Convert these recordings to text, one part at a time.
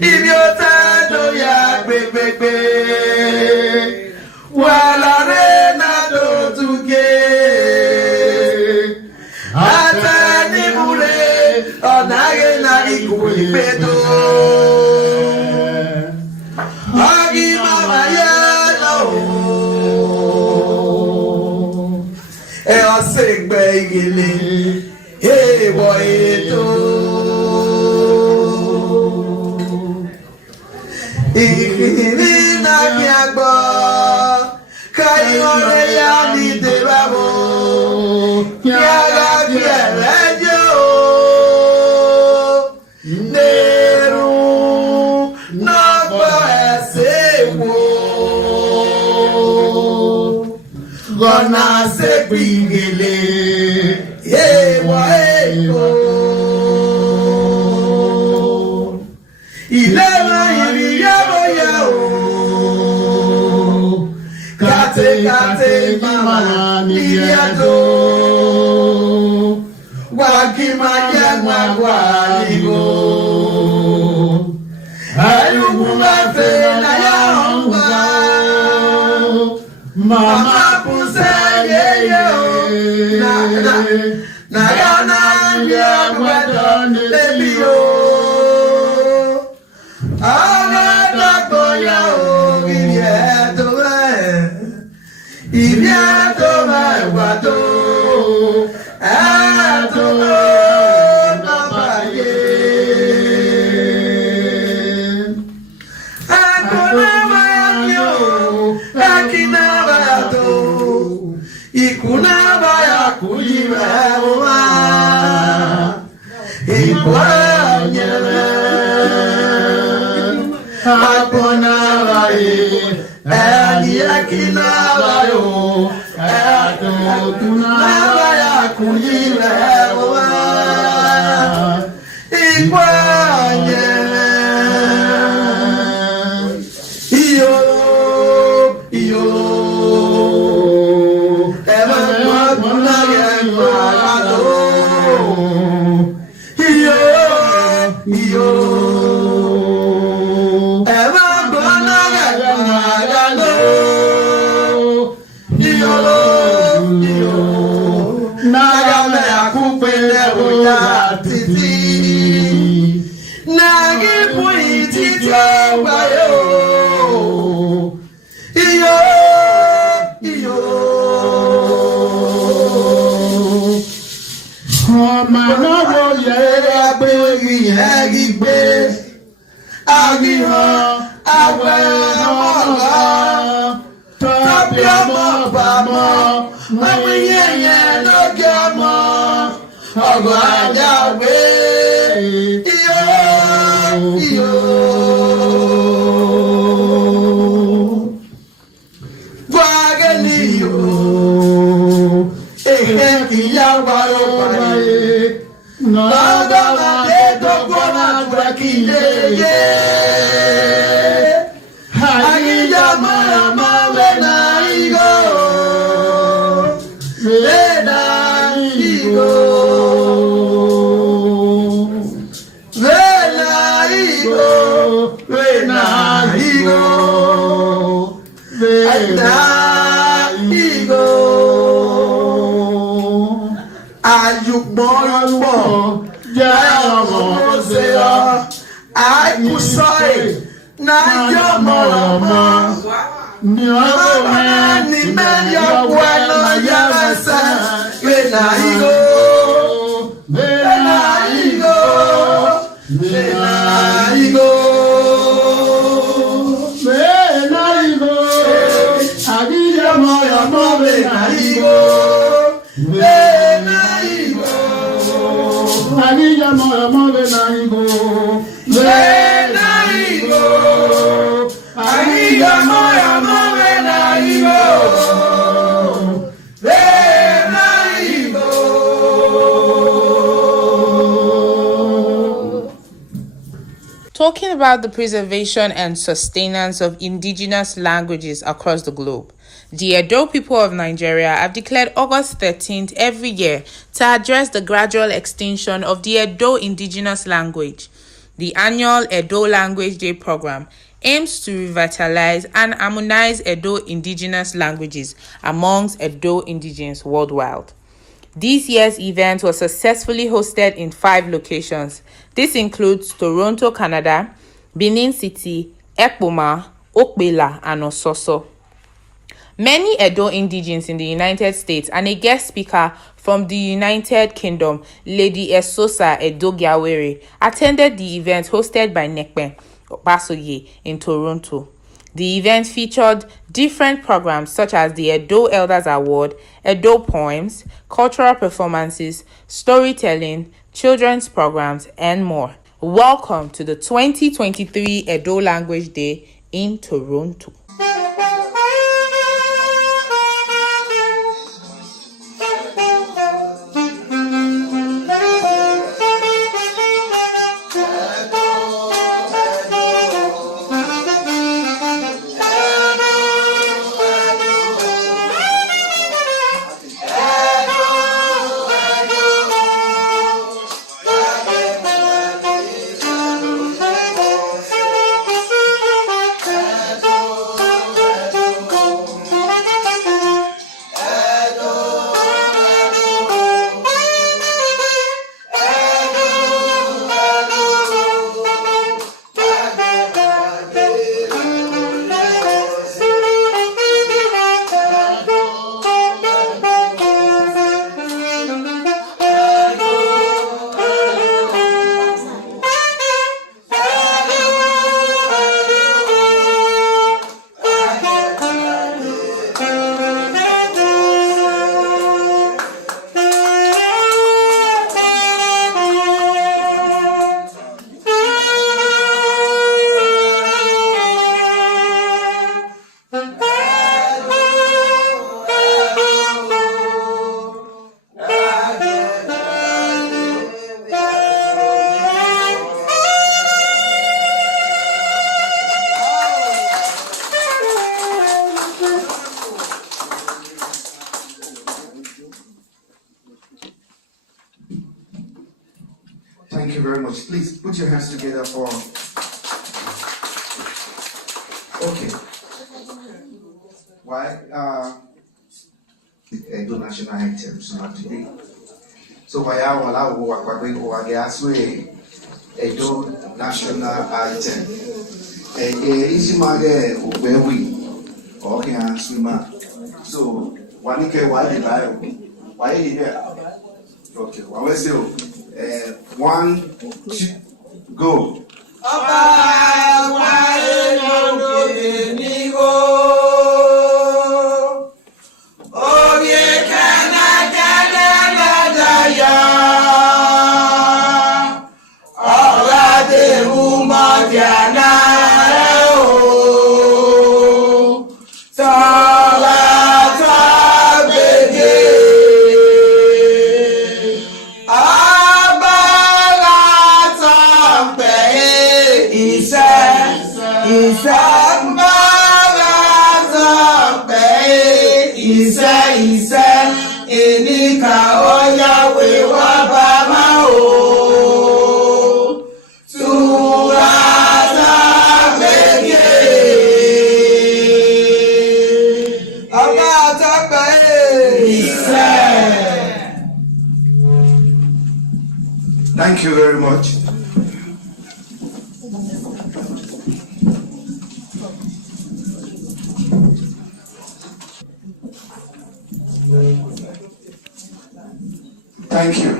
Ibi ota do ya gbegbe. Wala rena do tuge. Ata ni mure onage na ikulipedo. Agi mama ya no. E o segbe igile. Hey boy to. Ikirina kiagbo kai ore ya ni de babo kiaga kielejo neru no esewo gonna se pingele ewa eko ilema Kate mama niliado wakimanya mwagwaligo ayugumate na yaonga mama puseye na yana ya mwadone lebio agada koya o gilieto Ibiato mai guato, ato na paye, ato na mayo, akina bato, ikuna baya kuliwa, ikwanyele, apona baye. Agi akina bayo, ato tunaba ya kuliwe wa, ikwanye, iyo, eba kwa tunage kwa ato, iyo, eba Nagame akupele oya titi Nagi pui titi bayo Iyo Omanobo ye agbe yegigbe Agiho agbe mola Tapi amo bamo Mwenye loge amo Ogo ajawe Iyo Wageni yo Ehe kiyawa yo baye Noga made dogona dwekile Agija mara mawe na igo Ayukbo Jayo Moseo Ayusoi Na Yomorama Nyoma Ni Meyo Bueno Yamasa Vena Igo Vena Igo Vena Igo Vena Igo Agilla Moya Mo Vena Igo Vena Igo Agilla Moya Mo Vena Igo Vena Igo Agilla Moya Mo Vena Igo Vena Igo. Talking about the preservation and sustenance of indigenous languages across the globe, the Edo people of Nigeria have declared August 13th every year to address the gradual extinction of the Edo indigenous language. The annual Edo Language Day program aims to revitalize and harmonize Edo indigenous languages amongst Edo indigenes worldwide. This year's event was successfully hosted in 5 locations. This includes Toronto, Canada, Benin City, Ekpoma, Okbela, and Ososo. Many Edo indigenes in the United States and a guest speaker from the United Kingdom, Lady Esosa Edogiawere, attended the event hosted by Nekpe Basoye in Toronto. The event featured different programs such as the Edo Elders Award, Edo Poems, cultural performances, storytelling, children's programs, and more. Welcome to the 2023 Edo Language Day in Toronto. Thank you very much. Please put your hands together for. Okay. Why? Edo national items not today. So why I will allow what we go against Edo national item. Easy mage ubewi. Okay, and swimmer. So one can why the Bible? Why are you there? Okay, what was it? 1, 2, go. Thank you very much. Thank you.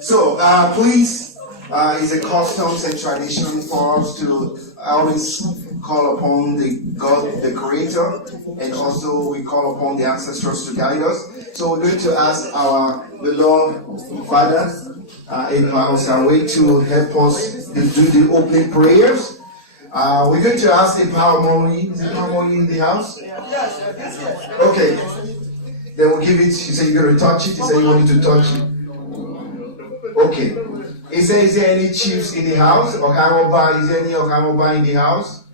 So, please, it's a customs and tradition for us to always call upon the God, the Creator, and also we call upon the ancestors to guide us. So we're going to ask our beloved Father in Hausawe to help us to do the opening prayers. We're going to ask the Paramori. Is the Paramori in the house? Yes. Okay. Then we'll give it. He said you're going to touch it. He said you wanted to touch it. Okay. Is there any chiefs in the house? Okamoba, is there any Okamoba in the house?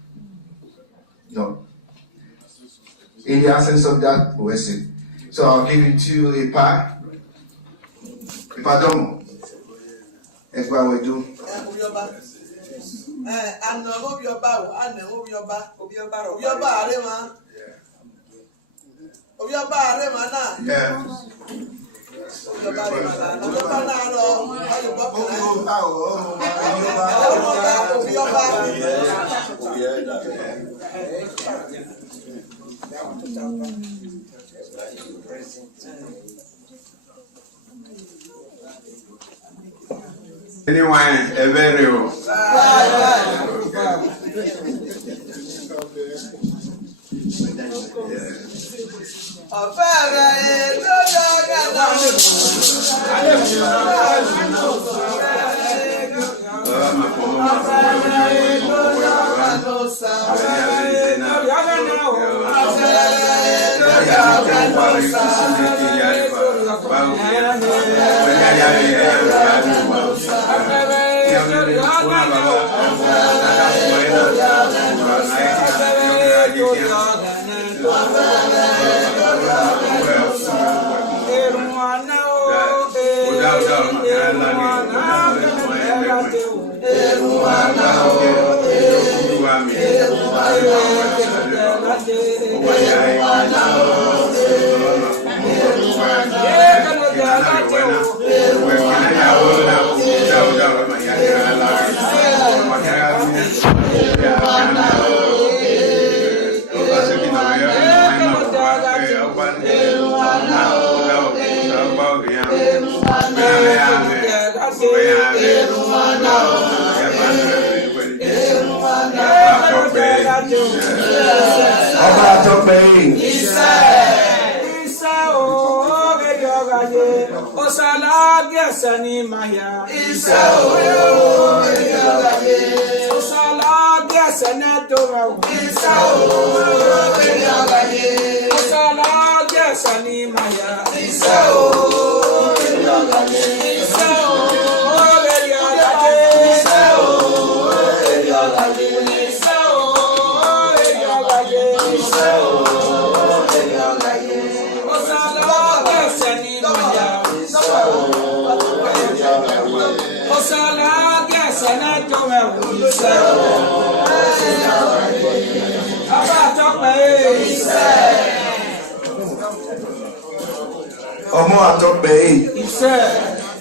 No. In the absence of that, we'll see. So I'll give it to a pie. If I don't, that's what we do. And hope your bow, and hope your back, your bar, your bar, Yeah. Anyone, a very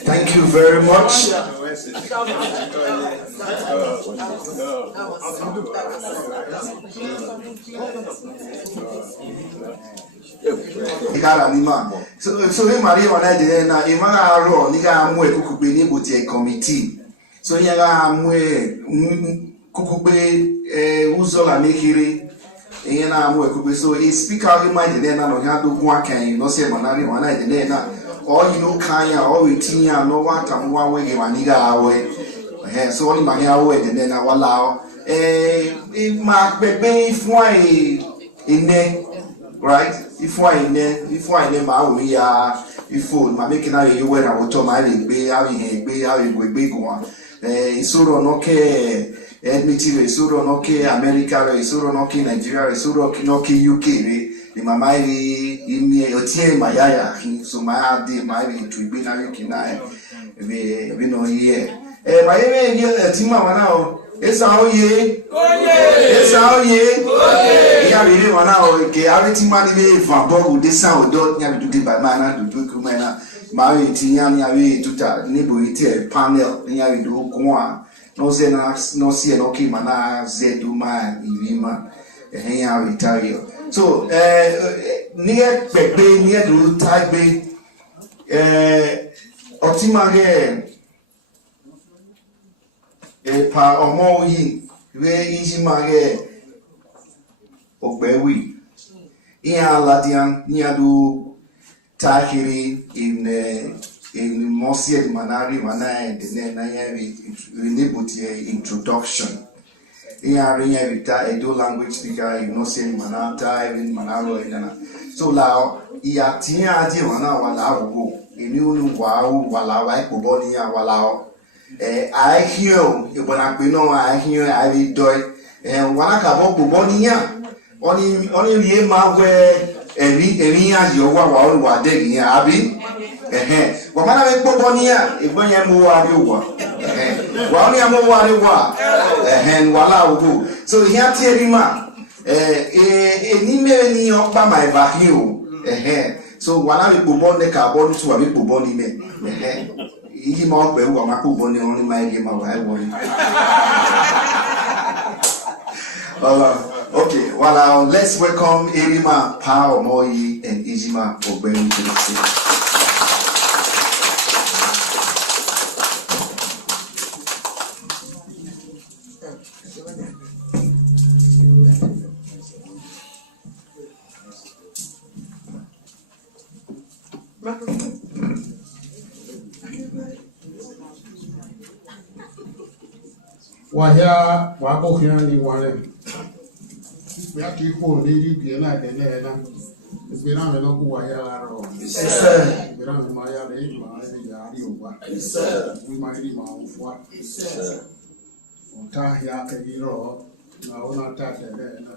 Thank you very much. So he Maria on I na imana ro ni ga mu ekukugbe ni bo ti committee. So yen ga mu kukugbe uzo la mekiri yen na mu ekugbe so he speaker he mind na no ha do gun akan no se manari wan na na or you know kanya or wetinya no wa tam wa we wani ga awe so only ma ya we de na wala ma bebe fun ine right if I ma we ya ifo ma make na you we na to ma le gbe how you go go isoro no ke admiti isoro no ke America isoro no ke Nigeria isoro no ke UK the mama imi otie ma ya so ma de ma be to be na UK na we no here ma ye ti ma wana o esa oye ya really wana o ke ariti mani be van bogu de sa odo nya bi do ba mana do kuma na ma we ti nya nya we tuta nebo ite panel nya we do ko a no se na no se no ki mana ze do ma irima ya we tayo so ni pepe ni do tagbe otimage pa omo yi we ishimage ogbewi iya ladian ni adu takiri in Mosia Manari Mana de na ya we introduction iya rinya vita edo language speaker you know say manata even manaro ina so la iya tia adi wana wala wo eni unu wala wa ko bo ni wala I hear you bona pe no I hear I be do wana ka bo ni ya oni rie ma we eri ya yo wa de ya abi wa mana be bo ni ya igbo yen mo wa bi wa Wani amowari wa. Hen wala ugu. So here tierima. Ni me ni okpa my vacuum. So wana bi bobon de carbon to abi bobon ni me. He ma pe wa ma bobon ni only my game I want. Okay, well, let's welcome Erima Power Moyi and Ijima Obeni to the stage. Wahia wako hina ni wale. Ya kiko ndiri biena denena. Bina melo ku wahia laro. Bina me maya le ma le ya ri owa. We ma ri ma ofwa. Ota ya ke iro na ona ta denena.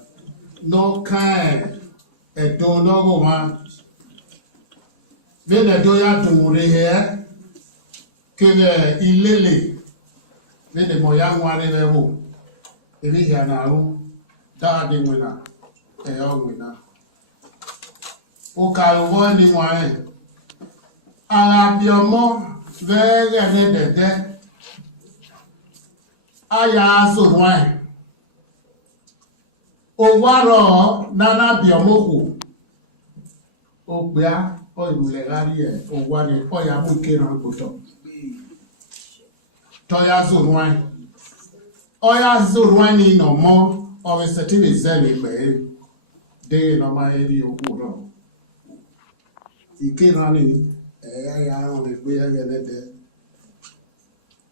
No kan e do no go ma. Bene do ya tu re he. Ke ilele. Bene mo ya nware le wo. Eri ya na ru. Daddy winner, a young winner. O Calvo ni wine. Arabiamo, very dead. Aya so wine. O waro, nana biomoku. O bia, o ilegarie, o wani, o ya mukeran buto. Toya so wine. Oya so wine no more. Or a certain is selling by day no my area of water. He came running, on the way again at there.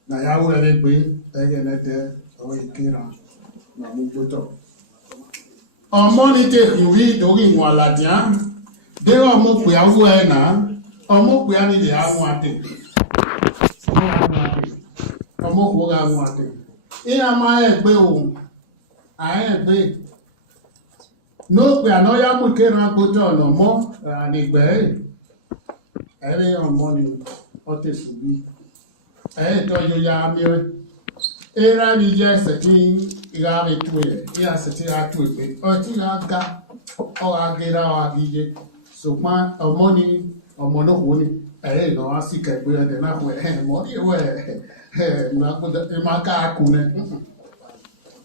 Now, I will let it be again at there, or he came on. Now, move it up. On monitor, you read doing while Ladian. They are more we are aware now, or more we are in the hour wanting. Or more what I wanting. In my way. I agree. No, we are not able to go no more. And it's very early morning. What is to be? I told you, Yammy. Era is just a thing. You have it to it. You are sitting at it. Or till I got or I get our DJ. So, my money or money. I know I see a good enough where money where. Not with my car.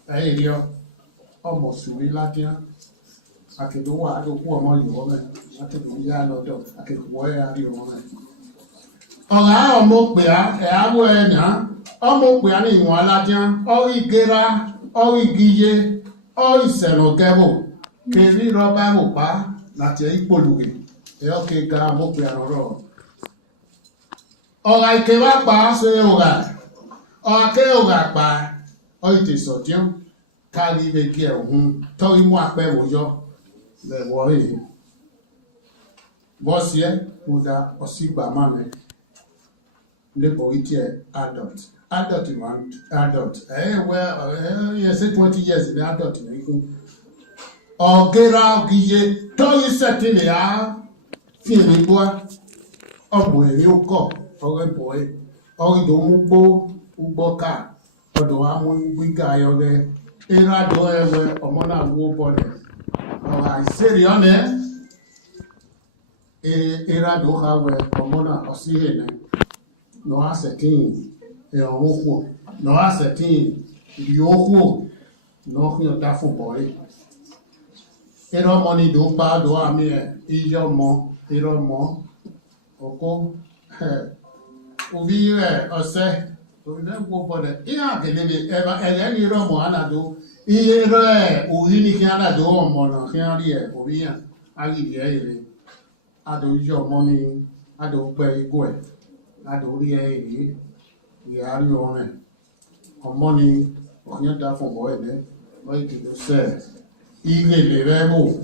Hey, dear. Almost we Latin. I can do what I do for more you woman. I can do ya I can wear you woman. On our mokbea, a wena, or mokbea in one Latin, or igera, or igije, or iseno gabo. Keri roba mopa, not a equalugi. Okay, ga mokbea ro. Or I came up by say oga, or I came over by, or it is so dim. Kali be kia told him what bear was your the worry. Was here, Buddha or Siba Mammy. Lipoitia adult. Adult man, adult. Well, you said 20 years in adult. Or get out, Guille, told you certainly are feeling boy. Or boy, you go, or a boy, or you don't go, Uboka, or do I want we guy or there. Era do ewe omona wo body. I say honest. Era do have omona osihene. No asetin. E owo. No asetin. Yowo. No hin da fun boy. Era money do pa do ami ijo mo. Era mo. Oko. Obi ose. So then go for the ina kelebe eba eleni romo anado ire ohini kiana do omono kiari e obiya agi ire ado yo money ado pe igo e ado ri e yari one money onya da fo boy de wai ti se igele rebo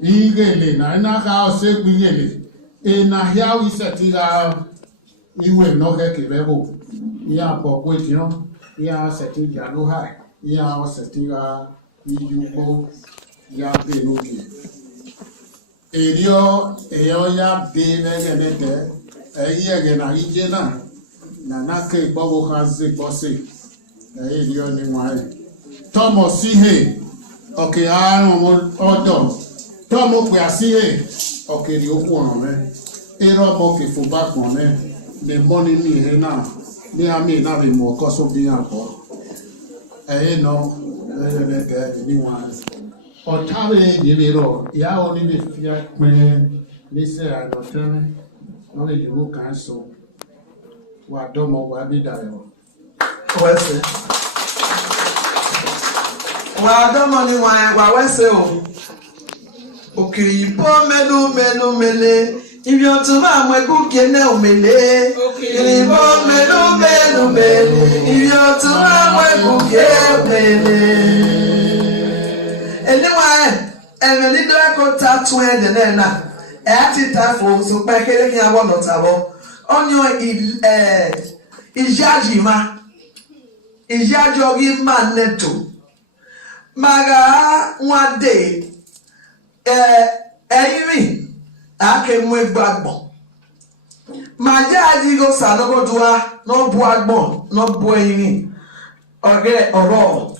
igele na ka o se igele e na hia wi setira iwe no ke rebo ya po kwetio ya seti jalo hai ya seti ga yuko ya penuki erio ya be negenete eyege na ijena Nana ke bobo kazi bossy. The only one. Thomas see hey. Okay, I'm all done. Thomas, we are see hey. Okay, the old one, man. Ero moke for back one, man. The money me here now. Me and me now be more cause of the uncle. No, anyone. Or Tally, you know, ya only the fear when they say I don't tell me. Only the book cancel. What don't know what be there. Wẹ́sẹ̀. Wà á dánmọ́ ni wà wẹ́sẹ̀ o. Òkìrì ìbọn mẹ́lú ibi ọtún máa mọ ẹgbẹ́ òkè náà òmèlé. Òkìrì ìbọn mẹ́lú ibi ọtún máa mọ ẹgbẹ́ òkè òmèlé. Ẹniwa ẹ̀rẹ̀ nídìí ẹ̀kọ́ ta tún ẹ̀ dẹ̀ náà ẹ̀ ti ta fò sọpẹ́ kéré kí n abọ́ nọ̀tà bọ́. Ọ̀nyọ́ ìjájìmá. Ijajogi maneto maga nwade eyimi ake mu egbagbon maja ajigo sanogodua no bu agbon no bu eyin oge oro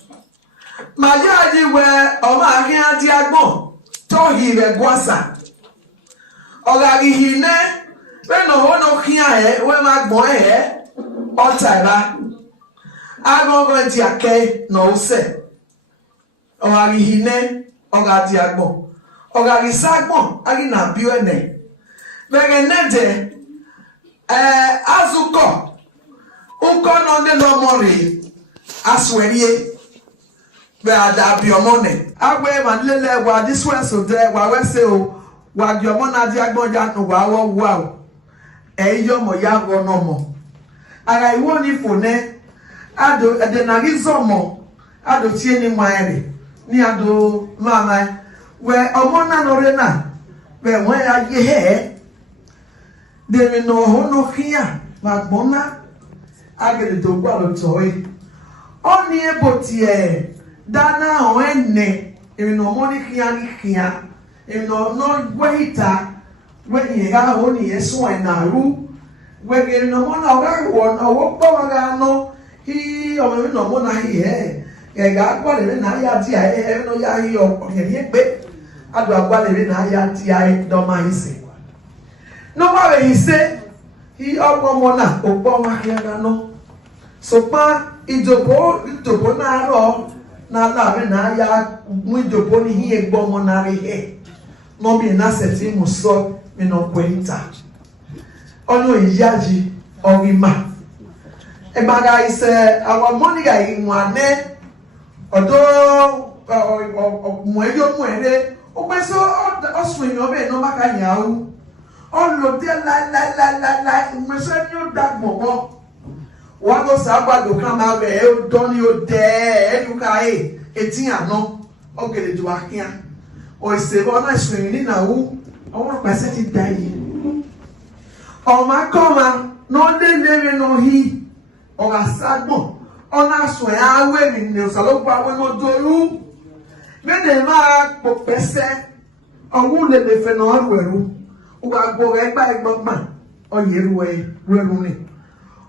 maja ajiwe o ma kin ati agbon to hi re gwasa ogagi hine we no hono kin ahe we ma gbon o tara agogo ti ake no use ogari hine ogati agbon ogari sagbon ari na bi ene bege nede azuko uko no de no mori aswerie be ada bi omone agbe ma lele wa this one so there wa we say o wa bi omo na di agbon ja no wa wo wa o yo mo ya go no mo ara iwo ni fone ado edenagizomo ado tie ni maere ni ado mama we omo na no re na we won ya ye he de mi no ho no kia ma gbona agere to gwa lo toy oni ebotie dana o enne emi no mo ni kia emi no weita we ye ga ho ni yeso na ru we ge no mo na ga won owo gbo ga no hi o me no mo na hi e ga gwa le na ya ti ai no ya hi o ye ni pe adu agwa le na ya ti ai do ma ise no ma we ise hi ogbo mo na ogbo ma ya ga no so pa ijobo na ro na la me na ya mu ijobo ni hi egbo mo na re he no bi na seti mu so mi no kwenta ono iyaji orima Emaga is our money guy in one day, although Mueyo Muere, Opeso or swing of it, no Macanyao. All look there like Messenio Dark Mobo. What was about to come out there, don't you dare, you guy, Etiano, okay, to Akia, or say, well, I swing in a woo, I want to set it dying. Oh, my comma, no, they never know he. Oga sagbon ona so ya we mi ne osalopa we no doru me de ma po pese ohun le fe no rueru uga gbo egba egbon oyeru rueru ni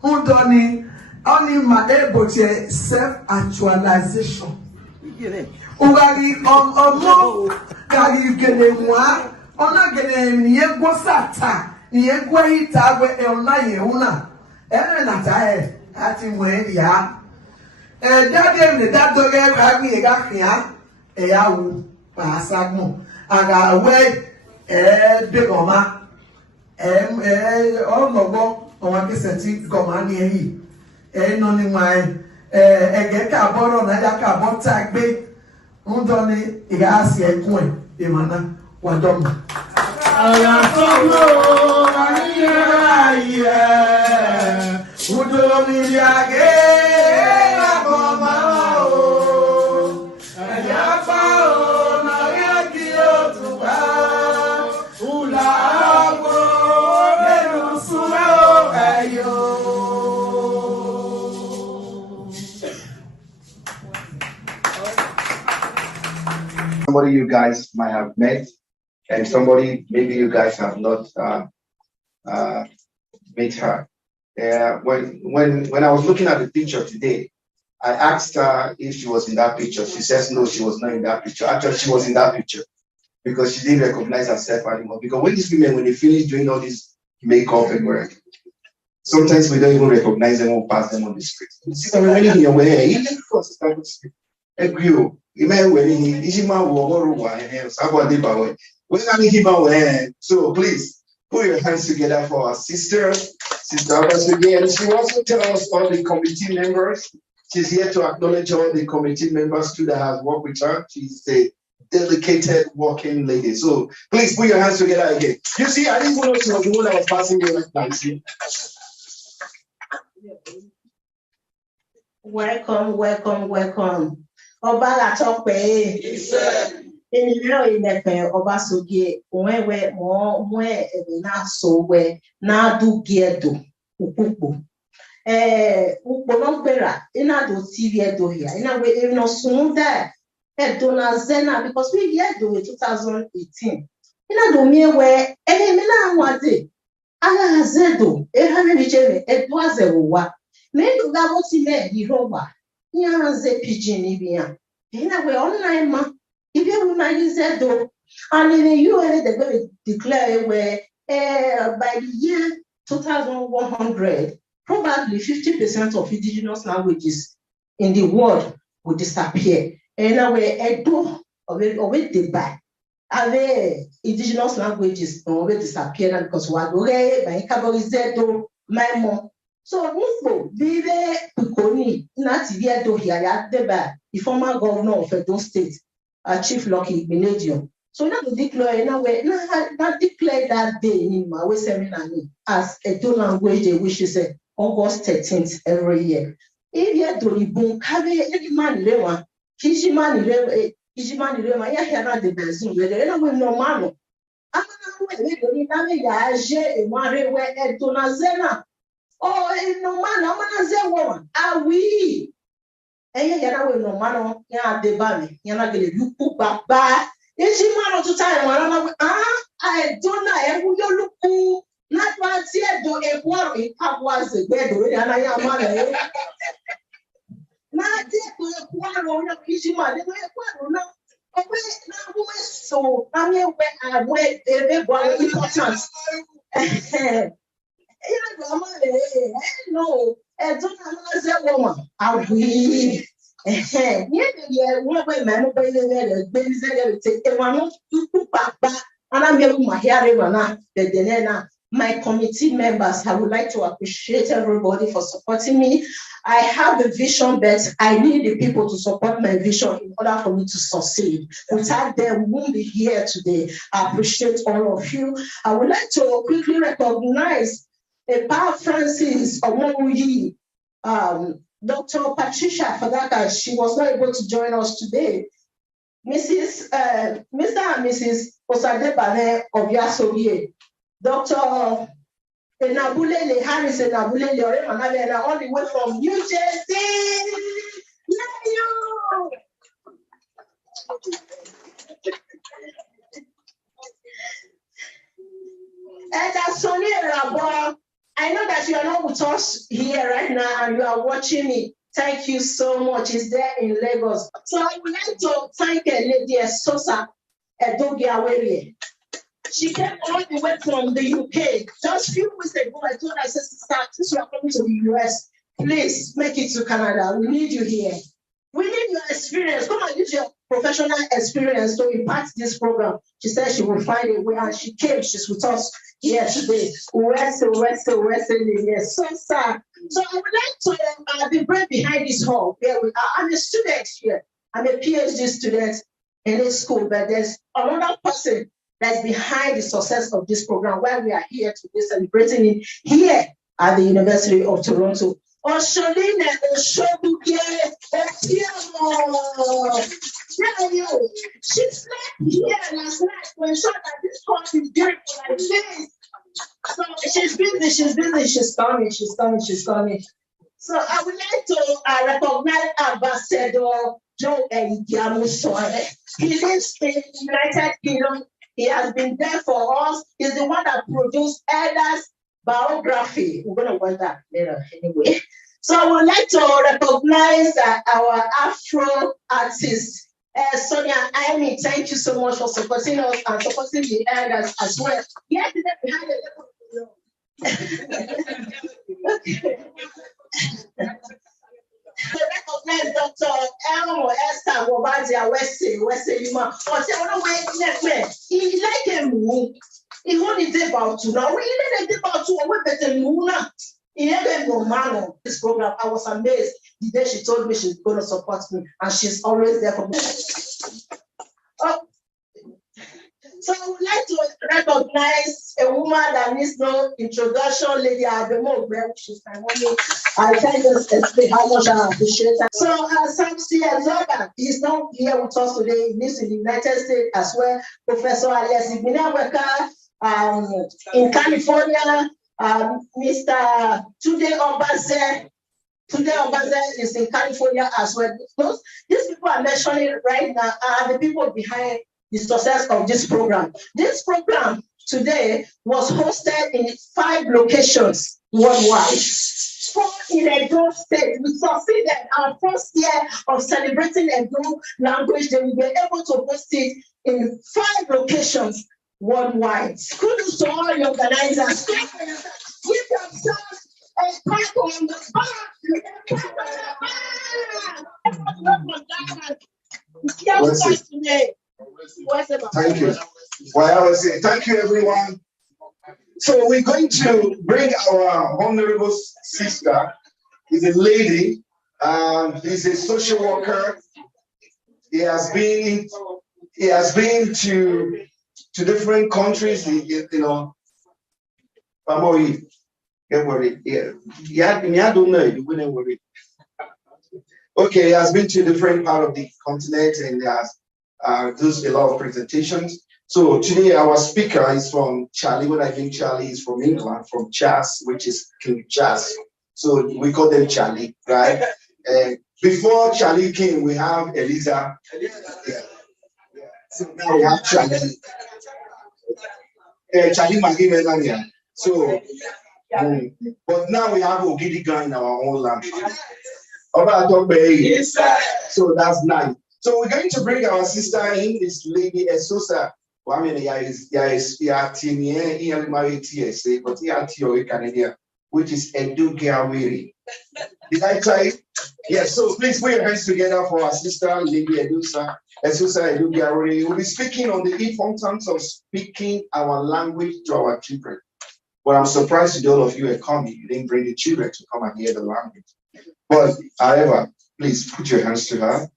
undo ni oni ma eboche self actualization uga ri omo gari gele wa ona gele ni egbo sata ni egbo ita we ona yeuna na ta ati mwe ya dade mi dado ge agbi ga kian ya wu pa sagbon aga we de goma ologbo won ke seti goma ni eyi no ni ma ege ka boro na ya ka bota gbe ndo ni ya si ekun e mana wa domo aya soglo aye Udo mi yage la goma o ayapa o na yaki o tuba ula wo lenu sumo ayo. Somebody you guys might have met, and somebody maybe you guys have not met her. When I was looking at the picture today, I asked her if she was in that picture. She says no, she was not in that picture. Actually, she was in that picture because she didn't recognize herself anymore. Because when these women, when they finish doing all this makeup and work, sometimes we don't even recognize them or pass them on the street. You see them running in your way. Even if it's the street. Agree. So please put your hands together for our sister, Sister Abasugi, and she will also tell us all the committee members. She's here to acknowledge all the committee members too that has worked with her. She's a dedicated working lady. So please put your hands together again. You see, I didn't know she was the one that was passing me right now. See? Welcome, welcome, welcome. Oba la tope. Enilero inepe Oba sogie onwe mo na so we na du giedo ukuku. Ukpo no gbera ina do TV edo here. Ina we no sun there. Edo na zena because we here do in 2018. Ina do me we me na nwade. Ala zedo e ha me jere edo azewa. Me do ga bo ti me di roba. Nyanze pidgin ibia. Ina we online ma. If you na use do, and in the UN they're going to declare where by the year 2100, probably 50% of indigenous languages in the world will disappear. And now we do already debate. Ave indigenous languages already disappear because we are going by categorize do my mom. So Mufo, Vive Pukoni, Nativia do here, the former governor of Edo State, Chief Lucky Benedium. So now to declare, now declare that day in my seminar as a two language, which is August 13th every year. If you do Ibun, have any man lewa, Kishimani lewa, ya hear the Bezum, whether we no man. I'm not going to oh, no man, I'm gonna say woman. Ah, we. And yana we no man, ya de bami, yana gele luku baba. Eji man to time, I don't know, and we look not one tear do a quarry, was a bed, and I am man. Not to a quarry, no Kishima, they were no. So I'm here when I went, everyone importance. No, I don't know a woman. I'll be one man, take one and I'm getting my hair. My committee members, I would like to appreciate everybody for supporting me. I have a vision, but I need the people to support my vision in order for me to succeed. Without them, we won't be here today. I appreciate all of you. I would like to quickly recognize Pa Francis Omomuyi, Dr. Patricia Fadaka. She was not able to join us today. Mr. and Mrs. Osadebane of Yasoye, Dr. Enabulele Harris Enabulele Oremanabe, all the way from New Jersey. And Sonia Rabo, I know that you are not with us here right now and you are watching me. Thank you so much. It's there in Lagos. So I would like to thank Lady Sosa Edogiawere. She came all the way from the UK. Just a few weeks ago, I told her, sister, since you are coming to the US, please make it to Canada. We need you here. We need your experience. Come and use your professional experience to impact this program. She said she will find a way, and she came. She's with us here today. Yes, so sad. So I would like to be right behind this hall. Here we are. I'm a student here. I'm a PhD student in this school, but there's another person that's behind the success of this program, why we are here today celebrating it here at the University of Toronto. Osholine Oshobuke Otiamo. She slept here last night to ensure that this course is beautiful like this. So she's busy, she's coming. So I would like to recognize Ambassador Joe Ndiamu Soe. He lives in the United Kingdom. He has been there for us. He's the one that produced elders biography. We're going to watch that later anyway. So I would like to recognize our Afro artist, Sonia Amy. Thank you so much for supporting us and supporting the elders as well. Yes, we had to recognize Dr. Elmo Esther Wobazia Wese Yuma. Or say, oh no, wait, he like him. He only did about two. Now, we didn't about two. We better move now. He never no man on this program. I was amazed the day she told me she's going to support me, and she's always there for me. Oh. So I would like to recognize a woman that needs no introduction, Lady Ademo. She's my mommy. I can't just explain how much I appreciate her. So Samsi Azoga is not here with us today. He lives in the United States as well. Professor Alias Ibinaweka in California. Mr. Tunde Obaze. Tunde Obaze is in California as well. These people are mentioning right now are the people behind the success of this program. This program today was hosted in 5 locations worldwide. 4 in Edo State. We succeeded our first year of celebrating Edo language. They will be able to host it in 5 locations worldwide. Kudos to all the organizers. Give themselves a pat on the back. Thank you. Well, I was saying, thank you, everyone. So we're going to bring our honorable sister. He's a lady. He's a social worker. He has been to different countries. You know, get worried. Yeah, I don't know. You wouldn't worry. Okay, he has been to different part of the continent and has does a lot of presentations. So today our speaker is from Charlie. When I think Charlie is from England, from Chas, which is King Chas. So we call them Charlie, right? Before Charlie came, we have Eliza. Yeah. So now we have Charlie. Charlie Maggie. So, but now we have Ogidiga in our own language. So that's nice. So we're going to bring our sister in, this lady Esosa. Well, I mean, which is Edu Gawiri. Did I try it? Yes, so please put your hands together for our sister, Lady Esosa Edu Gawiri. We'll be speaking on the importance of speaking our language to our children. But I'm surprised that all of you are coming. You didn't bring the children to come and hear the language. But however, please put your hands to her.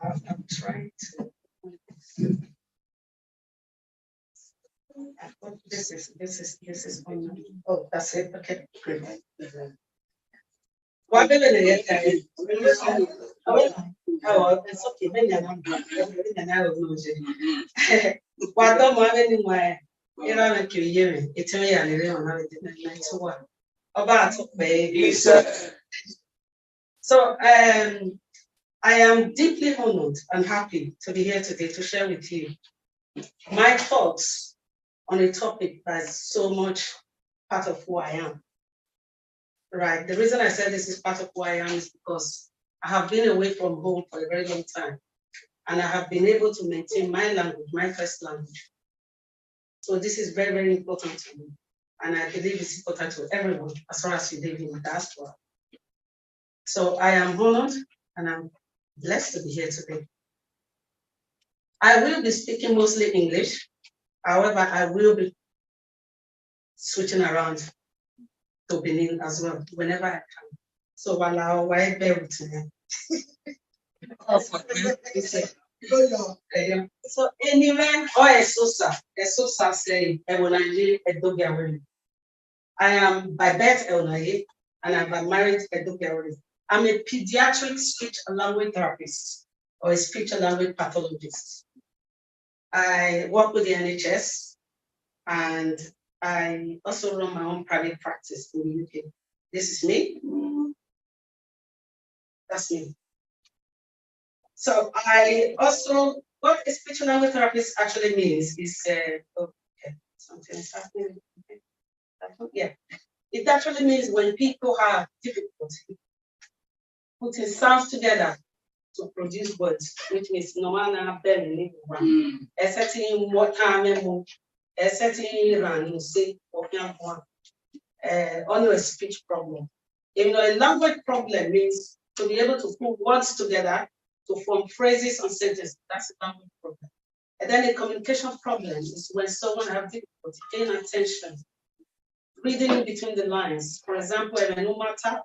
I'm trying to. This is on. Oh, that's it. Okay, great. What will it? Oh, it's okay. Maybe I'm what don't want anywhere. You know, like you hear me. It's me and you know, it's what about baby. So, I am deeply honored and happy to be here today to share with you my thoughts on a topic that's so much part of who I am. Right. The reason I said this is part of who I am is because I have been away from home for a very long time, and I have been able to maintain my language, my first language. So this is very, very important to me, and I believe it's important to everyone as far as you live in the diaspora. So I am honored and I'm blessed to be here today. I will be speaking mostly English. However, I will be switching around to Benin as well whenever I can. So while I bear with me. So anyway, Esosa say Ewonaye Edogawiri. I am by birth Ewonaye and I'm married Edogawiri. I'm a pediatric speech and language therapist or a speech and language pathologist. I work with the NHS and I also run my own private practice in the UK. This is me. That's me. So I also, what a speech language therapist actually means is, okay, something is happening. Yeah, it actually means when people have difficulty putting sounds together to produce words, which means no man Benin, a certain what time a certain run, say, or only a speech problem. A language problem means to be able to put words together to form phrases and sentences. That's a language problem. And then a communication problem is when someone has difficulty paying attention, reading in between the lines. For example, no matter,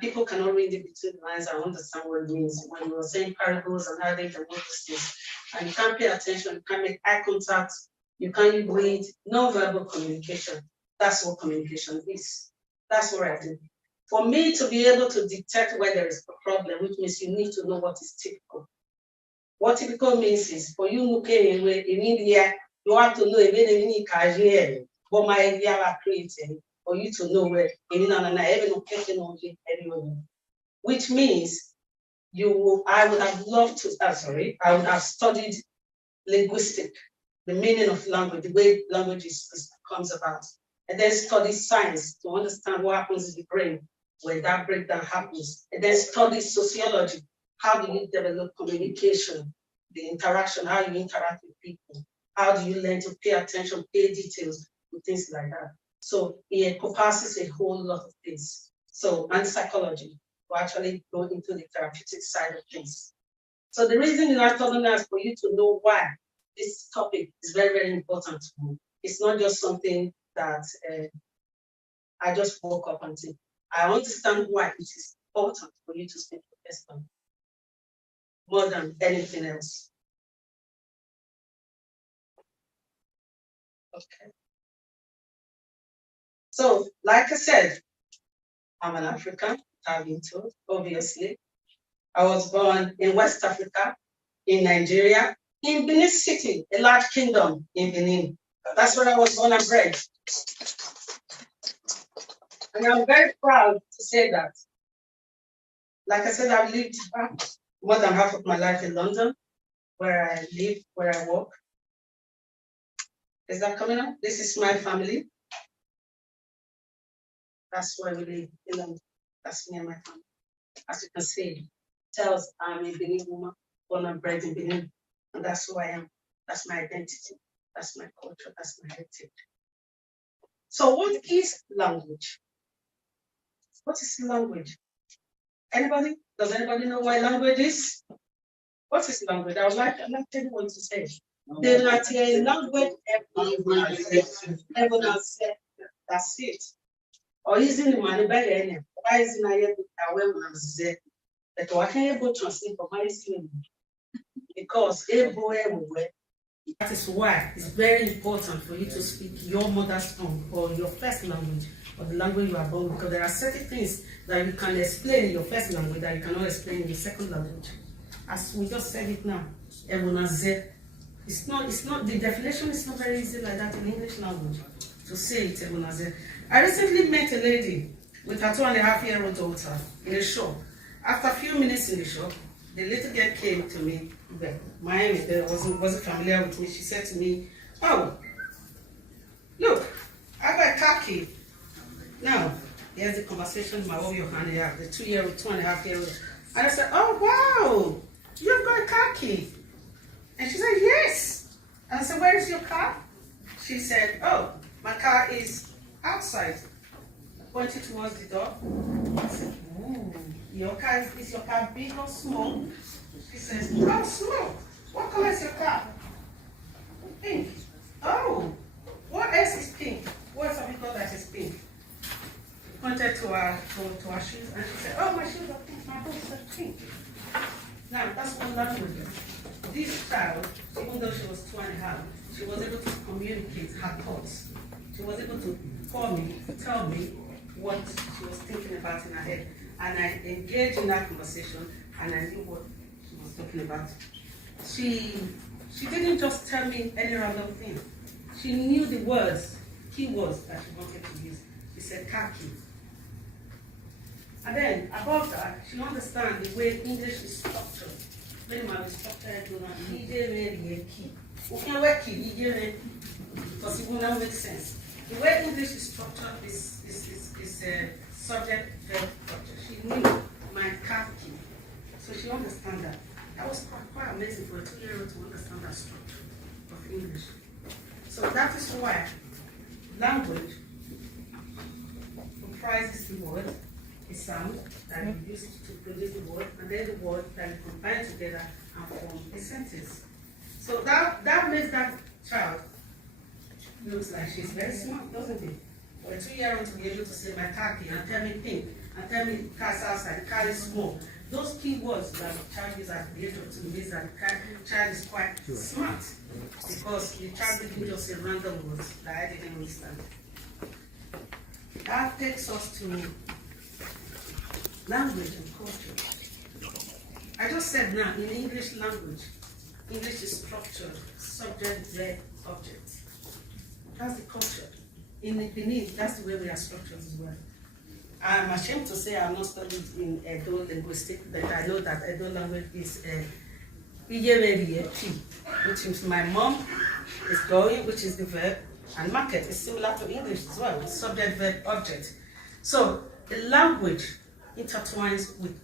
people cannot read in between the lines and understand what it means. When you were saying parables and how they can notice this, and you can't pay attention, you can't make eye contact, you can't read, non-verbal communication. That's what communication is. That's what I do. For me to be able to detect where there is a problem, which means you need to know what is typical. What typical means is for you looking in India, you have to know if any career, what my idea are creating, for you to know where which means I would have loved to, I would have studied linguistic, the meaning of language, the way language comes about, and then study science to understand what happens in the brain when that breakdown happens, and then study sociology. How do you develop communication, the interaction, how you interact with people? How do you learn to pay attention, pay details, and things like that? So it encompasses a whole lot of things. So, and psychology, to actually go into the therapeutic side of things. So the reason in orthogonal is for you to know why this topic is very, very important to me. It's not just something that I just woke up and said. I understand why it is important for you to speak the first language more than anything else. Okay. So, like I said, I'm an African, I've been told, obviously. I was born in West Africa, in Nigeria, in Benin City, a large kingdom in Benin. That's where I was born and bred. And I'm very proud to say that. Like I said, I've lived more than half of my life in London, where I live, where I work. Is that coming up? This is my family. That's where we live in London. That's me and my family. As you can see, it tells I'm a Benin woman, born and bred in Benin. And that's who I am. That's my identity. That's my culture. That's my heritage. So what is language? What is language? Anybody? Does anybody know what language is? What is language? I would like anyone to say. The Latin language, everyone said, that's it. Or isn't the money by any? Why isn't I able to that I can't able to translate for my student? Because everywhere. That is why it's very important for you to speak your mother's tongue or your first language or the language you are born, because there are certain things that you can explain in your first language that you cannot explain in your second language. As we just said it now, it's not the definition is not very easy like that in English language to say it. I recently met a lady with her 2.5-year-old daughter in a shop. After a few minutes in the shop, the little girl came to me. Miami wasn't familiar with me. She said to me, "Oh, look, I got a car key." Now, here's the conversation my own hand here, the 2.5-year-old. And I said, "Oh, wow, you've got a car key." And she said, "Yes." And I said, "Where is your car?" She said, "Oh, my car is outside." I pointed towards the door. I said, "Ooh, is your car big or small?" She says, "Oh, small. What color is your car?" "Pink." "Oh, what else is pink? What else have you got that is pink?" I pointed to her shoes, and she said, "Oh, my shoes are pink, my boots are pink." Now, that's one language. This child, even though she was 2.5, she was able to communicate her thoughts. She was able to call me, tell me what she was thinking about in her head. And I engaged in that conversation, and I knew what she was talking about. She she didn't just tell me any random thing. She knew the words, keywords that she wanted to use. She said khaki. And then above that, she understands the way English is structured. When my structured, key. We can work key, because it will not make sense. The way English is structured is a subject verb structure. She knew my khaki, so she understands that. That was quite amazing for a 2-year-old to understand that structure of English. So that is why language comprises the word, a sound that you use to produce the word, and then the word that you combine together and form a sentence. So that makes that child looks like she's very smart, doesn't it? For a 2-year-old to be able to say my khaki and tell me pink and tell me car's outside, car is small. Those key words that the child uses at the age of 2 means that the child is quite smart, because the child didn't just say random words that I didn't understand. That takes us to language and culture. I just said now, in English language, English is structured, subject, verb, object. That's the culture. In the Benin, that's the way we are structured as well. I'm ashamed to say I'm not studied in Edo linguistics, but I know that Edo language is which is my mom is going, which is the verb, and market is similar to English as well, subject, verb, object. So the language intertwines with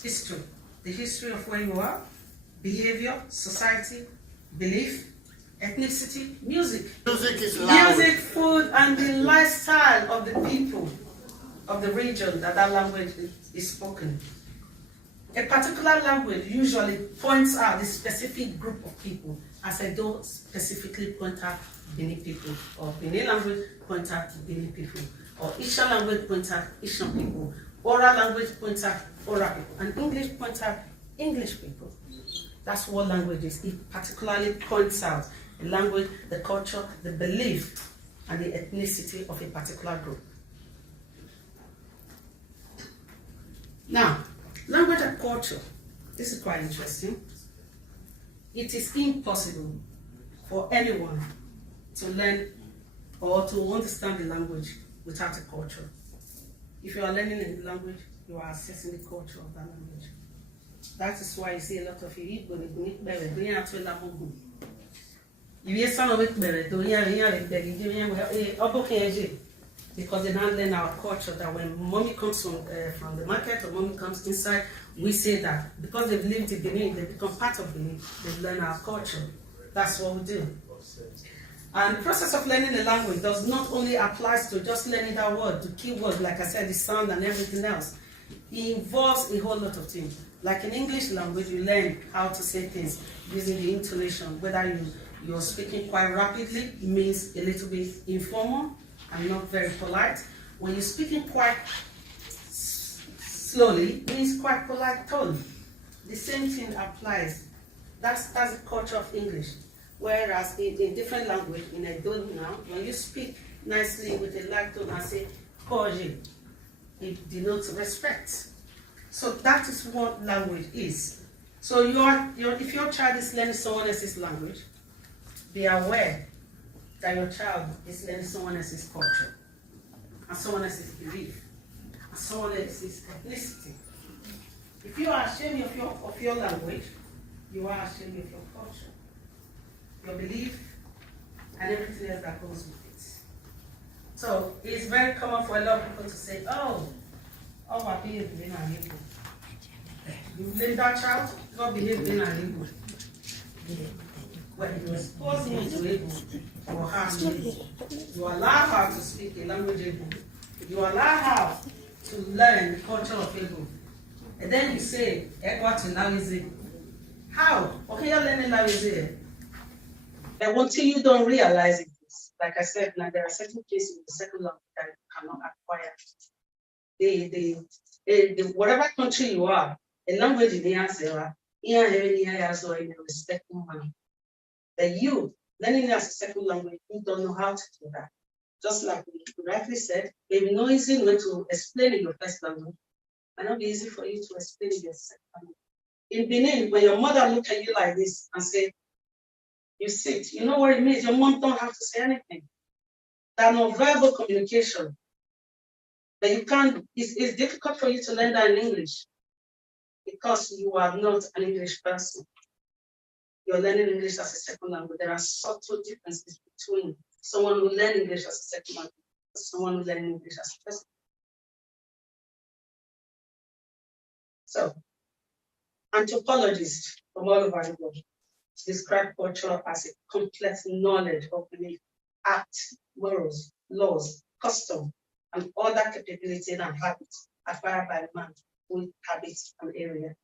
history, the history of where you are, behavior, society, belief, ethnicity, music. Music is loud. Music, food, and the lifestyle of the people of the region that language is spoken. A particular language usually points out the specific group of people, as I don't specifically point out Benin people, or Benin language point out Benin people, or Ishan language point out Ishan people, oral language point out oral people, and English point out English people. That's what language is. It particularly points out the language, the culture, the belief, and the ethnicity of a particular group. Now, language and culture. This is quite interesting. It is impossible for anyone to learn or to understand the language without a culture. If you are learning a language, you are assessing the culture of that language. That is why you see a lot of you because they don't learn our culture, that when mommy comes from the market or mommy comes inside, we say that because they've lived in Benin, they become part of Benin, they've learned our culture. That's what we do. And the process of learning a language does not only apply to just learning that word, the key word, like I said, the sound and everything else. It involves a whole lot of things. Like in English language, you learn how to say things using the intonation. Whether you're speaking quite rapidly, it means a little bit informal and not very polite. When you're speaking quite slowly, it means quite polite tone. The same thing applies. That's the culture of English. Whereas in different language, in Edo now, when you speak nicely with a light tone and say koje, it denotes respect. So that is what language is. So if your child is learning someone else's language, be aware that your child is learning someone else's culture, and someone else's belief, and someone else's ethnicity. If you are ashamed of your language, you are ashamed of your culture, your belief, and everything else that goes with it. So it's very common for a lot of people to say, oh, my behave being an Igbo. You blame that child, God behave being an Igbo. When you expose him to Igbo, or her, you allow her to speak a language Igbo. You allow her to learn the culture of Igbo. And then you say, Ekwa to Nawizi. How? Okay, you're learning Nawizi. And until you don't realize it, like I said, now there are certain cases in the second language that you cannot acquire. Whatever country you are, a language is the answer. In a respectful manner. That you, learning as a second language, you don't know how to do that. Just like you rightly said, it may be no easy way to explain in your first language. It might not be easy for you to explain in your second language. In Benin, when your mother look at you like this and say, you sit, you know what it means? Your mom don't have to say anything. That non-verbal communication. But you can't, it's difficult for you to learn that in English because you are not an English person. You're learning English as a second language. There are subtle differences between someone who learns English as a second language and someone who learns English as a first. So, anthropologists from all over the world describe culture as a complex knowledge of belief, act, morals, laws, custom, and other capabilities and habits acquired by man with habits and area.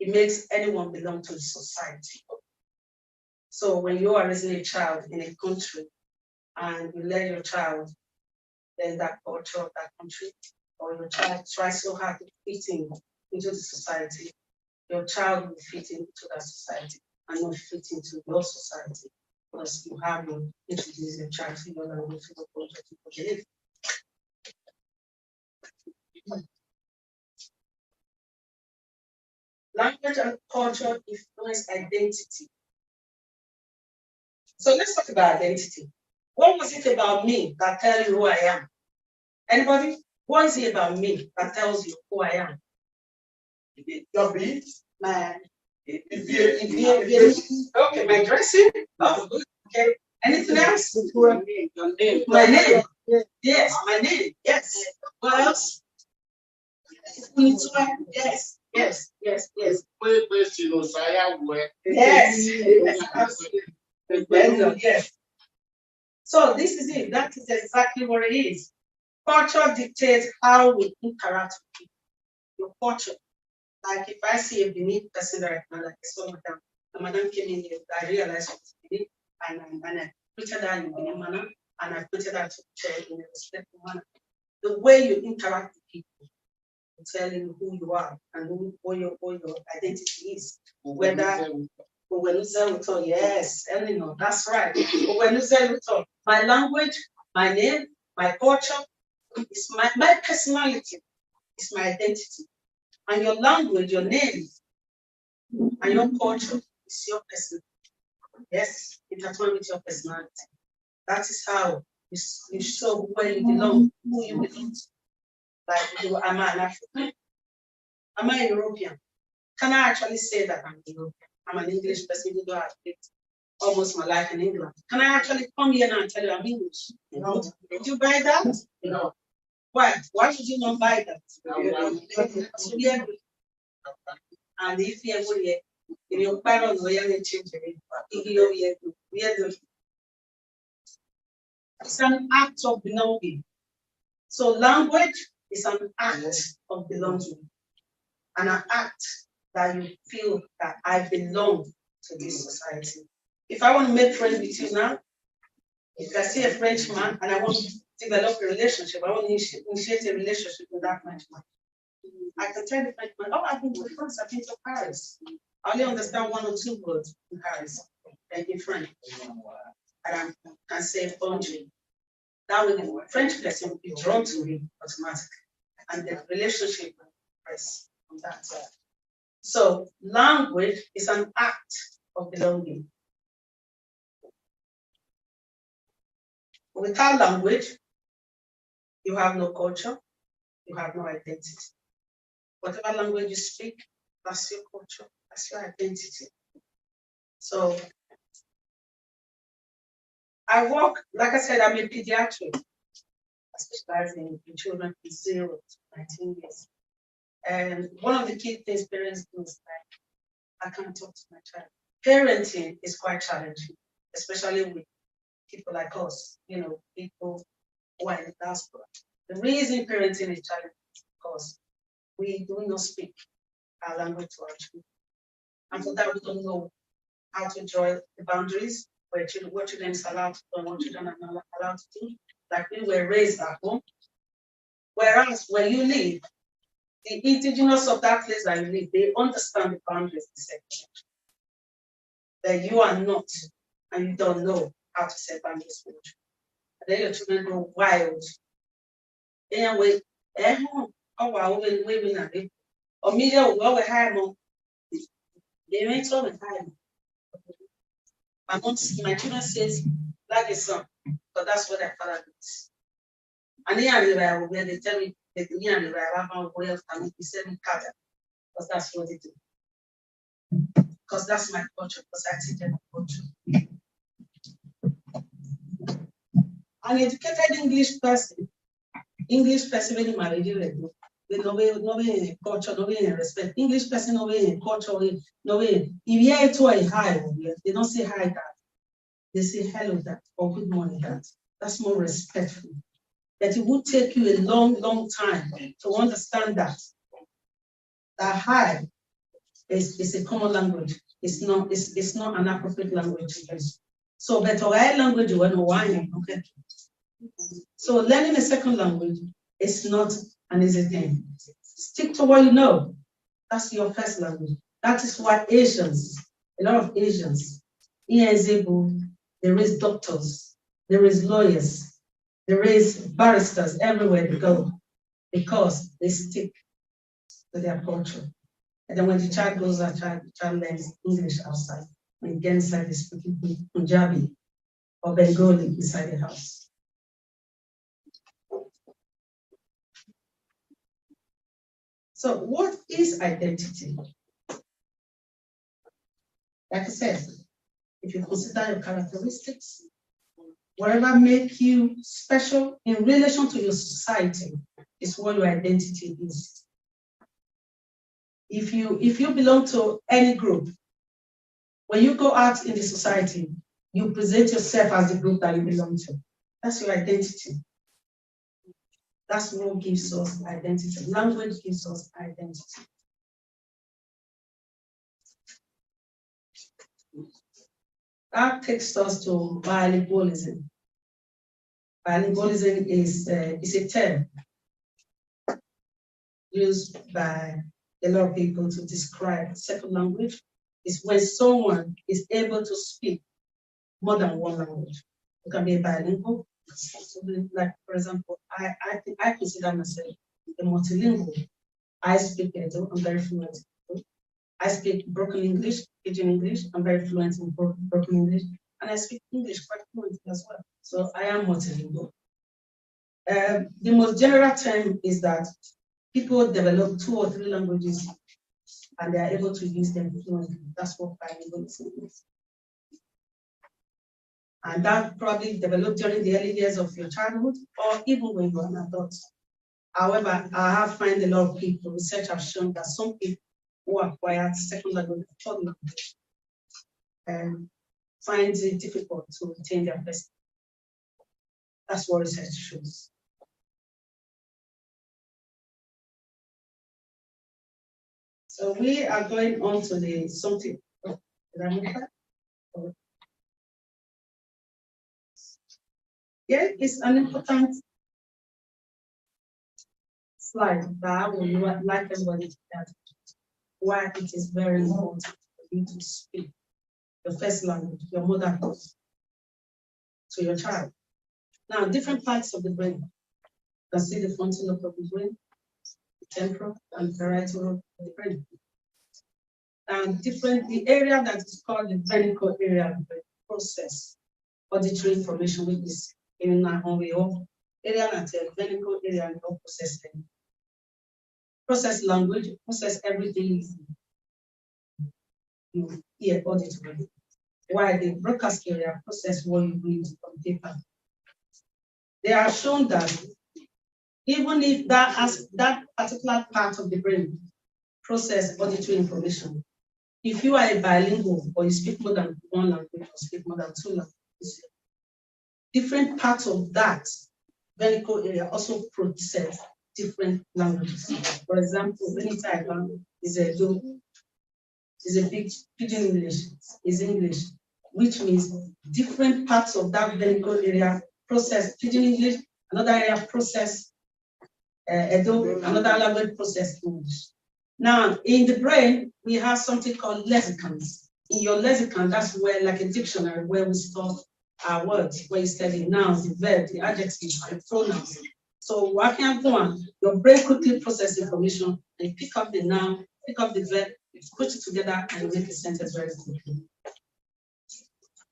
It makes anyone belong to the society. So when you are raising a child in a country and you let your child learn that culture of that country, or your child tries so hard to fit in into the society, your child will fit into that society and not fit into your society because you haven't introduced your child to your language, to the culture, to believe. Language and culture influence identity. So let's talk about identity. What was it about me that tells you who I am? Anybody? What is it about me that tells you who I am? Your beat? Okay, my dressing? Oh, good. Okay. Anything else? Your name. My name. Yes, my name. Yes. What else? Yes, yes, yes, yes. Yes. So this is it. That is exactly what it is. Culture dictates how we interact with people. Your culture. Like if I see a Benin person right now, like I saw madam, the madam came in here, I realized it was Benin, and I put her in Benin manner, and I put her to chair in a respectful manner. The way you interact with people, tell you who you are and what your identity is. Whether yes, Eleanor, that's right. My language, my name, my culture, is my personality, is my identity. And your language, your name, and your culture is your personality. Yes, intertwined with your personality. That is how you show where you belong, who you belong to. Like, am I an African? Am I a European? Can I actually say that I'm European? I'm an English person, even though I've lived almost my life in England. Can I actually come here now and tell you I'm English? No. Did you buy that? No. Why? Why should you not buy that? And if you ever hear, if your parents were young and change it's an act of belonging. So language is an act of belonging, and an act that you feel that I belong to this society. If I want to make friends with you now, if I see a Frenchman and I want to develop a relationship, I want to initiate a relationship with that Frenchman, I can tell the Frenchman, oh, I've been to France, I've been to Paris. I only understand 1 or 2 words in Paris and in French. And I can say bonjour. That way the French person will be drawn to me automatically. And the relationship will progress on that side. So language is an act of belonging. Without language, you have no culture, you have no identity. Whatever language you speak, that's your culture, that's your identity. So I work, like I said, I'm a pediatric. I specialize in children from 0 to 19 years. And one of the key things parents do is like, I can't talk to my child. Parenting is quite challenging, especially with people like us, people who are in the diaspora. The reason parenting is challenging is because we do not speak our language to our children. And for that, we don't know how to draw the boundaries, what children is allowed to do and what children are not allowed to do. Like we were raised at home. Whereas when you live, the indigenous of that place that you live, they understand the boundaries of the section. That you are not, and you don't know how to set boundaries for children. And then your children go wild. Anyway, or media will have They went on with time. My children says, like a son, but that's what their father does. And they tell me that the year and he said me cut, because that's what they do. Because that's my culture, because I teach them culture. An educated English person really married you. With no way culture, no way respect. English person, no way culture, no way. If you hear to a hi, they don't say hi, dad. They say hello, dad, or good morning, dad. That's more respectful. That it would take you a long, long time to understand that. That hi is a common language. It's not an appropriate language to use. So, but our language, you know why? Okay. So, learning a second language is not an easy thing. Stick to what you know. That's your first language. That is why Asians, a lot of Asians, here is able, there is doctors, there is lawyers, there is barristers everywhere they go, because they stick to their culture. And then when the child goes outside, the child learns English outside. When he gets inside, they speak Punjabi or Bengali inside the house. So what is identity? Like I said, if you consider your characteristics, whatever make you special in relation to your society is what your identity is. If you belong to any group, when you go out in the society, you present yourself as the group that you belong to. That's your identity. That's what gives us identity. Language gives us identity. That takes us to bilingualism. Bilingualism is a term used by a lot of people to describe second language. It's when someone is able to speak more than one language. It can be a bilingual. Like, for example, I consider myself a multilingual. I speak Edo, I'm very fluent. I speak broken English, pidgin English, I'm very fluent in broken English, and I speak English quite fluently as well. So I am multilingual. The most general term is that people develop 2 or 3 languages and they are able to use them fluently. That's what bilingualism is. And that probably developed during the early years of your childhood or even when you're an adult. However, I have found a lot of people, research has shown that some people who acquired second language, third language, find it difficult to retain their first. That's what research shows. So we are going on to the something. Here is an important slide that I would like everybody to get. Why it is very important for you to speak your first language, your mother tongue, to your child. Now, different parts of the brain. You can see the frontal lobe of the brain, the temporal and parietal lobe of the brain. And the area that is called the venical area of the brain process auditory information, which is in our own way of area that venical area and processing. Process language, process everything you hear auditory. While the broadcast area process what you read on paper. They have shown that even if that particular part of the brain process auditory information, if you are a bilingual or you speak more than one language or speak more than 2 languages, different parts of that venical area also process different languages. For example, anytime is a big pidgin English, is English, which means different parts of that venical area process pidgin English, another area process Edo, another language process English. Now, in the brain, we have something called lexicons. In your lexicon, that's where, like a dictionary, where we store our words, where you study nouns, the verb, the adjectives, the pronouns. So what can go on? Your brain quickly processes information and pick up the noun, pick up the verb, put it together and make a sentence very quickly.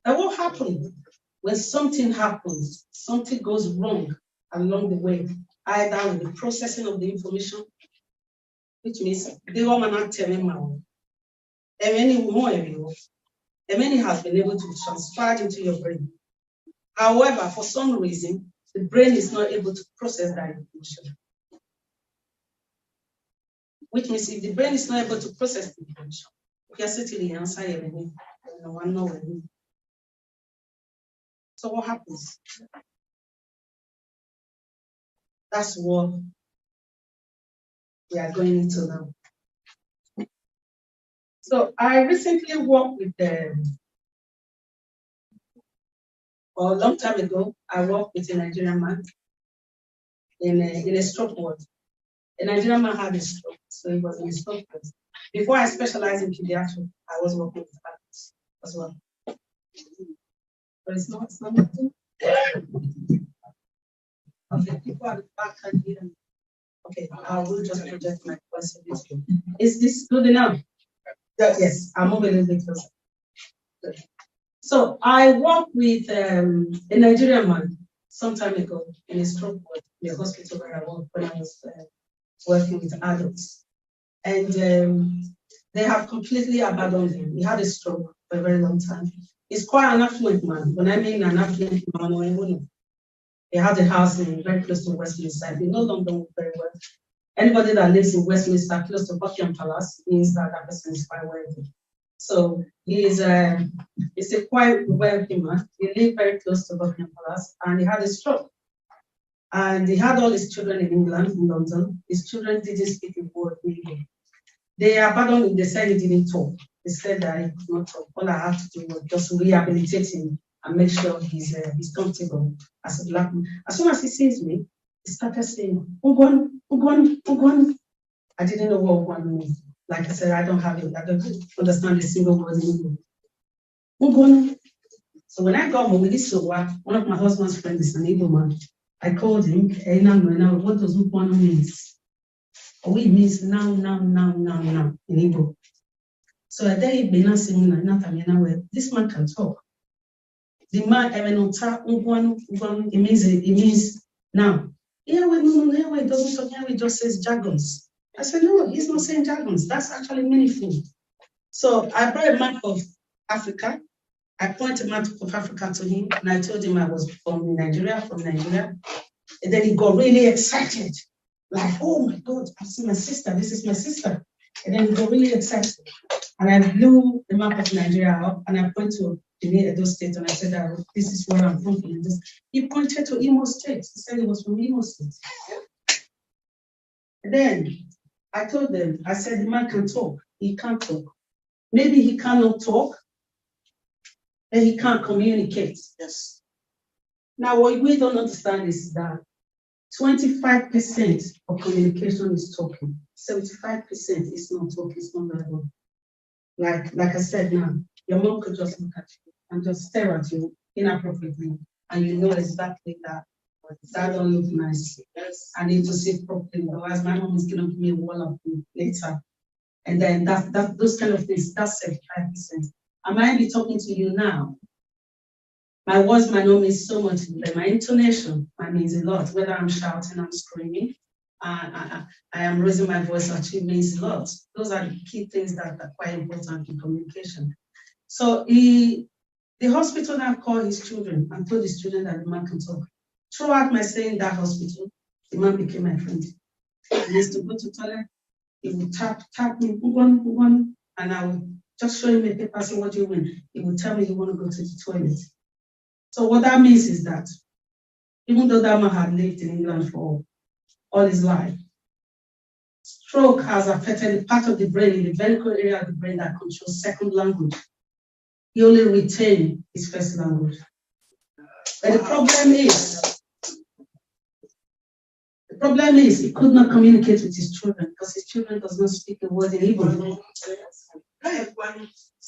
And what happened when something happens, something goes wrong along the way, either with the processing of the information, which means the woman not telling me, many has been able to transfer it into your brain. However, for some reason, the brain is not able to process that information. Which means if the brain is not able to process the information, you can say to the answer, so what happens? That's what we are going into now. So I recently worked with or a long time ago, I worked with a Nigerian man in a stroke ward. A Nigerian man had a stroke, so he was in a stroke ward. Before I specialized in pediatrics, I was working with adults as well. But it's not nothing. Okay, people at the back can hear me. Okay, I will just project my voice. Is this good enough? Yes, I'm moving a little bit closer. Good. So I worked with a Nigerian man some time ago in a stroke ward in the hospital where I worked when I was working with adults. And they have completely abandoned him. He had a stroke for a very long time. He's quite an affluent man. When I mean an affluent man, he had a house very close to Westminster. He no longer work very well. Anybody that lives in Westminster, close to Buckingham Palace, means that that person is quite wealthy. So he's a quite wealthy man. He lived very close to Buckingham Palace, and he had a stroke. And he had all his children in England, in London. His children didn't speak a word in English. They abandoned him. They said he didn't talk. They said that he could not talk. All I had to do was just rehabilitate him and make sure he's comfortable as a black man. As soon as he sees me, he started saying, Ugwan, Ugwan, Ugwan. I didn't know what Ugwan means. Like I said, I don't understand a single word in English. Ugwan. So when I got home with this, one of my husband's friends is an Igbo man. I called him, what does Ugwan mean? Oh, it means now in Igbo. So I tell Benin, this man can talk. The man, it means now. Yeah, it doesn't talk, it just says jargons. I said, no, he's not saying jargons. That's actually meaningful. So I brought a map of Africa. I pointed a map of Africa to him, and I told him I was from Nigeria. And then he got really excited. Like, oh my God, I see my sister. This is my sister. And then he got really excited. And I blew the map of Nigeria up, and I pointed to Benin, Edo State, and I said, this is where I'm from. He pointed to Imo State. He said he was from Imo State. And then I told them, I said, the man can talk. He can't talk. Maybe he cannot talk, and he can't communicate. Yes. Now, what we don't understand is that 25% of communication is talking. 75% is not talking, it's not verbal. Like I said now, your mom could just look at you and just stare at you inappropriately, and you know exactly that. That don't look nice. Yes. I need to sit properly, otherwise my mom is gonna give me a wall up later. And then that those kind of things, that's 75%. I might be talking to you now. My words might not mean so much, but my intonation might mean a lot. Whether I'm shouting, I'm screaming, I am raising my voice, actually means a lot. Those are the key things that are quite important in communication. So the hospital now called his children and told his children that the man can talk. Throughout my stay in that hospital, the man became my friend. He used to go to the toilet, he would tap me, and I would just show him a paper, say, what do you mean? He would tell me he want to go to the toilet. So what that means is that even though that man had lived in England for all his life, stroke has affected the part of the brain, in the ventral area of the brain that controls second language. He only retained his first language. But the problem is he could not communicate with his children because his children does not speak a word in Igbo.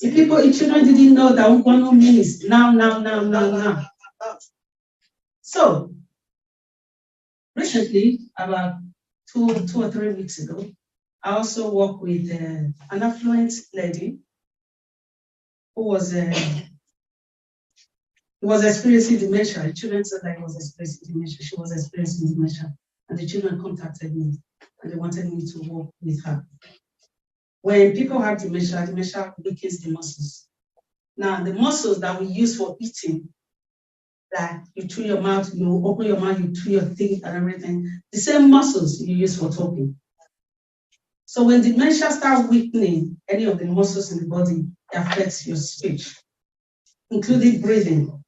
The children didn't know that Ugwano means now. So recently, about two or 3 weeks ago, I also work with an affluent lady who was experiencing dementia. The children said that he was experiencing dementia. She was experiencing dementia. And the children contacted me and they wanted me to work with her. When people have dementia, dementia weakens the muscles. Now, the muscles that we use for eating, like you chew your mouth, you open your mouth, you chew your teeth and everything, the same muscles you use for talking. So when dementia starts weakening any of the muscles in the body, it affects your speech, including breathing,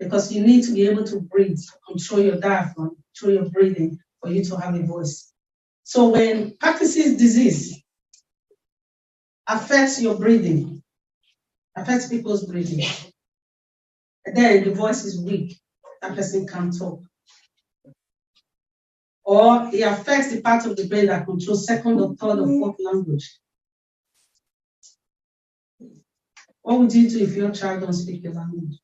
because you need to be able to breathe, control your diaphragm, control your breathing for you to have a voice. So when Parkinson's disease affects your breathing, affects people's breathing, and then the voice is weak, that person can't talk. Or it affects the part of the brain that controls second or third or fourth language. What would you do if your child don't speak your language?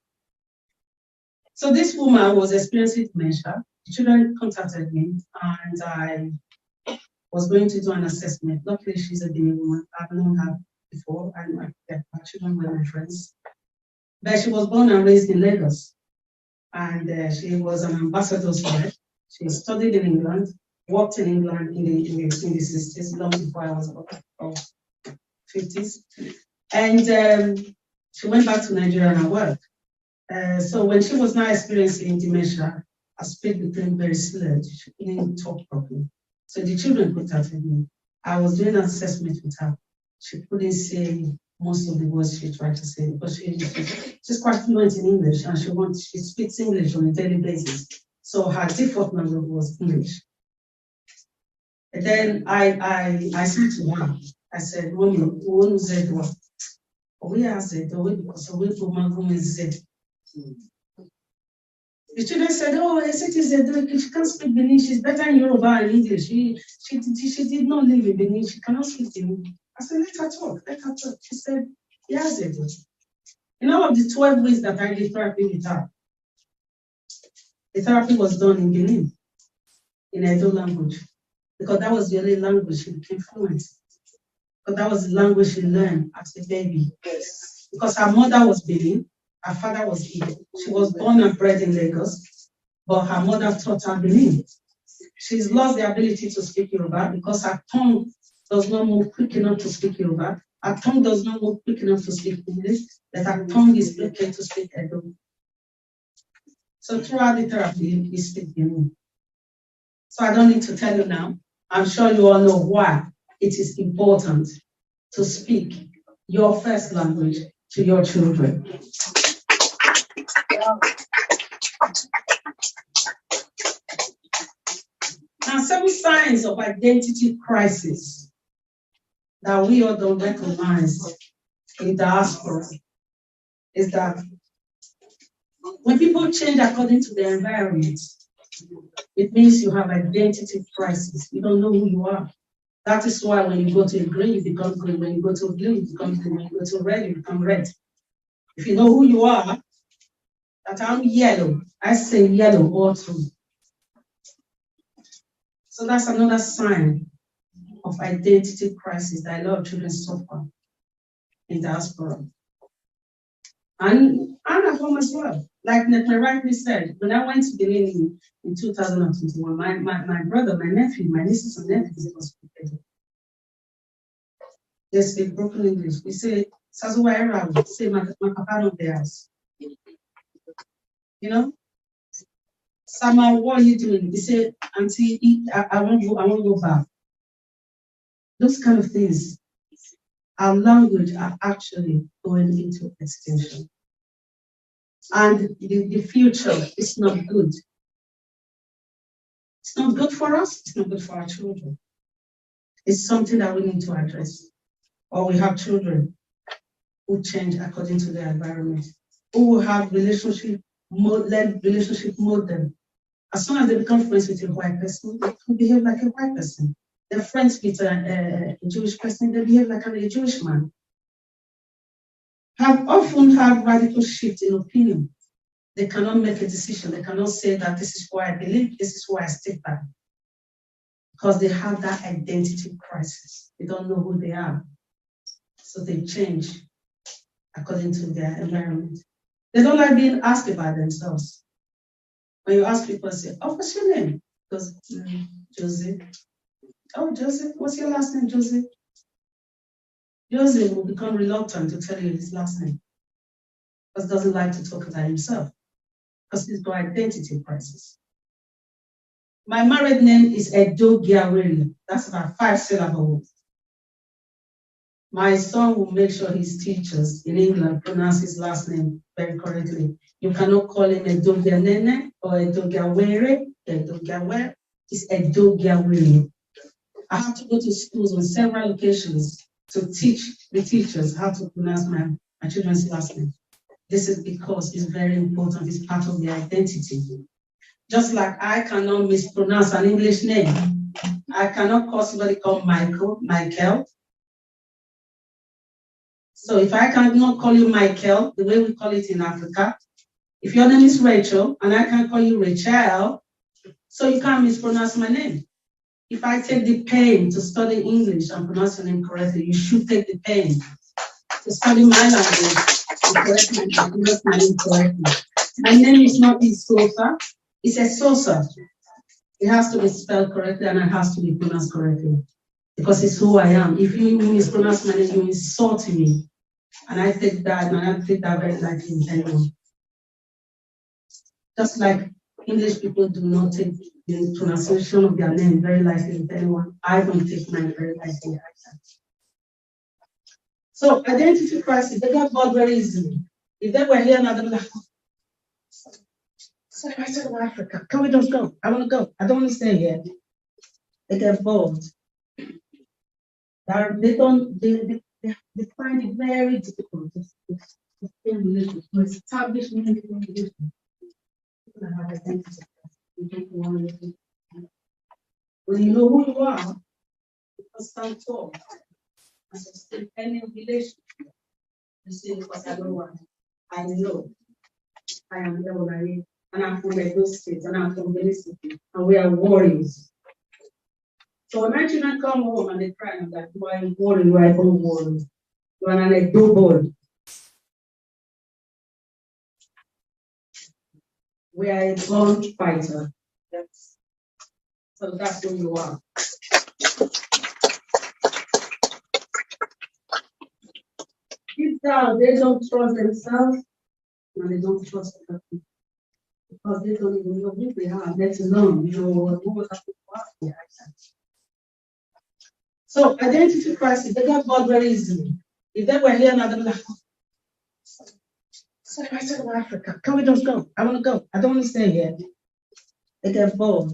So this woman was experiencing dementia. The children contacted me and I was going to do an assessment. Luckily, she's a Benin woman. I've known her before and my children were my friends. But she was born and raised in Lagos. And she was an ambassador there. She studied in England, worked in England in the 60s, long before I was of 50s. And she went back to Nigeria and worked. So when she was now experiencing dementia, her speech became very slurred. She couldn't talk properly. So the children contacted me. I was doing an assessment with her. She couldn't say most of the words she tried to say because she's quite fluent in English and she speaks English on a daily basis. So her default language was English. And then I said to her, I said, Mommy, who said what? We are said, because we said. The children said, oh, she can't speak Benin, she's better in Yoruba and English. She did not live in Benin, she cannot speak Benin. I said, let her talk. She said, yes, it was. In all of the 12 weeks that I did therapy with her, the therapy was done in Benin, in Edo language, because that was the only language she became fluent. Because that was the language she learned as a baby. Yes. Because her mother was Benin, her father was Igbo. She was born and bred in Lagos, but her mother taught her Benin. She's lost the ability to speak Yoruba because her tongue does not move quick enough to speak Yoruba. Her tongue does not move quick enough to speak English, but her tongue is quick to speak Edo. So throughout the therapy, we speak Benin. So I don't need to tell you now. I'm sure you all know why it is important to speak your first language to your children. Now, 7 signs of identity crisis that we all don't recognize in diaspora is that when people change according to their environment, it means you have identity crisis. You don't know who you are. That is why when you go to a green, you become green. When you go to blue, you become blue. When you go to red, you become red. If you know who you are, that I'm yellow, I say yellow all through. So that's another sign of identity crisis that a lot of children suffer in diaspora. And at home as well. Like Netma rightly said, when I went to Benin in 2021, my brother, my nephew, my nieces and nephews was speaking. They speak broken English. We say, Sazuwaira, we say, my papa no bears. You know? Sama, what are you doing? We say, Auntie, I want to go back. Those kind of things. Our language are actually going into extinction. And the future is not good. It's not good for us, it's not good for our children. It's something that we need to address. Or we have children who change according to their environment, who will have relationship model. As soon as they become friends with a white person, they can behave like a white person. They're friends with a Jewish person, they behave like a Jewish man. Often have radical shift in opinion. They cannot make a decision. They cannot say that this is what I believe, this is what I stick by. because they have that identity crisis. They don't know who they are. So they change according to their environment. They don't like being asked about themselves. When you ask people, say, oh, what's your name? Because Joseph. Oh, Joseph, what's your last name, Joseph? Joseph will become reluctant to tell you his last name because doesn't like to talk about himself because he's got identity crisis. My married name is Edo Giaweri. That's about 5 syllables. My son will make sure his teachers in England pronounce his last name very correctly. You cannot call him Edo Gianene or Edo Giawere. Edo Giawere is Edo Giaweri. I have to go to schools on several occasions to teach the teachers how to pronounce my children's last name. This is because it's very important. It's part of their identity. Just like I cannot mispronounce an English name. I cannot call somebody called Michael. So if I cannot call you Michael, the way we call it in Africa, if your name is Rachel and I can call you Rachel, so you can't mispronounce my name. If I take the pain to study English and pronounce your name correctly, you should take the pain to study my language and pronounce my name correctly. My name is not Isosa, it's a Sosa. It has to be spelled correctly and it has to be pronounced correctly because it's who I am. If you mispronounce my name, you insult me. And I take that very lightly in anyone. Just like English people do not take the pronunciation of their name very lightly in anyone, I don't take mine very lightly either. So identity crisis, they get bored very easily. If they were here now, they'd be like, so I said to Africa, can we just go? I want to go. I don't want to stay here. They get bored. They find it very difficult to stay in relationship, to establish meaningful relationship. People have identity. You don't want to. When you know who you are, you can stand tall and sustain any relationship. You say, because I don't want. I know I am Ewolari, and I'm from Edo State, and I'm from Benin City, and we are warriors. So when my children come home and they cry, I'm like, you are a warrior, you are a born warrior. You are an Edo boy. We are a born fighter. So that's who you are. Deep down, they don't trust themselves and they don't trust other people because they don't even know who they are, let alone know who was the accent. So identity crisis, they get bored very easily. If they were here now, they'd be like, so I said to Africa, can we just go? I want to go. I don't want to stay here. They get bored.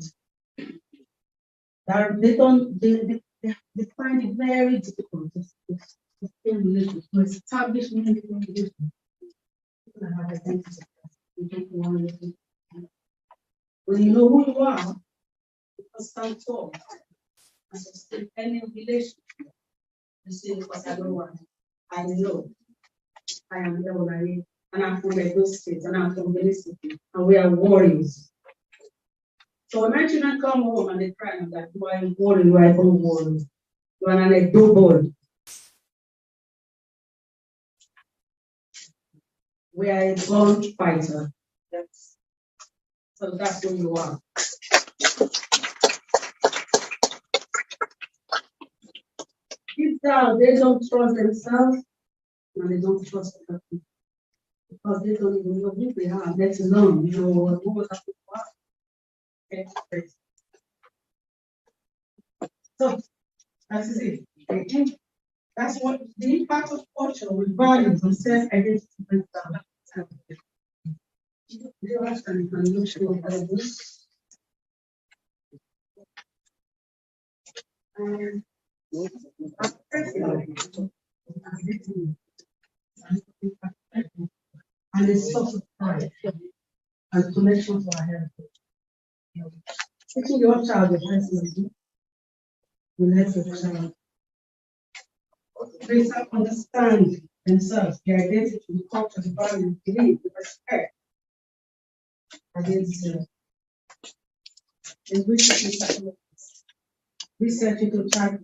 They find it very difficult to stay in relationship, to establish meaningful relationship. People have identity. You don't want to. When you know who you are, you can stand tall and sustain any relationship. You say, because I don't want. I know I am Ewolari, and I'm from Edo State, and I'm from Benin City, and we are warriors. So when my children come home and they cry, I'm like, you are a warrior, you are a born warrior. You are an Edo boy. We are a born fighter. So that's who you are. Deep down, they don't trust themselves and they don't trust other people because they don't even know who they are, let alone know who was up to what. Okay. So that is it. Okay. That's what the impact of culture with values and self-identity brings down. And a source of pride and connection to our heritage. Teaching your child the person will help your child. They start understand themselves, their identity, the culture, the values, the belief, the respect against in which research to try to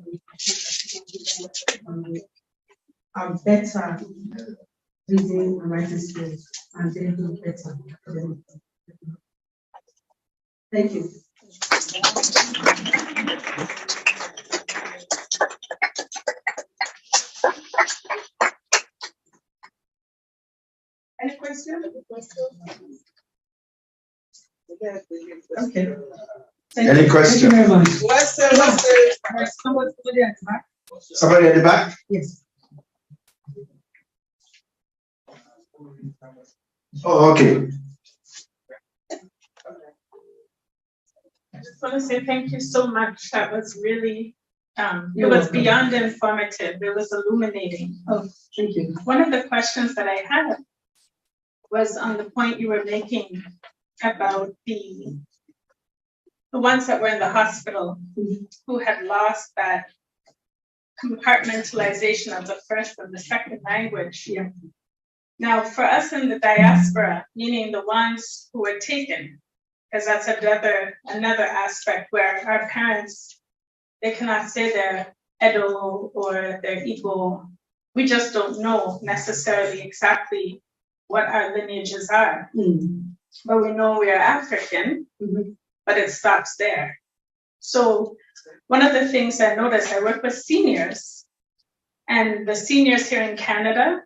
better reading and writing skills and then do better academically. Thank you. Any questions? Okay. Any questions? Thank you very much. Somebody at the back? Somebody at the back? Yes. Oh, okay. I just want to say thank you so much. That was really, it was beyond informative. It was illuminating. Oh, thank you. One of the questions that I had was on the point you were making about the ones that were in the hospital who had lost that compartmentalization of the first and the second language. Yeah. Now, for us in the diaspora, meaning the ones who were taken, because that's another aspect where our parents, they cannot say they're Edo or they're Igbo. We just don't know necessarily exactly what our lineages are. But we know we are African, but it stops there. So one of the things I noticed, I work with seniors, and the seniors here in Canada,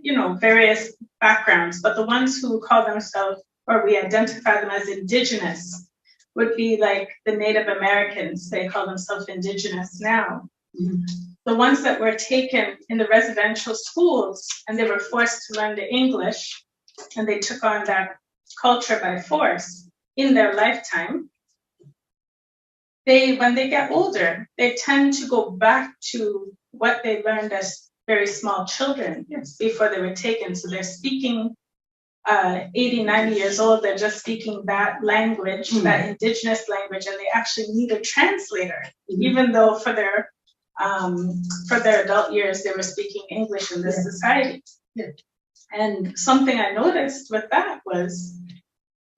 you know, various backgrounds, but the ones who call themselves, or we identify them as Indigenous, would be like the Native Americans. They call themselves Indigenous now. The ones that were taken in the residential schools and they were forced to learn the English, and they took on that culture by force in their lifetime, when they get older, they tend to go back to what they learned as very small children before they were taken. So they're speaking 80, 90 years old, they're just speaking that language, that Indigenous language, and they actually need a translator, even though for their adult years, they were speaking English in this society. And something I noticed with that was,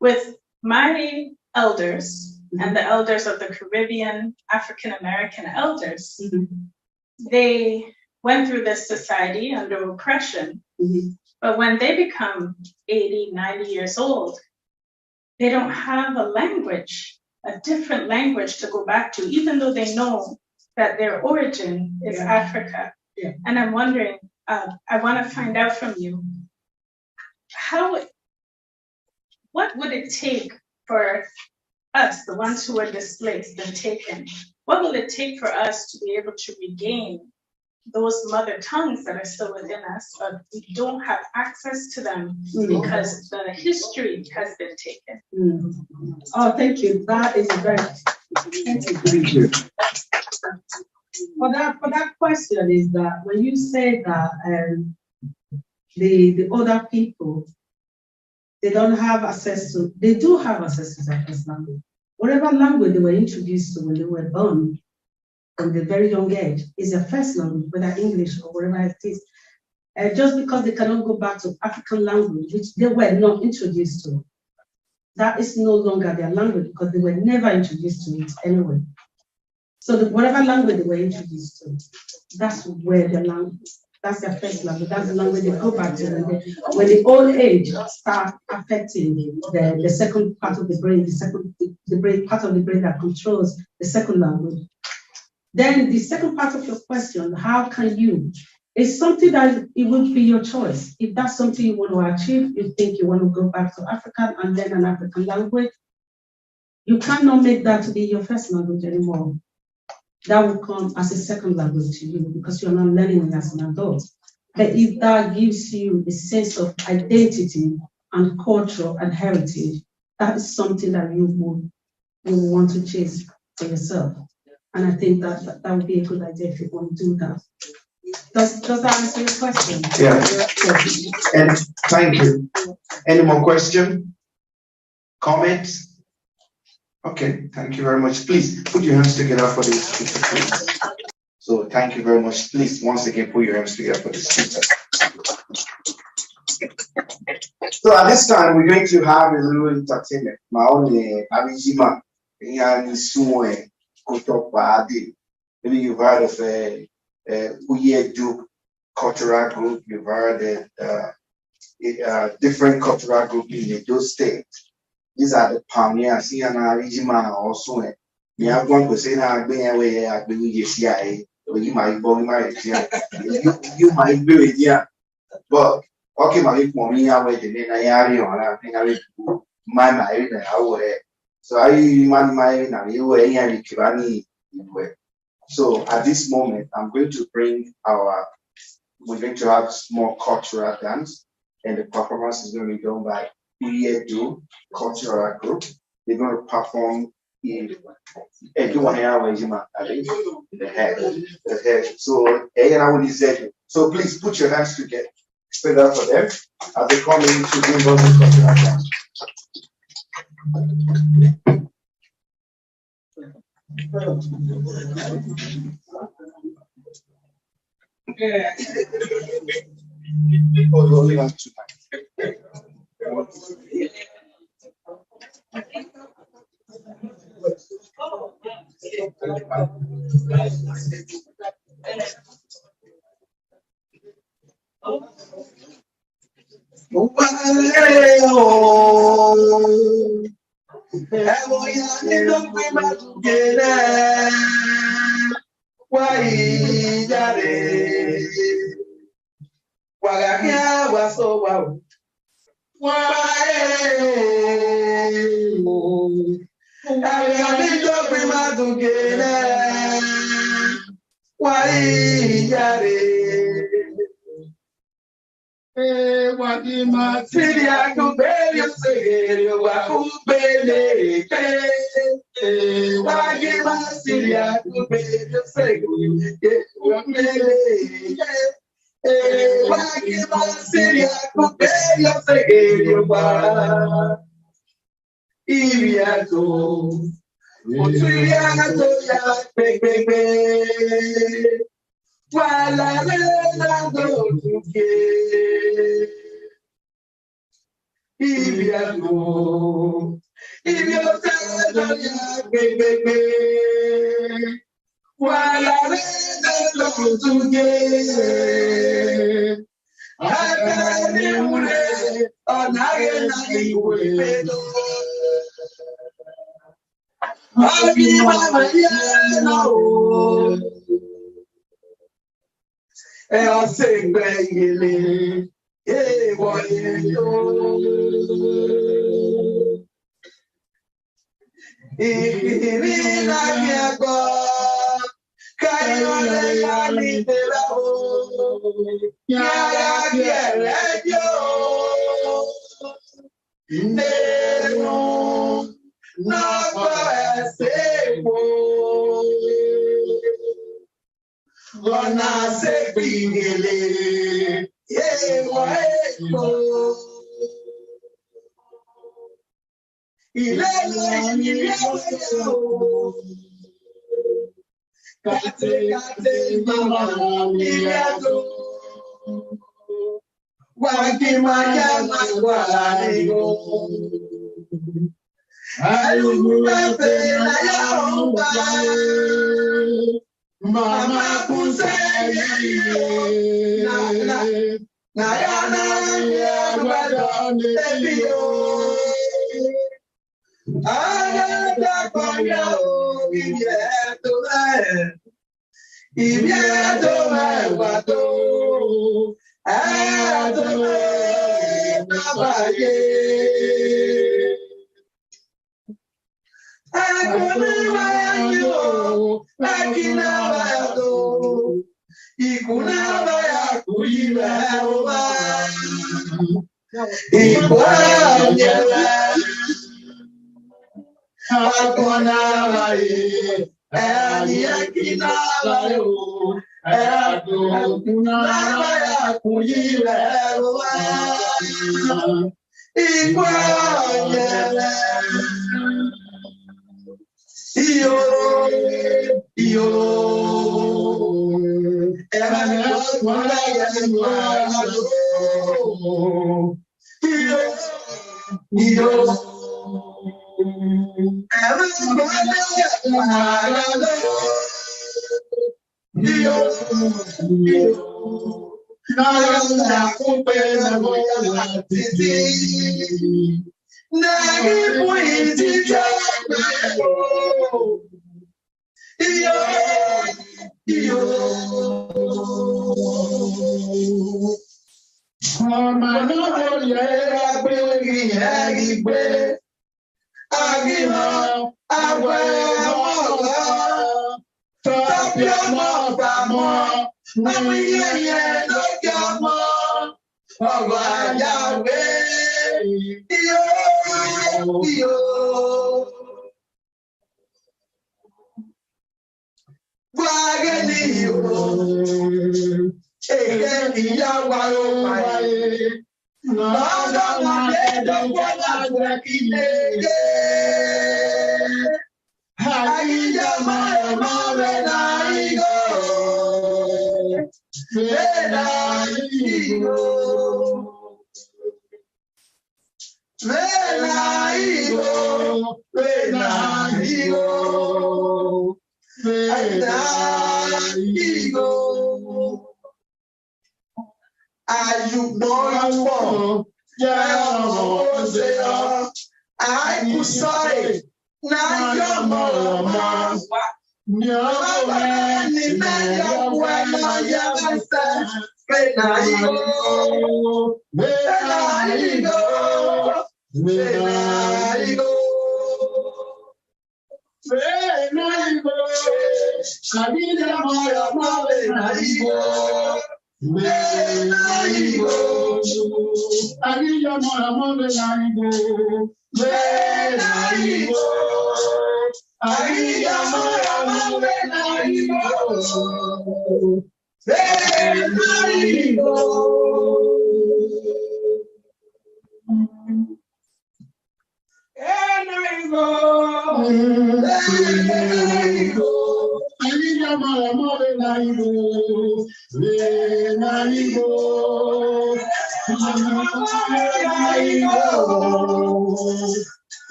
with my elders and the elders of the Caribbean, African-American elders, they went through this society under oppression. But when they become 80, 90 years old, they don't have a language, a different language to go back to, even though they know that their origin is Africa. And I'm wondering, I want to find out from you, what would it take for us, the ones who are displaced and taken, what will it take for us to be able to regain those mother tongues that are still within us, but we don't have access to them because the history has been taken? Oh, thank you. That is very, thank you. For that question is that when you say that the other people, they don't have access to, they do have access to their first language. Whatever language they were introduced to when they were born, from the very young age, is their first language, whether English or whatever it is. Just because they cannot go back to African language, which they were not introduced to, that is no longer their language because they were never introduced to it anyway. So whatever language they were introduced to, that's where their language, that's their first language, that's the language they go back to. And when the old age start affecting the second part of the brain, part of the brain that controls the second language. Then the second part of your question, how can you, it's something that it would be your choice. If that's something you want to achieve, you think you want to go back to African and learn an African language, you cannot make that to be your first language anymore. That will come as a second language to you because you're not learning it as an adult. But if that gives you a sense of identity and culture and heritage, that is something that you would want to chase for yourself. And I think that would be a good idea if you want to do that. Does that answer your question? Yeah. And thank you. Any more questions? Comments? Okay, thank you very much. Please put your hands together for the speaker, please. So thank you very much. Please, once again, put your hands together for the speaker. So at this time, we're going to have a little entertainment. My own Arijima, Kotopadi. Maybe you've heard of Uyedu cultural group. You've heard different cultural group in those states. These are the pioneers. See, and Arijima also. You have one person being away at the CIA. You might be with you. But okay, my mommy, I wait in a area on I think I will my married and I will. So I man married and you were any Kirani. So at this moment, we're going to have small cultural dance, and the performance is going to be done by Uyedu Cultural Group. They're going to perform in the head. So please put your hands together. Spread out for them as they come in to bring us the cultural dance. Oh, you only have 2 nights.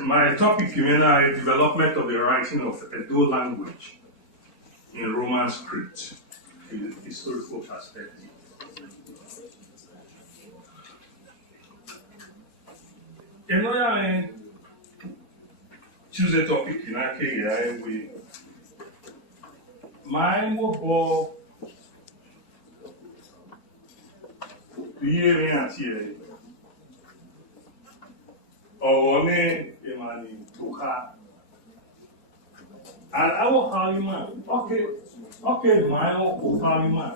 My topic is development of the writing of Edo language in Roman script, in historical perspective. And I choose a topic in Akea with my mobile here. Or Emani Tuha. And I will call you man. Okay, my own call you man.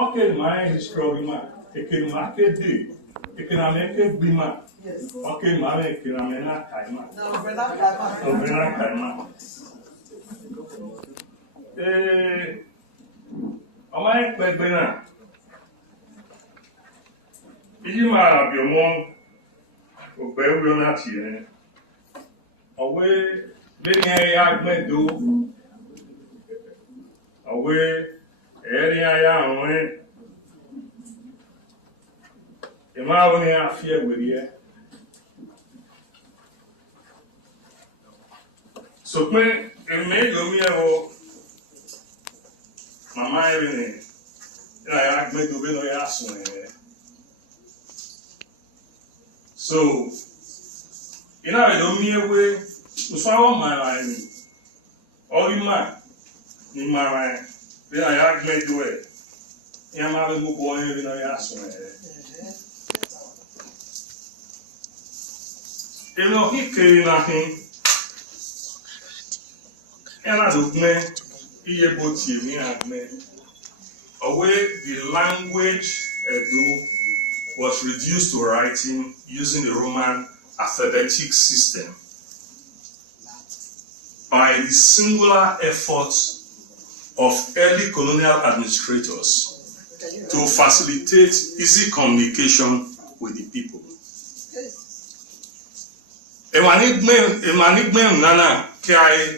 Okay, my history man. It can make it do. It can make it be man. Okay, my it can make it kaima. No, we're not kaima. My Benin. If you might be among Obey not here. Away, Benin Agmedo. Away, area away. Am I only a fear with you? So, when it made me my mind, I Agmedo Beno Yasway. So, you know, I don't mean away. If I want my line, all in my line, then I have made the way. I'm having a boy in a yass. You know, he came nothing. And I don't know, he able to me away the language was reduced to writing using the Roman alphabetic system by the singular efforts of early colonial administrators to facilitate easy communication with the people. Emanigme nana kai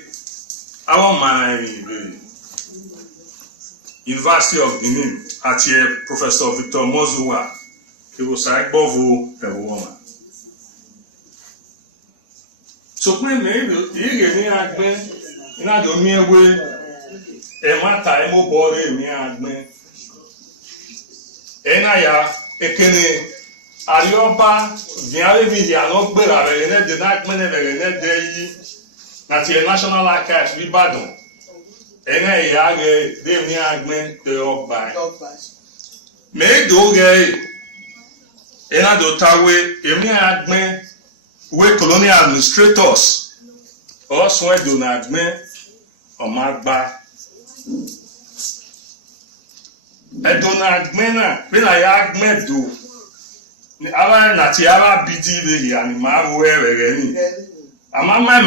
our my University of Benin at Professor Victor Mozuwa. He was like Bovo a woman. So when maybe you get me at me, and I don't mean way a matter more body me at me. And I can Arioba, the Arabian, not better, the night manager, that the National Archives be badon. And I they me at me, the off by. May do gay. Ena do tawe emi agme we colonial administrators also do na agme o magba e do na agme na be na ya agme do ni ala na ti ala bidi be ya ni ma we were ni ama ma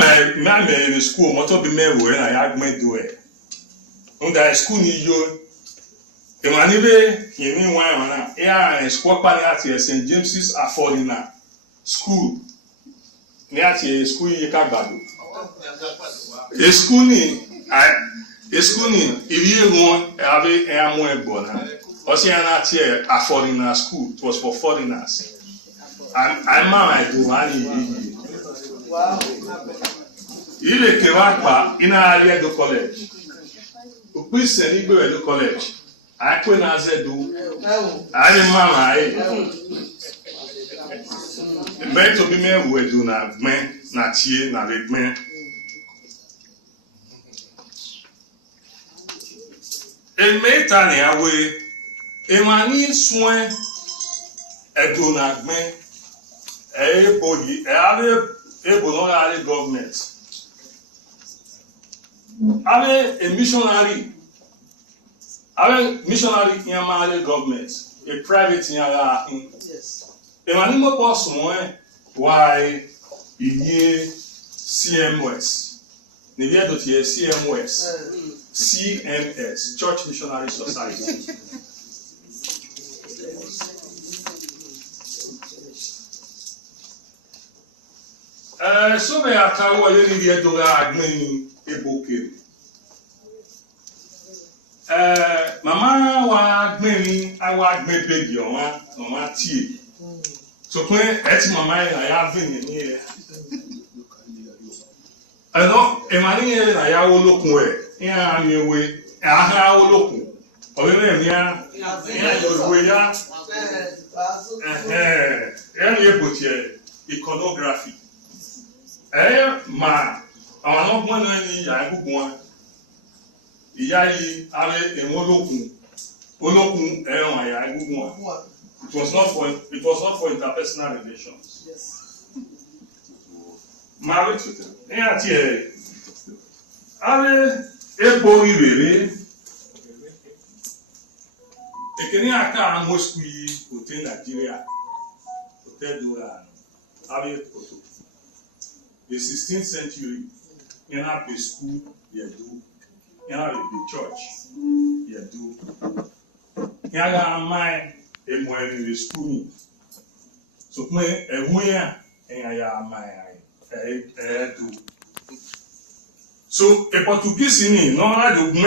me school mo to be me we na ya agme do e unda school ni yo Emanibe yemi wana ya school pa ni ati St. James's Affordina school ni ati school yi ka gbado e school ni iri won ave e amu egbo na o se na ati Affordina school. It was for foreigners. I'm my do ani wow ile ke wa pa ina area do college o pese ni gbe do college I quit as I do. I didn't mamma. The men to be men who do not men, not ye, not big men. And made Tanya away. Emani swan a do not men. A body, Bolonari government. Avec a missionary in a government, a private in a yes. A manimo person why il CMS. Nevia dot CMS. CMS, Church Missionary Society. So me akawo ye ni vie dora admin eboke. Mama wa admin awa admin baby oma tie. So pe eti mama ya vini ni e. Ano emani na ya olokun e ya mi ewe aha olokun. Owe me mi ya ewe ya ni ebotie iconography. Ma àwọn ọgbọ́n náà ní ìyá gbogbo wọn ìyá yìí arẹ ẹ̀wọ̀n olókun ẹ̀rọ àyà gbogbo wọn it was not for interpersonal relations. Yes. Married to them. Ní àti arẹ epo ìrèrè èkìní àká àwọn oṣù yìí òtẹ́ Nàìjíríà òtẹ́ dọ́là arẹ òtò. The 16th century, in a school, you do. In a church, you do. In a mind, in the school. So, when a winner, and I do. So, a Portuguese in no matter the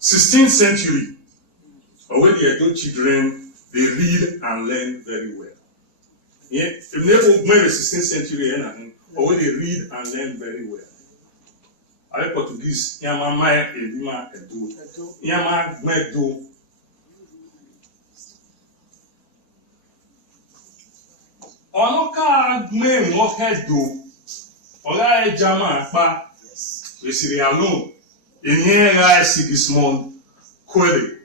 16th century, already adult children, they read and learn very well. Yeah, if never married 16th century, or they read and learn very well. I Portuguese, Yamama Edima Edo, Yama Medo. Onoka me Mokedo, Ola Jama Pa, Esiriano, Enyera Sigismond Kwele.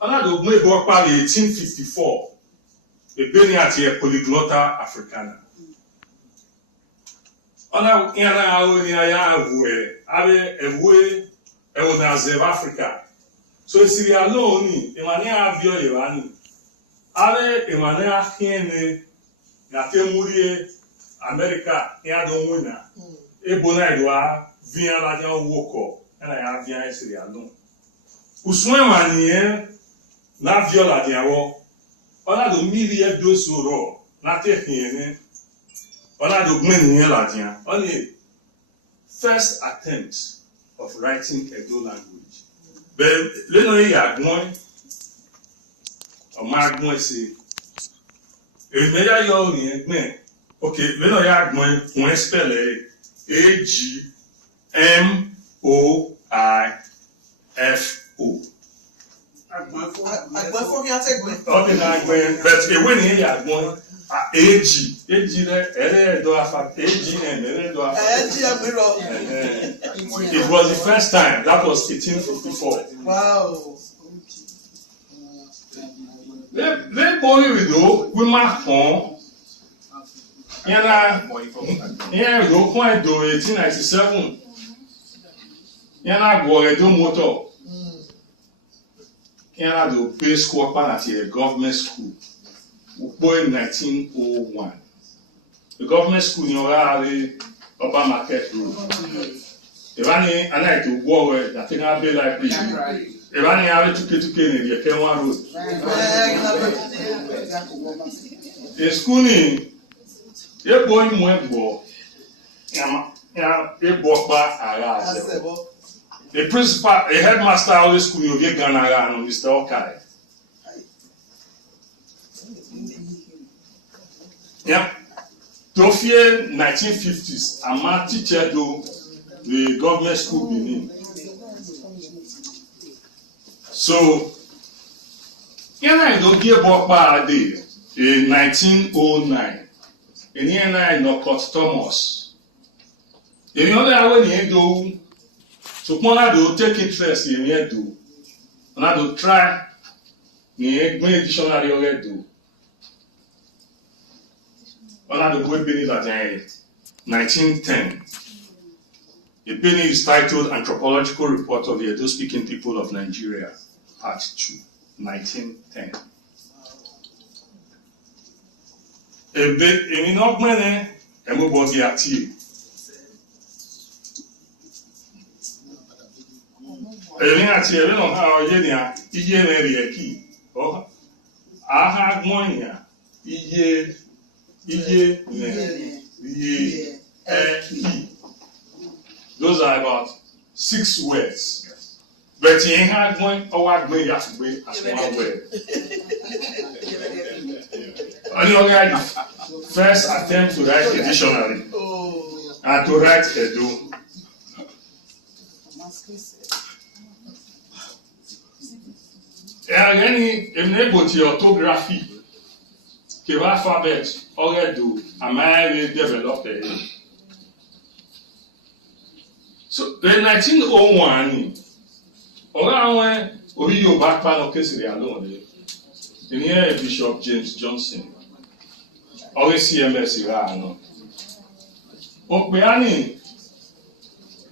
Another me go pa 1854, a Benin at a polyglotta Africana. Ona yana awo ni aya avue abe evue ewo na South Africa so Syria no ni emane avio yewani abe emane ahiene na temurie America ya do wina ebo na idwa via la dia woko na ya via Syria no uswe manie na viola dia wo ona do milie do soro na tehiene. On the first attempt of writing Edo language. But let me hear one or Magma say, okay, let me hear one spell AGMOIFO. But when he had one. AG it was the first time. That was 1854. Wow. Les boy we mark on. Yana 1897. Yana go Edo motor. Yana do base school at a government school. Born in 1901. The government school in Orari, Upper Market Road. Evani, I like to go where I think I'll be like this. Evani, I will to Kenny, the Kenwa Road. The school in, you're going to Mwembo, the principal, the headmaster of the school, you get Ghana, Mr. Okai. Yeah, Tofie 1950s, I'm a teacher to the government school Benin. So, I don't give up by a day in 1909. And here I know Thomas. The other way you do, so I do take interest in here do, and I do try in dictionary already do. Under the way Benin that 1910. The Benin is titled Anthropological Report of the Edo-speaking People of Nigeria, Part 2, 1910. Èmi náà gbẹ́nẹ́ ẹ̀mú bọ́ọ̀dì àti èmi àti ẹ̀rí náà ká ọyẹ́ ni iye rẹ̀ rí ẹ̀kí àhá gbọ́nyà iye rẹ̀ rí ẹ̀kí. Those are about 6 words. But you ain't going or you have to wait as one word. Only first attempt to write a dictionary and to write Edo. Any enable to orthography, the alphabet already am I developed. So in 1901, around orí Yorùbá pàánù késìrì àlóòrè, ìyẹn Bishop James Johnson, orí CMS ìrà àná. Òpè á ní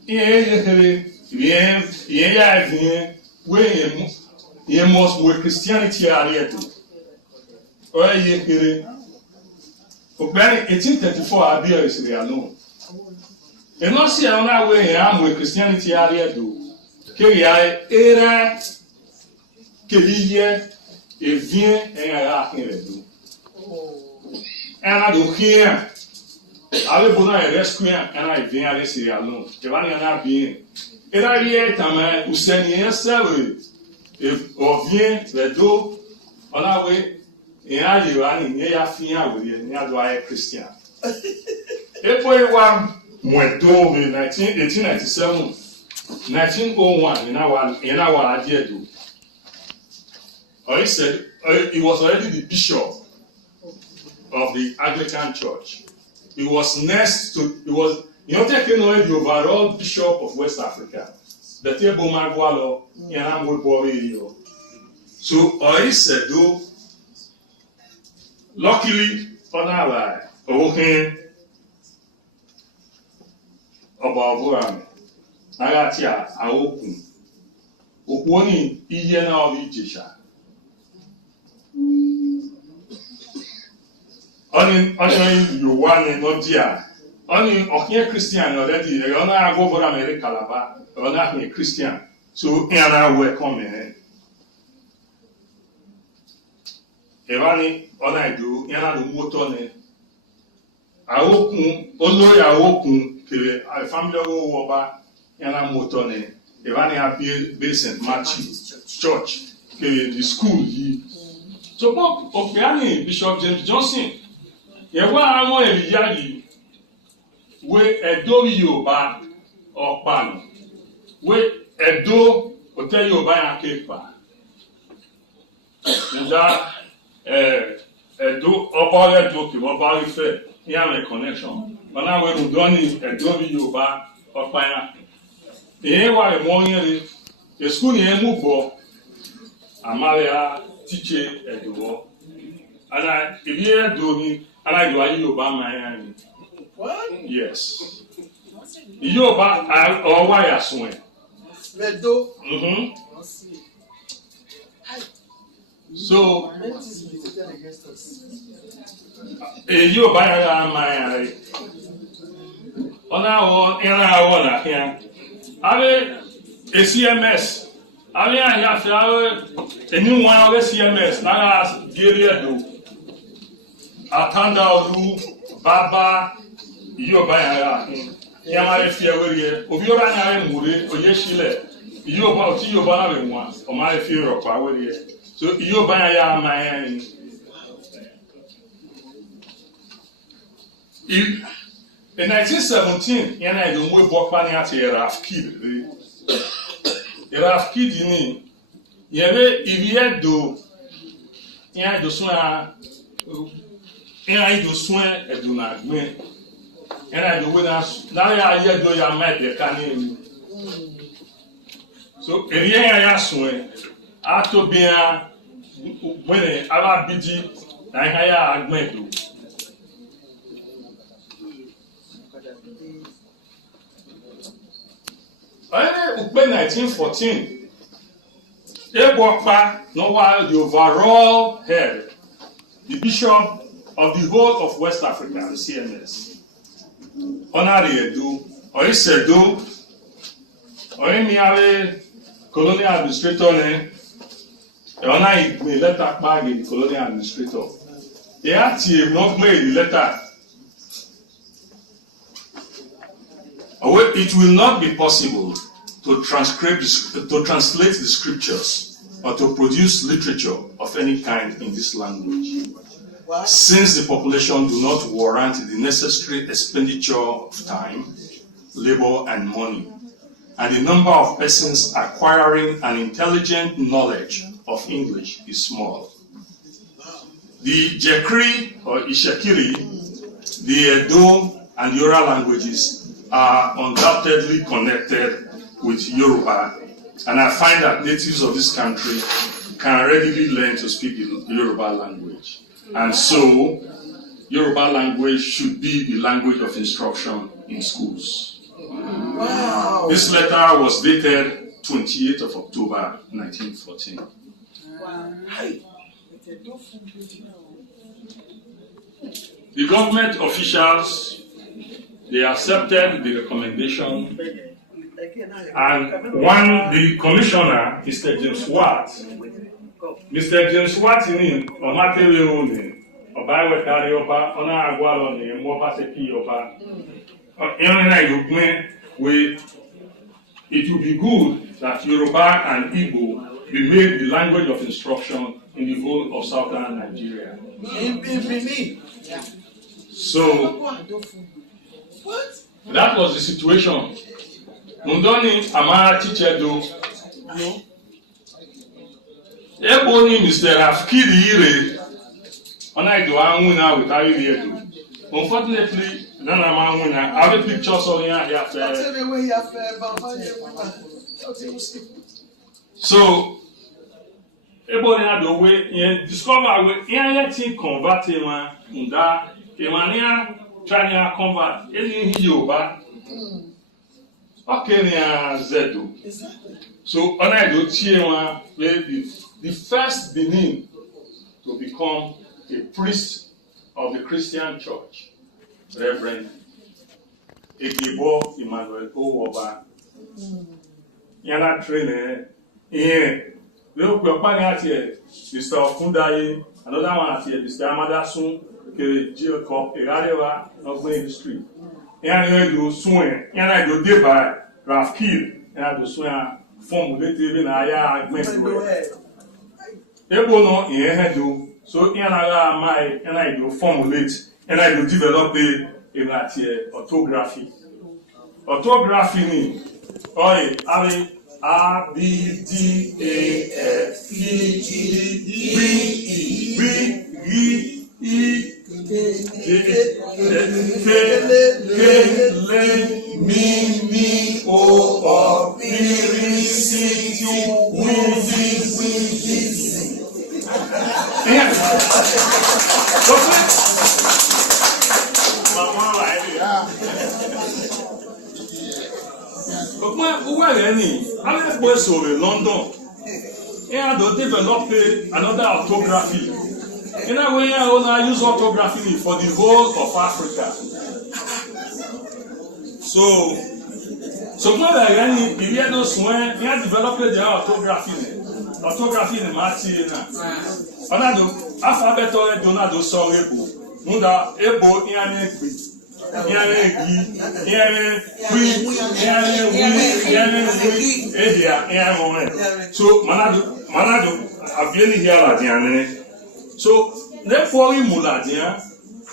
ìyẹn yẹkẹrẹ, ìyẹn yá ìyẹn wé ìyẹn must wé Christianity àárẹ̀ ẹ̀dùn. Orí yẹkẹrẹ, òpè á ní 1834 àbíyẹ̀ ìsìrì àlóòrè. And not see another way I am with Christianity area do. Keria era kelia e vient et a do. And I do here. I will put a rescue and I viens à laisser alone. Que va n'y en a bien. Et là, il y a ta main où c'est n'y seul. Et on vient le dos. On a oui. Et là, il y a n'y a fini à vous dire. N'y a doit être chrétien. Et pour y voir. Mwento in 1897, 1901, in our idea. He said he was already the bishop of the Anglican Church. He was next to, taking away the overall bishop of West Africa. The table Magwalo, Yanam Borio. So he said, luckily, for now, okay. Ọba ọbụla aghachi okwu onye ihe na ọrụ ijesha onye Yoruba n'ọdị onye ọkịnye Christian already ọ na-agụ ọbụla mere Calabar ọ na-ahụ Christian so ya na-welcome ebe ọ na-edo ya na moto ne okwu olórí okwu que a family of Oba yana motone evani apie be St. Matthew Church que the school he so pop opiani Bishop James Johnson ye wa àwọn eya yi we Edo Yoruba opanu we Edo hotel Yoruba yan kepa nda Edo Oba Edo ke Oba Ife yan connection. When I went to Donny and Dobby Yoba or Pina, the Ewa morning, the school in Mubo, Amalia, teacher at the war. And I, if you do me, and I do Yoba Miami. What? Yes. Yoba, or why I swim. So, Yoba Miami. Ona era na here. Ave CMS. Ave ya fa eni one of CMS na geria do. Atanda oru baba Yoba ya hin. Ya mare fie werie. Obi ora na re mure oye shile. Yoba oti Yoba na we nwa. O mare fie ro kwa werie. So Yoba ya amayan. In 1917, yana edo mwe bokpani ati Raf Kid. Raf Kid ni yebe ibiye do yana do soin edo na gbe. Yana edo we na ya ye do ya ma de kani. So eriye ya soin ato bien when ala bidi na ya agbe do. Ukpe 1914. Ebokpa, no while the overall head, the bishop of the whole of West Africa, the CMS. Honorary Edo, Oisedo, Oemiawe, colonial administrator, Honor letter bag the colonial administrator. He had to not made the letter. It will not be possible to translate the scriptures or to produce literature of any kind in this language, since the population do not warrant the necessary expenditure of time, labor, and money, and the number of persons acquiring an intelligent knowledge of English is small. The Jekri or Ishekiri, the Edo, and the oral languages are undoubtedly connected with Yoruba, and I find that natives of this country can readily learn to speak the Yoruba language. And so, Yoruba language should be the language of instruction in schools. Wow. This letter was dated 28th of October 1914. Wow. The government officials, they accepted the recommendation, and the commissioner, Mr. James Watt, Mr. James Watt in Omateleone, Oba Wekari Oba, Ona Agualone, Mopa Seki Oba, it would be good that Yoruba and Igbo be made the language of instruction in the whole of southern Nigeria. So, that was the situation. Mundoni Amara teacher do. Ebony Mr. Afkidi Ire. Ona do Amuna with Ariel. Unfortunately, none of Amuna. I have pictures on here. So, Ebony had the way discover way anything converted man Munda. Emania Chania convert any Yoba. Okay, Zedo. So, Onaido Chiema will be the first Benin to become a priest of the Christian Church, Reverend Egibo Emmanuel Owoba. Yana trainer, look, we're planning out here, Mr. Fundaye, another one out here, Mr. Amadasun. Que Dieu comme Eradewa dans l'industrie. Et on a eu soin, et on a eu débat, Rafkil, et on a eu soin formulé TV na ya agmento. Et bon non, et on a eu so et on a eu formulate, et on a eu développer une matière orthography. Orthography ni, oi, avec A B D A F G G B B E London, and to develop another orthography. In a way, I use orthography for the whole of Africa. So now that any period of when we have developed the orthography in Martina. Another alphabet or Donado Sorebo, Muda Ebo Iane. So Manado have been here at the so therefore Muladia,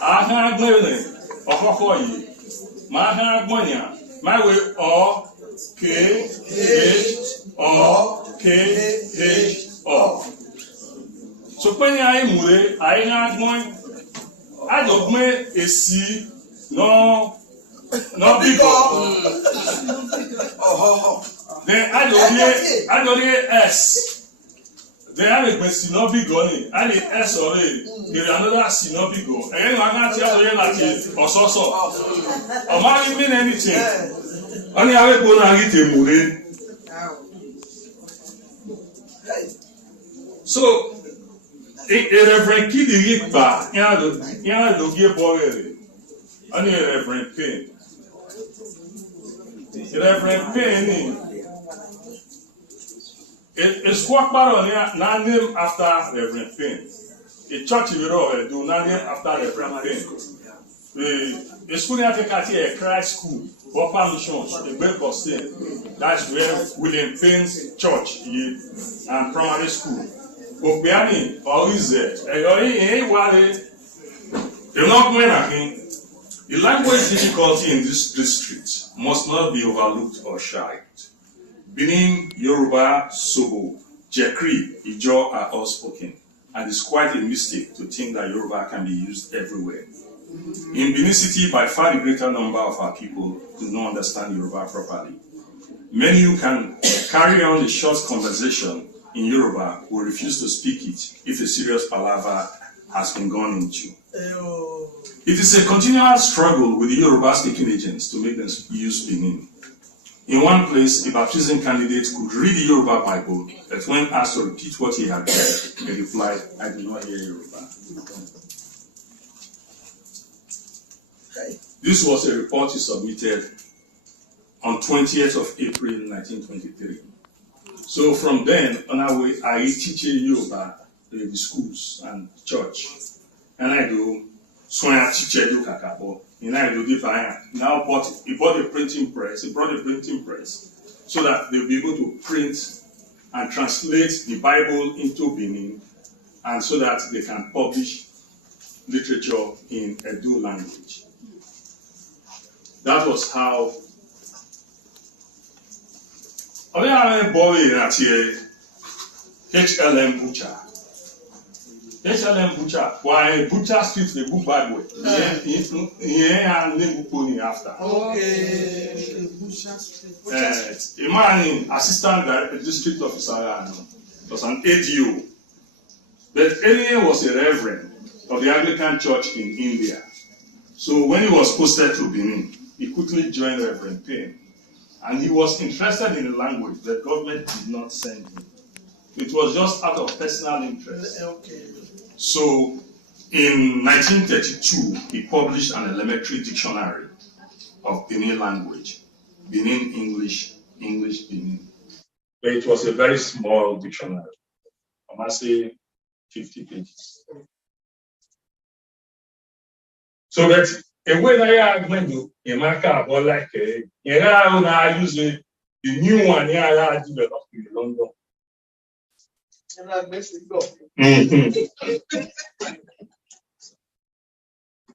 I have Glenn or Hoy, my hand Monia, my way or K H or K H or. So when I move, I have one. I don't make a C. No big Then I don't hear S. They are a Sinobigo, and the SOA, there are another Sinobigo. And I'm not telling you, or so. Or might mean anything. Only I will go and eat a movie. So, a reverend kid, you get back, you know, get bored. Only a reverend pain. Reverend Pain. It's what part now named after Reverend Pain. The church in Europe do not name after Reverend Pain. The school I take at a Christ school, Upper Missions, the Belfort State. That's where William Pain's church and primary school. Obiani, always there. The language difficulty in this district must not be overlooked or shied. Benin, Yoruba, Sobo, Jekri, Ijo are all spoken, and it's quite a mistake to think that Yoruba can be used everywhere. In Benin City, by far the greater number of our people do not understand Yoruba properly. Many who can carry on a short conversation in Yoruba will refuse to speak it if a serious palaver has been gone into. It is a continual struggle with the Yoruba-speaking agents to make them use Benin. In one place, a baptism candidate could read the Yoruba Bible, but when asked to repeat what he had read, he replied, "I do not hear Yoruba." This was a report he submitted on 20th of April 1923. So from then on our way, I teach Yoruba in the schools and church. And I do so I teach you kakabo. And I do divine. Now he bought a printing press. He brought a printing press so that they'll be able to print and translate the Bible into Benin, and so that they can publish literature in Edo language. That was how. I boy at HLM Butcher. HLM Butcher. Why Butcher Street the book Bible? Yeah, and name pony after. Okay. Butcher Street. A man, assistant district officer, was an ADO. But Elian was a reverend of the Anglican Church in India. So when he was posted to Benin, he quickly joined Reverend Payne. And he was interested in the language that government did not send him. It was just out of personal interest. Okay. So in 1932, he published an elementary dictionary of Benin language, Benin English, English Benin. But it was a very small dictionary, I must say 50 pages. So that a way that I went to America about like I use the new one here I developed in London.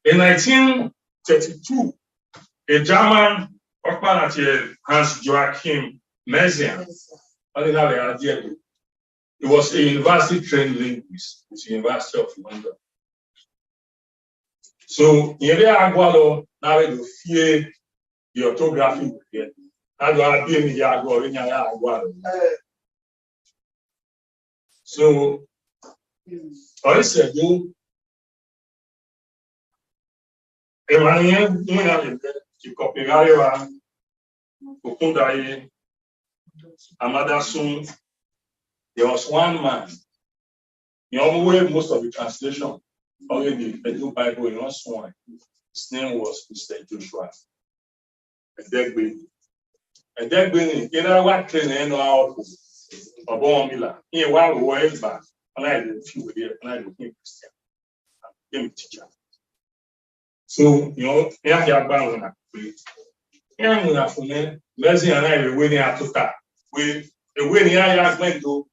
In 1932, a German Hans Joachim Messiaen, he was a university trained linguist at the University of London. So, in the Agualo, now we fear the orthography. How do I be in the Agualo? So, I said, you, Emmanuel, you copy Gariwa, Okundaye, Amadasun. There was one man. He always most of the translation. Already the Edo Bible in one swan. His name was Mr. Joshua. And then when you know what train and out of Bomila, here while we were back, and I did a few here, and I became Christian. I became teacher. So, you know, here I am bound on Here I'm going for me, Leslie and I were winning out to that. We a winning I went to,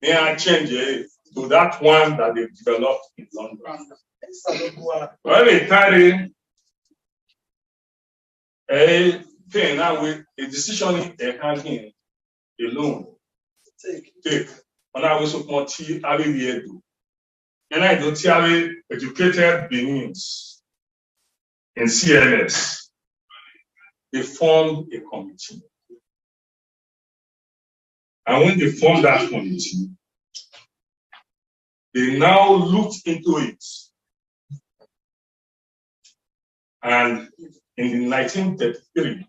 may I change it to that one that they developed in London. Well, they carry a thing now with a decision they hand in alone. Take. And I was more tea, I will be able. And I don't tell educated Benins in CLS. They formed a committee. And when they formed that committee, they now looked into it. And in 1933,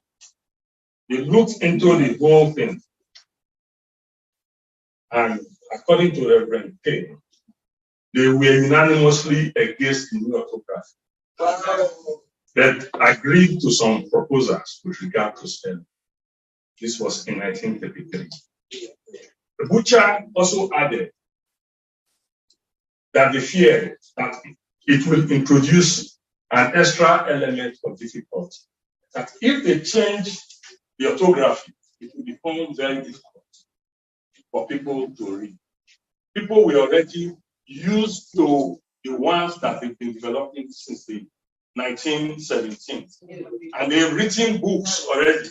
they looked into the whole thing. And according to Reverend K, they were unanimously against the new orthography. That agreed to some proposals with regard to spelling. This was in 1933. The Butcher also added that they feared that it will introduce an extra element of difficulty. That if they change the orthography, it will become very difficult for people to read. People were already used to the ones that they've been developing since the 1917s. And they've written books already.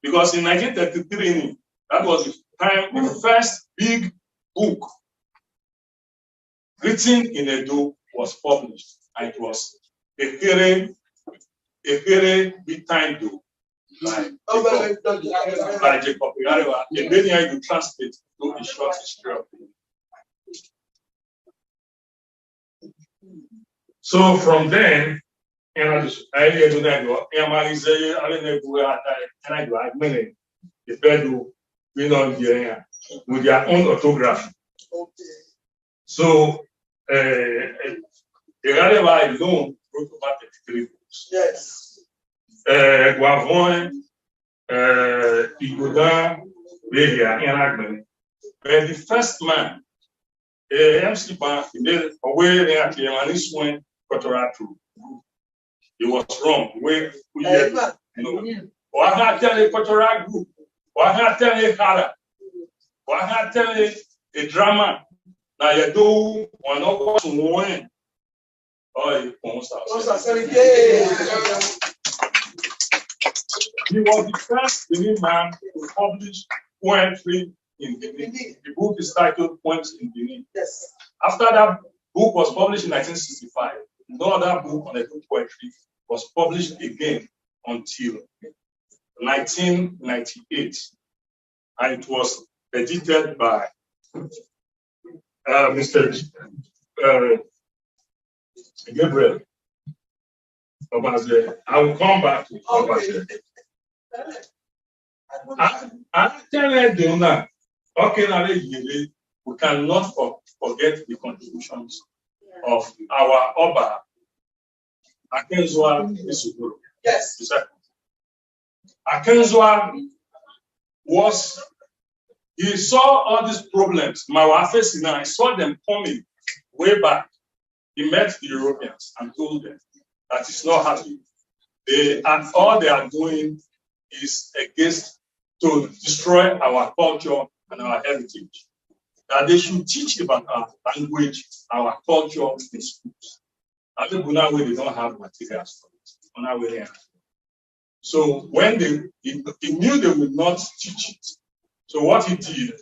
Because in 1933, that was the time the first big book written in Edo was published. And it was a very big time do by Jacob Igarewa. In Benin, you translate to a short history of it. So from then, with their own orthography. So Igarewa alone wrote about 33 books. Yes. Guavon, Igodan, but the first man, MC Ban, aware he was wrong. Where we why not tell a cultural group? Why not tell a color? Why not tell a drama? Now you do one of us one. Oh, he was the first Benin man to publish poetry in Benin. The book is titled Poems in Benin. Yes. After that book was published in 1965, no other book on Edo poetry was published again until 1998. And it was edited by Mr. Gabriel Obaze. I will come back to Obaze. I tell you now, we cannot forget the contributions of our Oba Akenzwa Isuguru. Yes. Akenzwa he saw all these problems. I saw them coming way back. He met the Europeans and told them that it's not happening. And all they are doing is against to destroy our culture and our heritage. That they should teach about our language, our culture in schools. I think they don't have materials for it. So when he knew they would not teach it. So what he did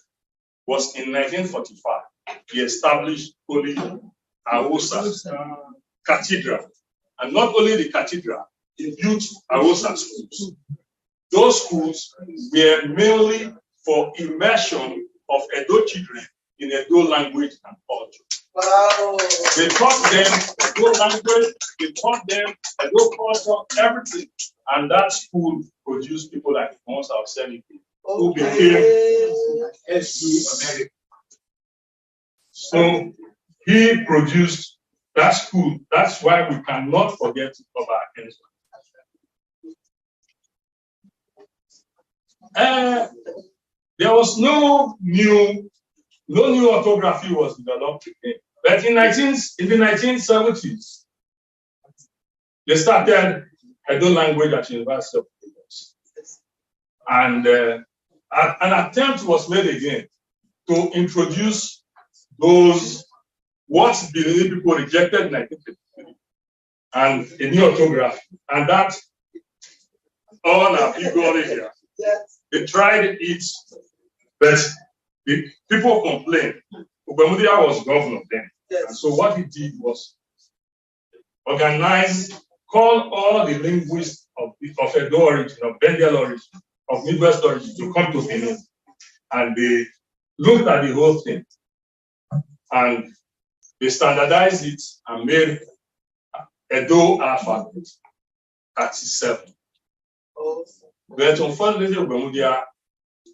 was in 1945, he established Holy Awosa Cathedral. And not only the cathedral, he built Awosa schools. Those schools were mainly for immersion of Edo children in Edo language and culture. Wow. They taught them Edo language, they taught them Edo culture, everything. And that school produced people like Mons Alseni, who became SG America. So he produced that school. That's why we cannot forget to cover Akenzwa. There was no new orthography was developed again. But in the 1970s, they started Edo language at University of Lagos. And an attempt was made again to introduce those what Benin people rejected in 1953 and a new orthography. And that on a big area. They tried it, but the people complained. Ubemudia was governor then. And so what he did was call all the linguists of Edo origin, of Bengal origin, of Midwest origin to come to Benin. And they looked at the whole thing. and they standardized it and made Edo alphabet 37. But unfortunately, the Bermuda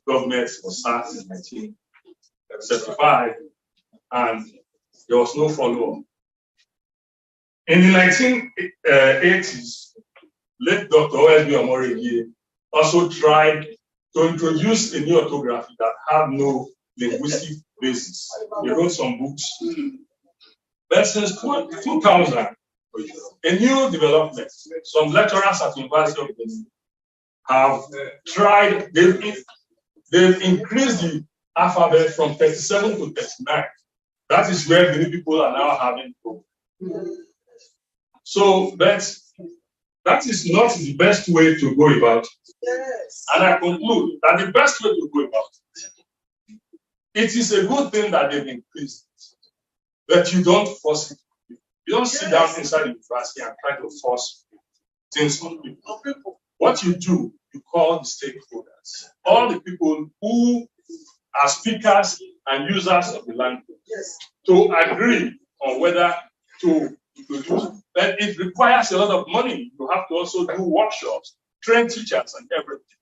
government was sacked in 1975, and there was no follow-up. In the 1980s, late Dr. O.S.B. Omorigi also tried to introduce a new orthography that had no linguistic basis. He wrote some books. But since 2000, a new development, some lecturers at the University of Benin have tried, they've increased the alphabet from 37 to 39. That is where many people are now having problems. So that is not the best way to go about it. Yes. And I conclude that the best way to go about it is a good thing that they've increased it, but you don't force it. You don't sit down inside the university and try to force things on people. What you do, you call the stakeholders, all the people who are speakers and users of the language, to agree on whether to introduce. But it requires a lot of money. You have to also do workshops, train teachers, and everything.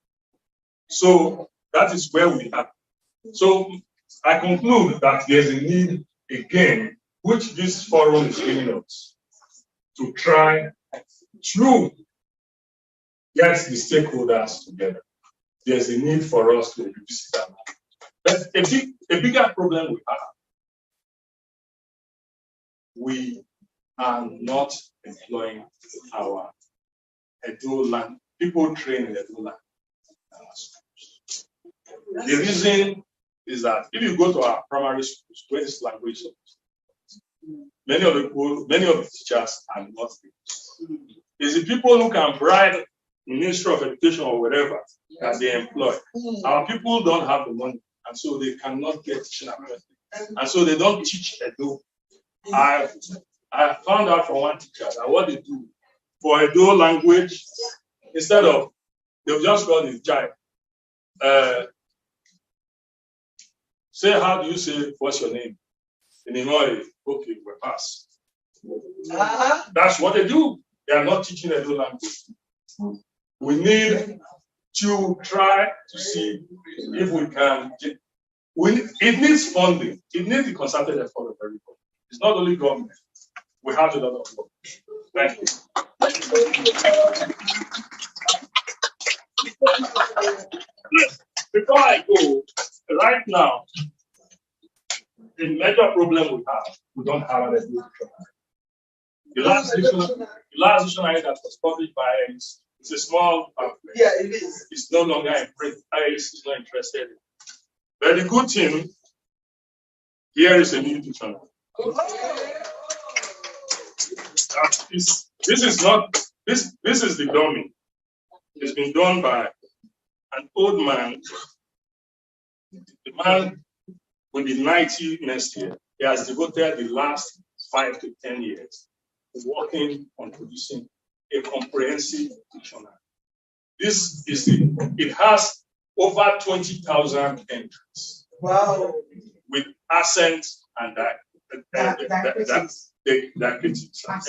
So that is where we are. So I conclude that there's a need again, which this forum is giving us, to try to get the stakeholders together. There's a need for us to revisit that. But a bigger problem we have, we are not employing our Edo land, people trained in Edo land. The reason is that if you go to our primary schools where this language is, many of the teachers are not teachers. It's the people who can bribe the Ministry of Education or whatever that they employ. Our people don't have the money, and so they cannot get teaching appointments. And so they don't teach Edo. I found out from one teacher that what they do for Edo language, instead of, they've just got this child. Say, how do you say, what's your name? In Imori, okay, we pass. That's what they do. They are not teaching Edo language. We need to try to see if we can. It needs funding. It needs the concerted effort of everybody. It's not only government. We have a lot of work. Thank you. Before I go, right now, the major problem we don't have an education. The last dictionary that was published by IAS, it's a small pamphlet. Yeah, it is. It's no longer in print. IAS is not interested in it. But the good thing, here is a new dictionary. This is the dummy. It's been done by an old man. The man will be 90 next year. He has devoted the last 5 to 10 years working on producing a comprehensive dictionary. It has over 20,000 entries. Wow. With accents and diacritics and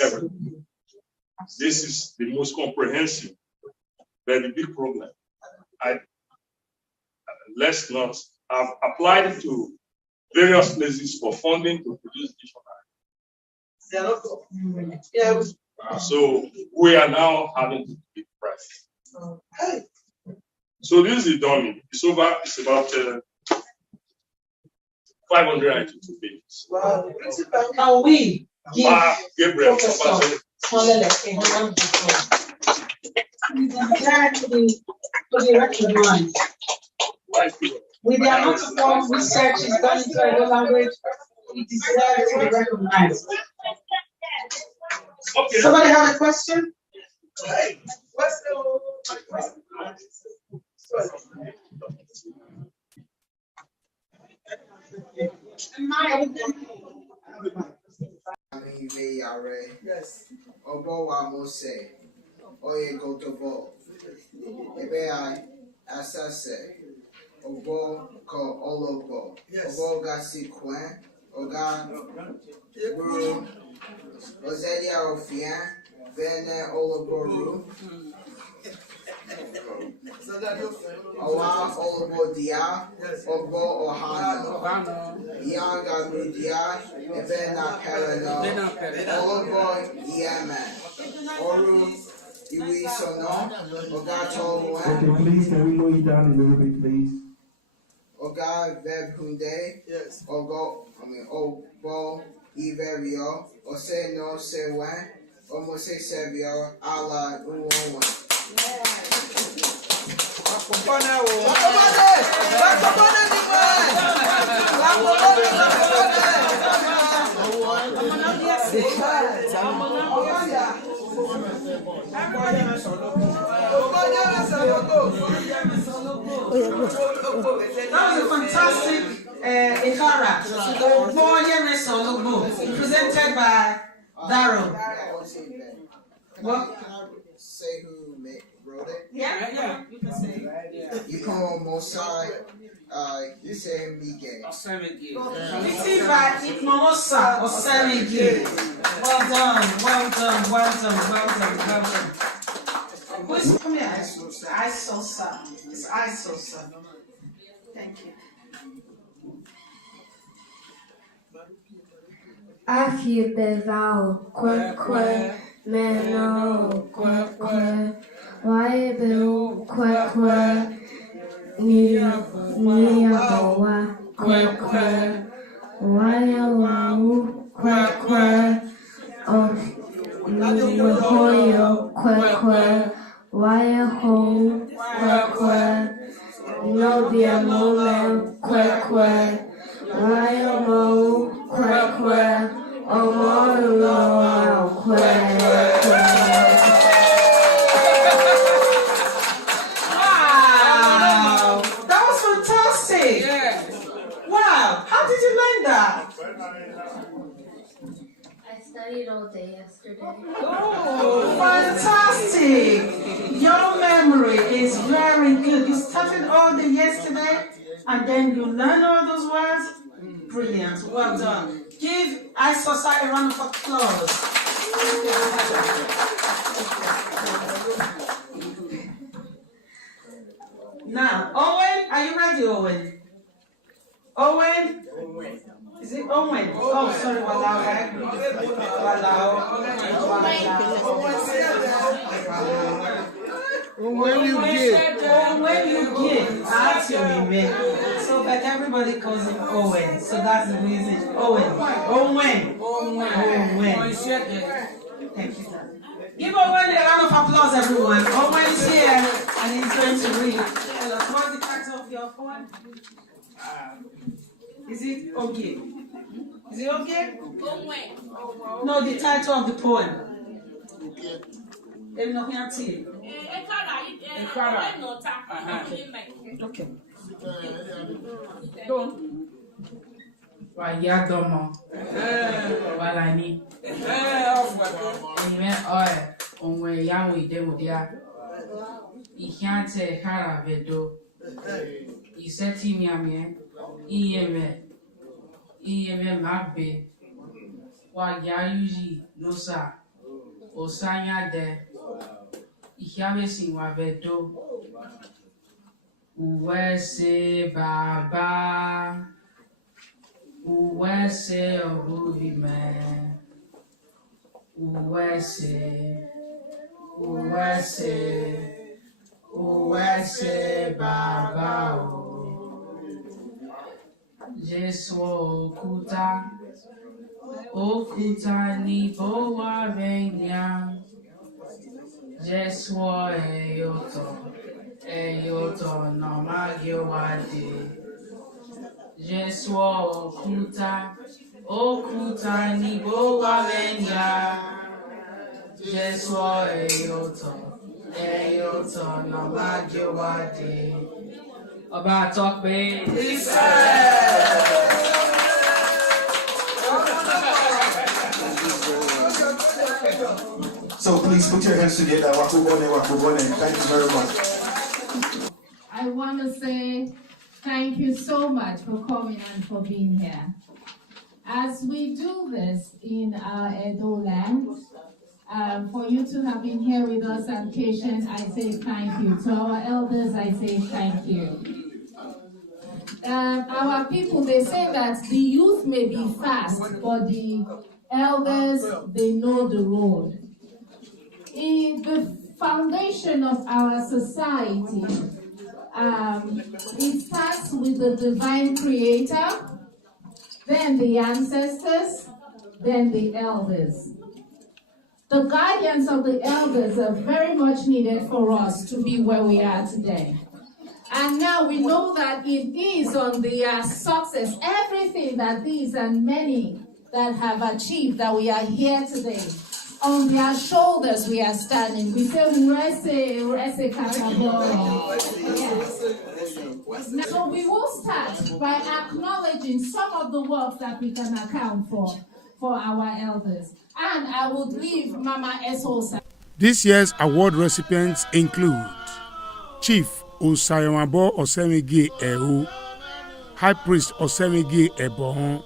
everything. This is the most comprehensive, but the big problem. Let's not have applied to various places for funding to produce dictionary. So we are now having to pay price. So this is the dummy. It's about 582 pages. Wow. Can we give Gabriel Professor Smalele a hand to be recognized? With the amount of research is done into Edo language, it deserves to be recognized. Okay. Somebody have a question? What's the question? Yes. Obo wa Mose. Oye gotobo. Ebe I asase. Obo ko olobo. Yes. Obo gasi kwen. Oga Guru, Ozelia Ofia, Vene Oloboru, Owa Olobodia, Obo Ohano, Yanga Grudia, Ebena Pereno, Olobo Yemen, Oru Iwi Sono, Ogato Okay, please, can we lower you down a little bit, please? Oga Vebhunde, Obo Iverio, Ose no Sewen, Omose Sevio, Ala Uwowen. That was a fantastic Ikara, presented by Darrow. What? Say who wrote it? Yeah, you can say. You call Mosai, you say Mige. Written by Ikmomosa Osemigi. Well done. Who's come here? Isosa. It's Isosa. Thank you. Afi bevao kwe meno kwe wae beu kwe ni abawa kwe wae wau kwe of ni hoyo kwe wae ho kwe no bia mome kwe wae mo kwe Wow, that was fantastic. Yeah. Wow, how did you learn that? I studied all day yesterday. Oh, fantastic. Your memory is very good. You started all day yesterday and then you learn all those words. Brilliant, well done. Give Isosa a round of applause. Now, Owen, are you ready, Owen? Owen? Is it Owen? Oh, sorry, Walao. When you give, that's your name. So that everybody calls him Owen. So that's the reason. Owen. Thank you. Give Owen a round of applause, everyone. Owen is here and he's going to read. Tell us what's the title of your poem? Is it okay? Is it okay? No, the title of the poem. Okay. Go on. Wayadomo. Walani. Ime oe. Onwe yawe demodia. Ihyante hara vedo. Iseti miamie. Iyeme magbe. Wayayuji nosa. Osanya de. Ihyabesi wavedo. Uwese baba. Uwese obuvime. Uwese baba o. Jesu okuta ni bowa venya. Jesu eyoto no magio wade. Jesu okuta ni bowa venya. Jesu eyoto no magio wade. Oba talk be. So please put your hands together. Wakubone. Thank you very much. I want to say thank you so much for coming and for being here. As we do this in our Edo land, for you to have been here with us and patient, I say thank you. To our elders, I say thank you. Our people, they say that the youth may be fast, but the elders, they know the road. In the foundation of our society, it starts with the divine creator, then the ancestors, then the elders. The guardians of the elders are very much needed for us to be where we are today. And now we know that it is on their success, everything that these and many that have achieved, that we are here today. On their shoulders we are standing. We say, Urese Kakaboro. Yes. So we will start by acknowledging some of the work that we can account for our elders. And I would leave Mama Esosa. This year's award recipients include Chief Osayomabo Osemigi Ehu, High Priest Osemigi Ebohon,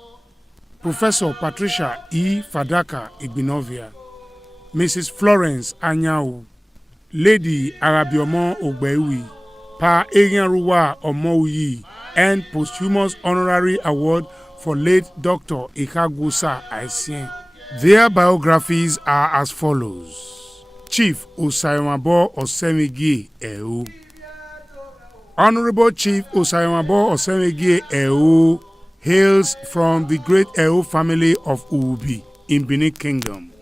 Professor Patricia E. Fadaka Igbinovia, Mrs. Florence Anyau, Lady Arabiomo Ogbewi, Pa Erianruwa Omouyi, and posthumous honorary award for late Dr. Ikagusa Aisien. Their biographies are as follows. Chief Osayomabo Osemigi Ehu. Honorable Chief Osayomabo Osemigi Ehu hails from the great Ehu family of Ubi in Benin Kingdom.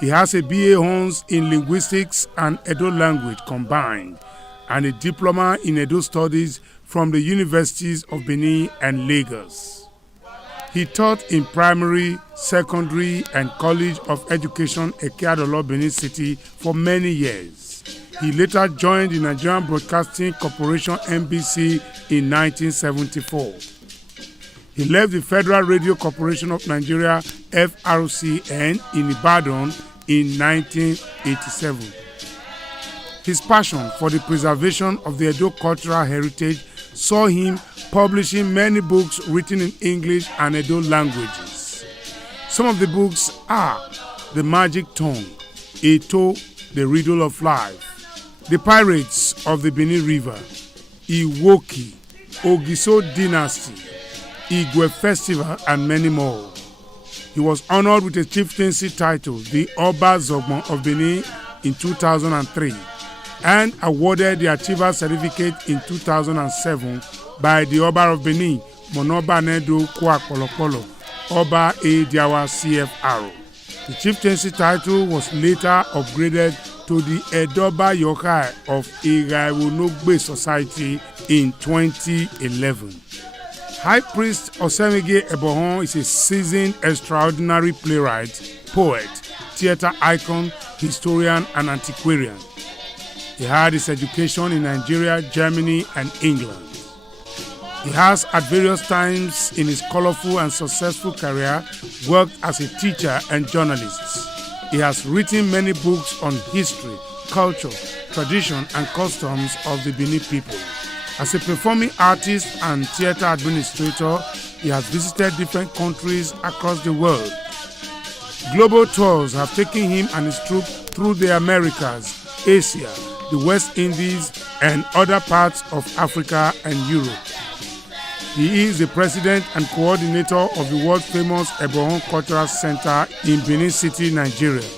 He has a BA Hons in Linguistics and Edo Language combined and a diploma in Edo Studies from the Universities of Benin and Lagos. He taught in primary, secondary, and College of Education Ekeadolo, Benin City for many years. He later joined the Nigerian Broadcasting Corporation (NBC) in 1974. He left the Federal Radio Corporation of Nigeria (FRCN) in Ibadan in 1987. His passion for the preservation of the Edo cultural heritage saw him publishing many books written in English and Edo languages. Some of the books are The Magic Tongue, Eto, The Riddle of Life, The Pirates of the Benin River, Iwoki, Ogiso Dynasty, Igwe Festival, and many more. He was honored with a chieftaincy title, the Oba Zogbon of Benin, in 2003, and awarded the Achiever Certificate in 2007 by the Oba of Benin, Monoba Nedo Kwakpolokpolo, Oba A. Diawa CFR. The chieftaincy title was later upgraded to the Edoba Yokai of Igaiwonogbe Society in 2011. High Priest Osemigi Ebohon is a seasoned, extraordinary playwright, poet, theater icon, historian, and antiquarian. He had his education in Nigeria, Germany, and England. He has at various times in his colorful and successful career worked as a teacher and journalist. He has written many books on history, culture, tradition, and customs of the Benin people. As a performing artist and theater administrator, he has visited different countries across the world. Global tours have taken him and his troupe through the Americas, Asia, the West Indies, and other parts of Africa and Europe. He is the president and coordinator of the world-famous Ebohon Cultural Center in Benin City, Nigeria.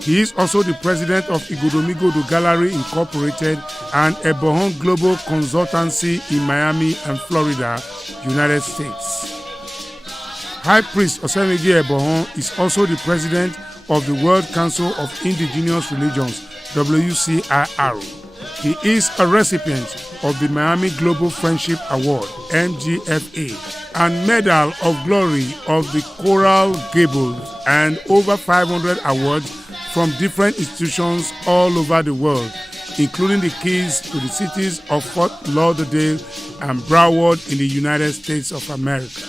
He is also the president of Igodomigodo Gallery Incorporated and Ebohon Global Consultancy in Miami and Florida, United States. High Priest Osemigi Ebohon is also the president of the World Council of Indigenous Religions, WCIR. He is a recipient of the Miami Global Friendship Award, MGFA, and Medal of Glory of the Coral Gables, and over 500 awards from different institutions all over the world, including the keys to the cities of Fort Lauderdale and Broward in the United States of America.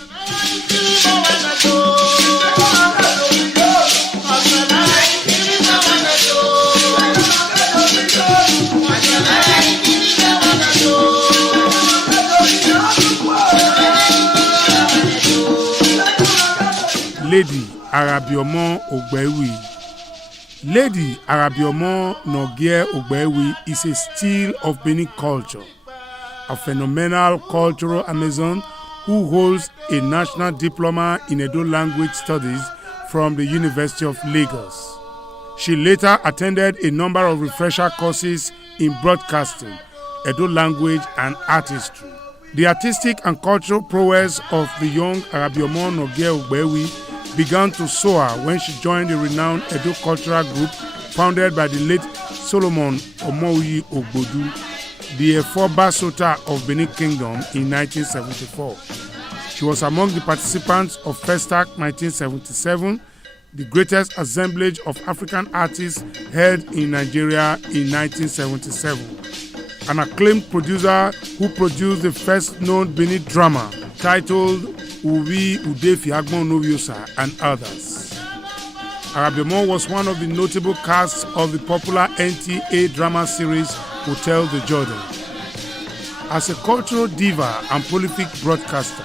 Lady Arabiomo Ogbewi. Lady Arabiomo Nogie Ogbewi is a steel of Benin culture, a phenomenal cultural Amazon who holds a national diploma in Edo language studies from the University of Lagos. She later attended a number of refresher courses in broadcasting, Edo language and artistry. The artistic and cultural prowess of the young Arabiomo Nogie Ogbewi began to soar when she joined the renowned Edo cultural group founded by the late Solomon Omoyi Ogbodu, the Efoba Sota of Benin Kingdom in 1974. She was among the participants of Festac 1977, the greatest assemblage of African artists held in Nigeria in 1977. An acclaimed producer who produced the first known Benin drama titled Uwi Udefi Agbon Noviosa and others. Arabiomo was one of the notable casts of the popular NTA drama series Hotel the Jordan. As a cultural diva and prolific broadcaster,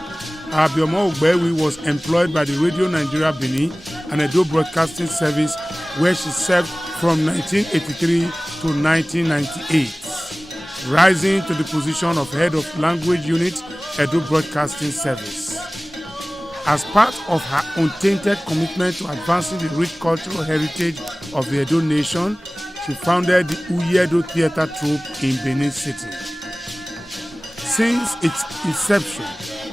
Arabiomo Ogbewi was employed by the Radio Nigeria Benin and Edo Broadcasting Service, where she served from 1983 to 1998, rising to the position of head of language unit, Edo Broadcasting Service. As part of her untainted commitment to advancing the rich cultural heritage of the Edo nation, she founded the Uyedo Theatre Troupe in Benin City. Since its inception,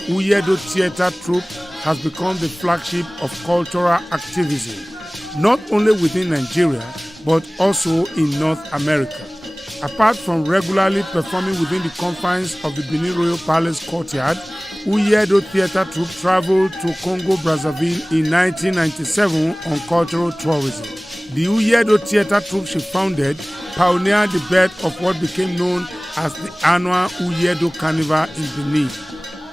Uyedo Theatre Troupe has become the flagship of cultural activism, not only within Nigeria, but also in North America. Apart from regularly performing within the confines of the Benin Royal Palace courtyard, Uyedo Theatre Troupe traveled to Congo-Brazzaville in 1997 on cultural tourism. The Uyedo Theatre Troupe she founded pioneered the birth of what became known as the annual Uyedo Carnival in Benin.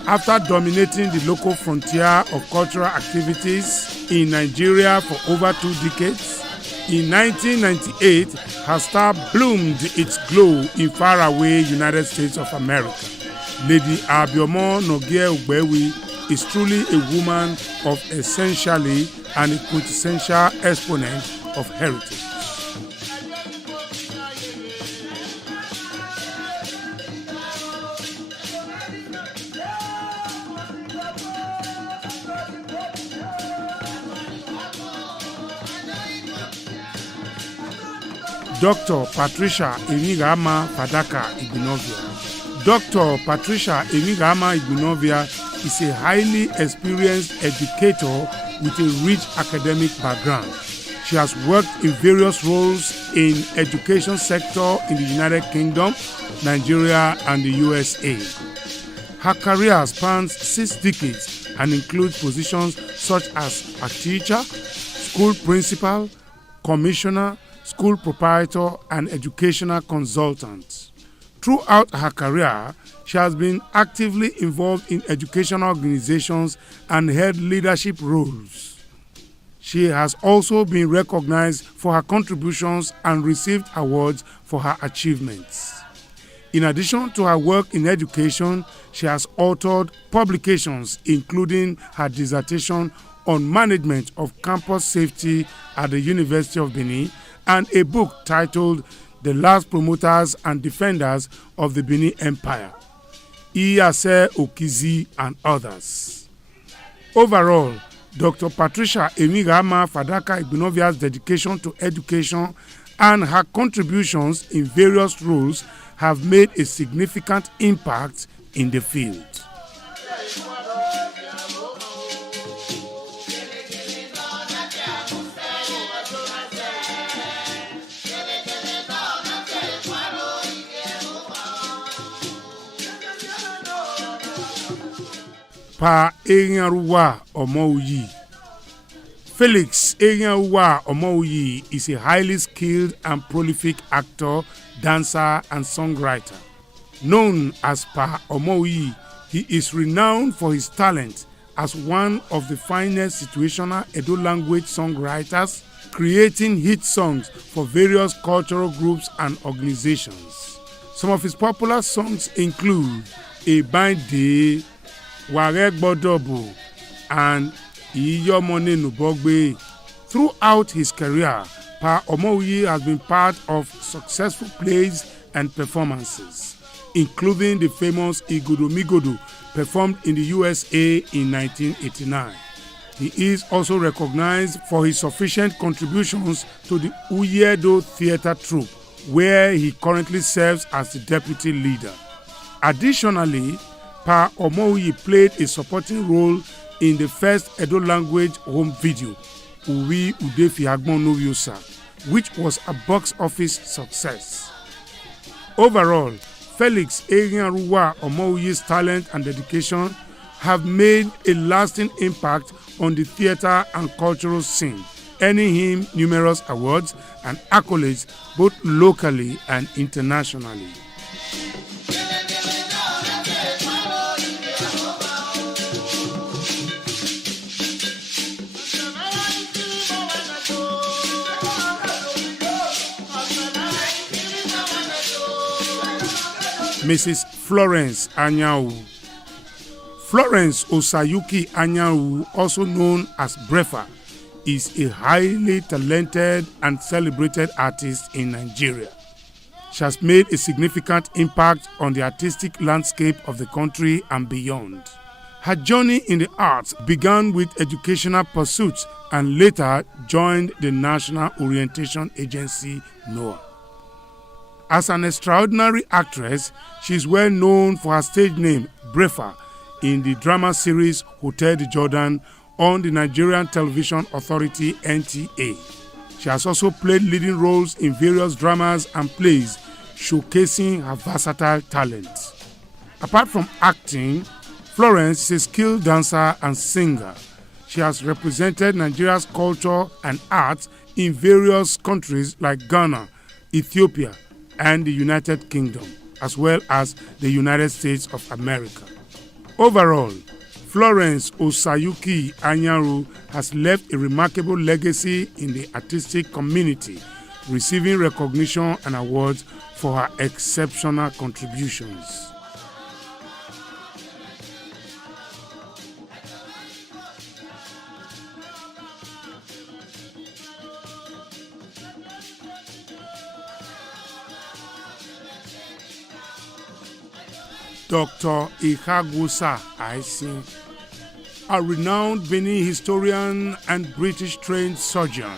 After dominating the local frontier of cultural activities in Nigeria for over 2 decades, in 1998, her star bloomed its glow in faraway United States of America. Lady Arabiomo Nogie Ogbewi is truly a woman of essentially and a quintessential exponent of heritage. Dr. Patricia Enigama Fadaka Igbinovia. Dr. Patricia Enigama Igbinovia is a highly experienced educator with a rich academic background. She has worked in various roles in education sector in the United Kingdom, Nigeria, and the USA. Her career spans 6 decades and includes positions such as a teacher, school principal, commissioner, school proprietor, and educational consultant. Throughout her career, she has been actively involved in educational organizations and held leadership roles. She has also been recognized for her contributions and received awards for her achievements. In addition to her work in education, she has authored publications including her dissertation on management of campus safety at the University of Benin and a book titled The Last Promoters and Defenders of the Benin Empire, Iyase Okizi and others. Overall, Dr. Patricia Enigama Fadaka Igbinovia's dedication to education and her contributions in various roles have made a significant impact in the field. Pa Erianruwa Omouyi. Felix Erianruwa Omouyi is a highly skilled and prolific actor, dancer, and songwriter. Known as Pa Omouyi, he is renowned for his talent as one of the finest situational Edo language songwriters, creating hit songs for various cultural groups and organizations. Some of his popular songs include A Binde, Ware Gbodobo, and Iyomone Nubogbe. Throughout his career, Pa Omoyi has been part of successful plays and performances, including the famous Igodo Migodo performed in the USA in 1989. He is also recognized for his sufficient contributions to the Uyedo Theatre Troupe, where he currently serves as the deputy leader. Additionally, Pa Omoyi played a supporting role in the first Edo language home video, Uwi Udefi Agbon Noviosa, which was a box office success. Overall, Felix Erianruwa Omoyi's talent and dedication have made a lasting impact on the theatre and cultural scene, earning him numerous awards and accolades both locally and internationally. Mrs. Florence Anyanwu. Florence Osayuki Anyanwu, also known as Brefa, is a highly talented and celebrated artist in Nigeria. She has made a significant impact on the artistic landscape of the country and beyond. Her journey in the arts began with educational pursuits and later joined the National Orientation Agency, NOAA. As an extraordinary actress, she is well known for her stage name, Brefa, in the drama series Hotel de Jordan on the Nigerian Television Authority NTA. She has also played leading roles in various dramas and plays, showcasing her versatile talent. Apart from acting, Florence is a skilled dancer and singer. She has represented Nigeria's culture and arts in various countries like Ghana, Ethiopia, and the United Kingdom, as well as the United States of America. Overall, Florence Osayuki Anyanwu has left a remarkable legacy in the artistic community, receiving recognition and awards for her exceptional contributions. Dr. Ihagwusa Aisin, a renowned Benin historian and British-trained surgeon.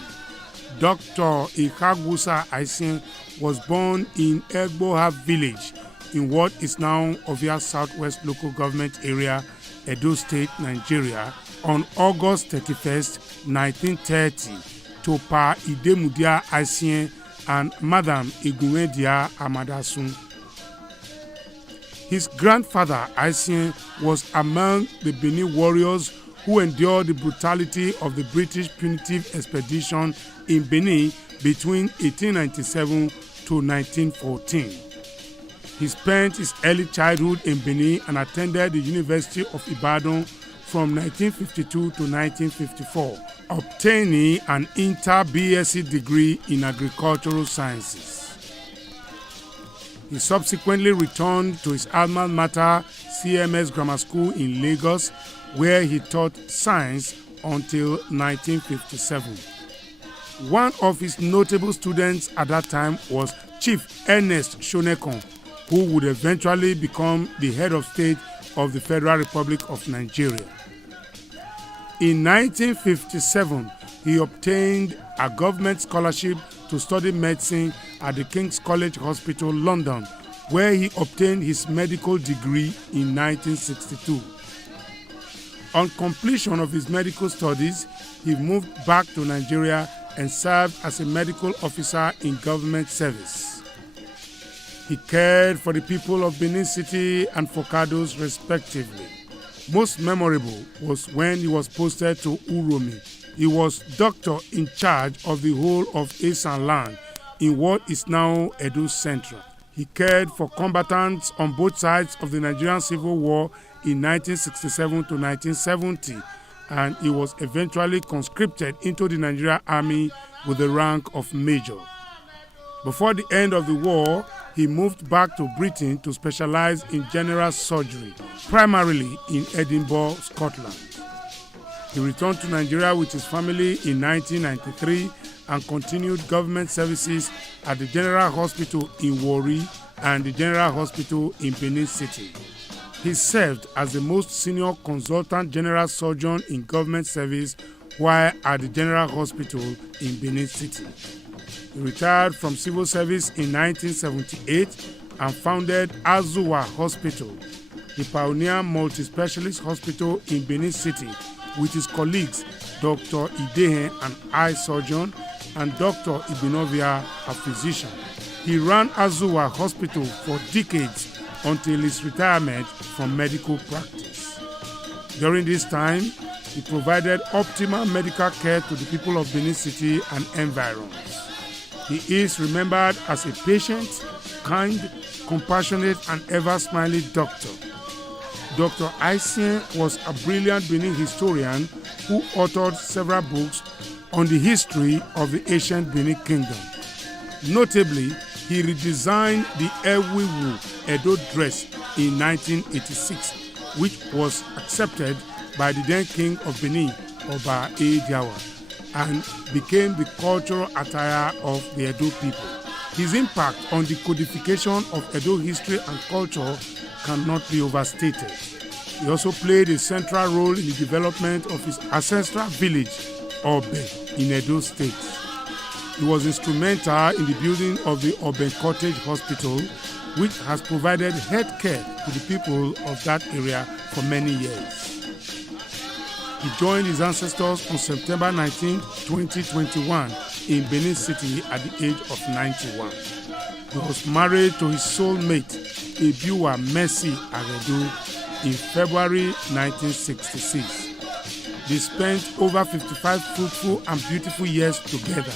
Dr. Ihagwusa Aisin was born in Egboha village in what is now Ovia Southwest Local Government Area, Edo State, Nigeria, on August 31st, 1930, to Pa Idemudia Aisin and Madam Igunwedia Amadasun. His grandfather, Aisin, was among the Benin warriors who endured the brutality of the British punitive expedition in Benin between 1897 to 1914. He spent his early childhood in Benin and attended the University of Ibadan from 1952 to 1954, obtaining an inter-BSc degree in agricultural sciences. He subsequently returned to his alma mater, CMS Grammar School in Lagos, where he taught science until 1957. One of his notable students at that time was Chief Ernest Shonekon, who would eventually become the head of state of the Federal Republic of Nigeria. In 1957, he obtained a government scholarship to study medicine at the King's College Hospital, London, where he obtained his medical degree in 1962. On completion of his medical studies, he moved back to Nigeria and served as a medical officer in government service. He cared for the people of Benin City and Forcados respectively. Most memorable was when he was posted to Uromi. He was doctor in charge of the whole of Esan land in what is now Edo Central. He cared for combatants on both sides of the Nigerian Civil War in 1967 to 1970, and he was eventually conscripted into the Nigerian Army with the rank of major. Before the end of the war, he moved back to Britain to specialize in general surgery, primarily in Edinburgh, Scotland. He returned to Nigeria with his family in 1993 and continued government services at the General Hospital in Warri and the General Hospital in Benin City. He served as the most senior consultant general surgeon in government service while at the General Hospital in Benin City. He retired from civil service in 1978 and founded Azuwa Hospital, the pioneer multi-specialist hospital in Benin City, with his colleagues Dr. Idehen, an eye surgeon, and Dr. Ibinovia, a physician. He ran Azuwa Hospital for decades until his retirement from medical practice. During this time, he provided optimal medical care to the people of Benin City and environs. He is remembered as a patient, kind, compassionate, and ever-smiling doctor. Dr. Aisien was a brilliant Benin historian who authored several books on the history of the ancient Benin Kingdom. Notably, he redesigned the Ewiwu Edo dress in 1986, which was accepted by the then King of Benin, Oba Ediawa, and became the cultural attire of the Edo people. His impact on the codification of Edo history and culture cannot be overstated. He also played a central role in the development of his ancestral village, Obe, in Edo State. He was instrumental in the building of the Obe Cottage Hospital, which has provided health care to the people of that area for many years. He joined his ancestors on September 19, 2021 in Benin City at the age of 91. He was married to his soulmate, Ebiwa Mercy Aredo, in February 1966. They spent over 55 fruitful and beautiful years together.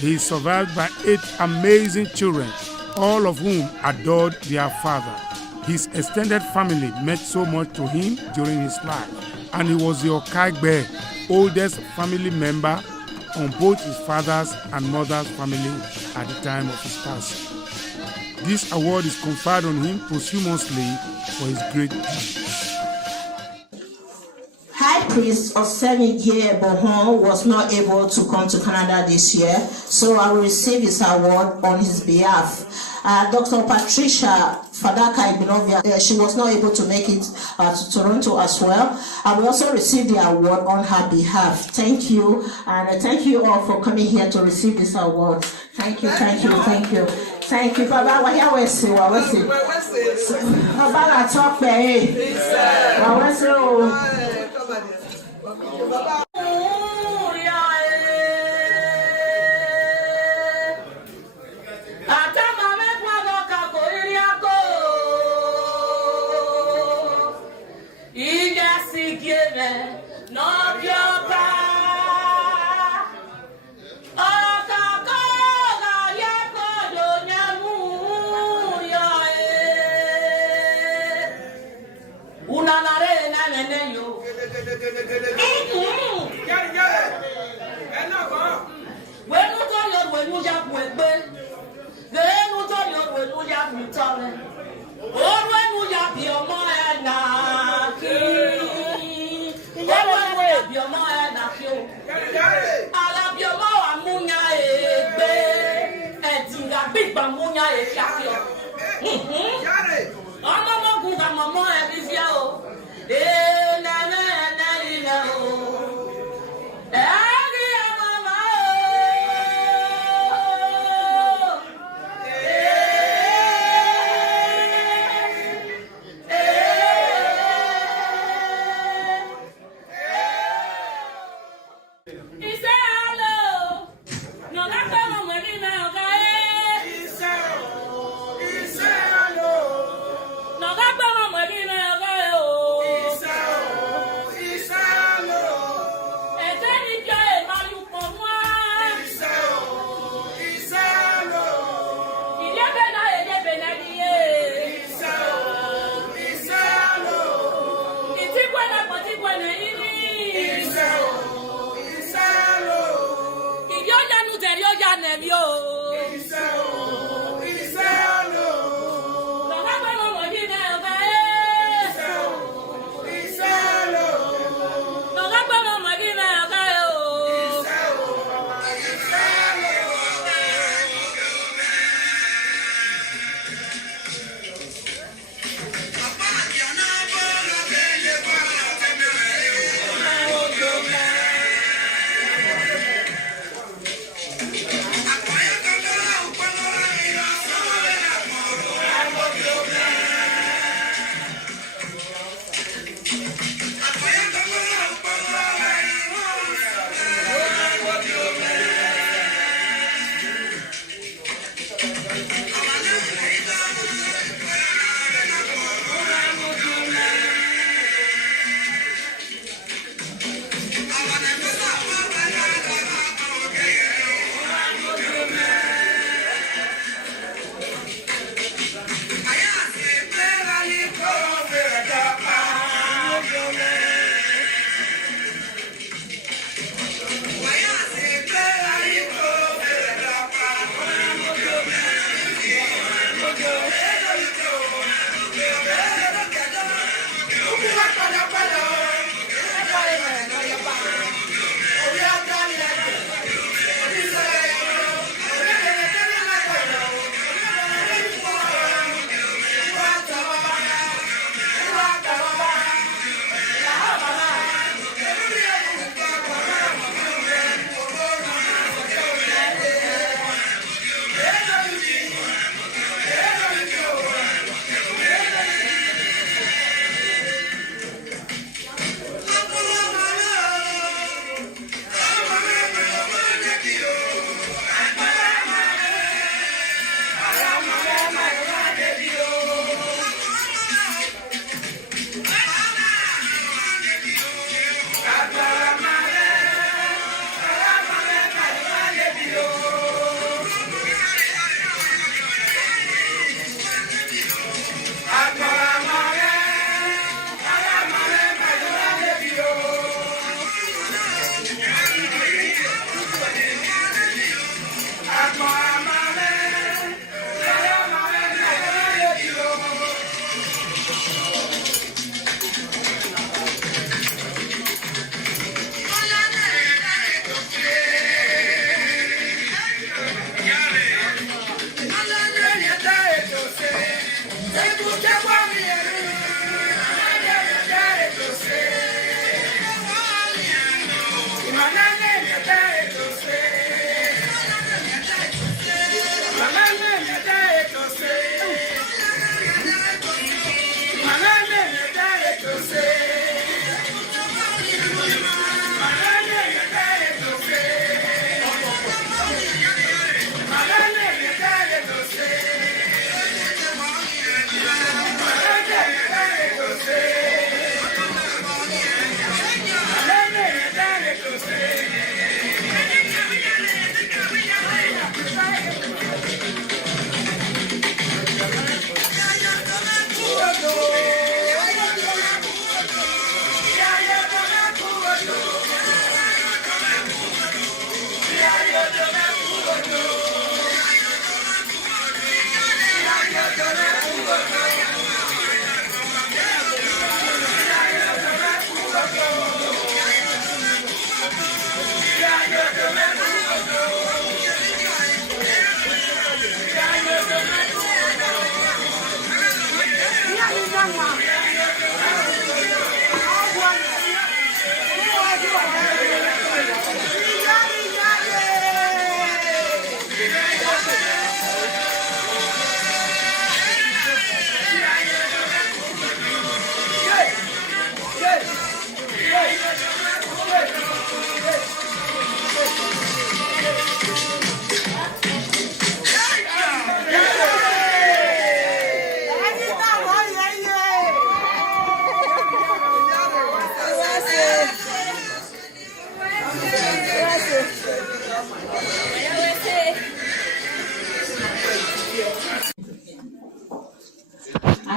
He is survived by 8 amazing children, all of whom adored their father. His extended family meant so much to him during his life, and he was the Okaigbe, oldest family member on both his father's and mother's family at the time of his passing. This award is conferred on him posthumously for his great deeds. High Priest Osenigie Bohon was not able to come to Canada this year, so I will receive his award on his behalf. Dr. Patricia Fadaka Ibinovia, she was not able to make it to Toronto as well. I will also receive the award on her behalf. Thank you, and thank you all for coming here to receive this award. Thank you, thank you, thank you. Thank you, Baba. Where was it? Baba, I talk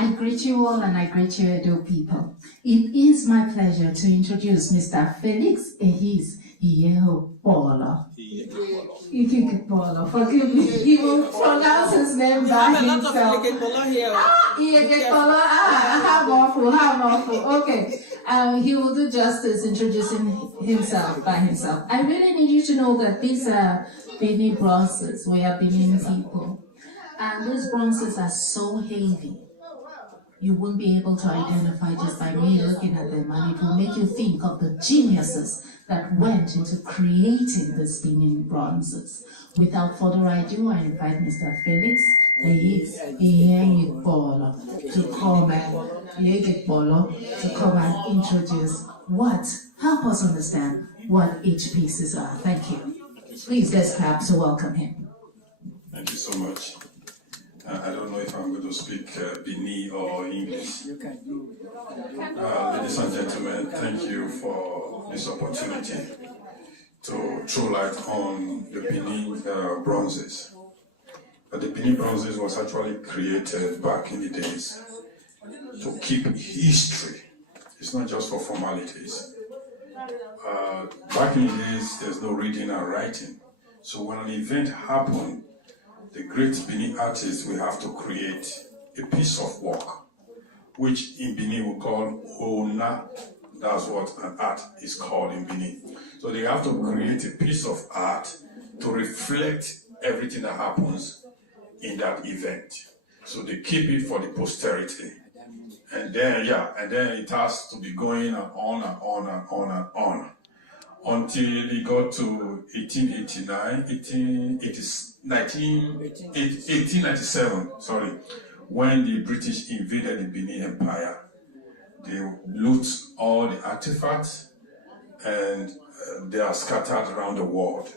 I greet you all and I greet you Edo people. It is my pleasure to introduce Mr. Felix Ehis Iyehopolo. Iyehopolo, forgive me, he will pronounce his name by himself. Iyehopolo, how awful. Okay, he will do justice introducing himself by himself. I really need you to know that these are Benin bronzes. We are Benin people. And those bronzes are so heavy, you won't be able to identify just by me looking at them, and it will make you think of the geniuses that went into creating these Benin bronzes. Without further ado, I invite Mr. Felix to come and introduce help us understand what each pieces are. Thank you. Please, let's clap to welcome him. Thank you so much. I don't know if I'm going to speak Benin or English. Ladies and gentlemen, thank you for this opportunity to throw light on the Benin bronzes. The Benin bronzes was actually created back in the days to keep history. It's not just for formalities. Back in the days, there's no reading and writing. So when an event happened, the great Benin artists will have to create a piece of work, which in Benin we call Ona. That's what an art is called in Benin. So they have to create a piece of art to reflect everything that happens in that event. So they keep it for the posterity. And then, it has to be going on and on and on and on. Until it got to 1897, when the British invaded the Benin Empire. They loot all the artifacts and they are scattered around the world.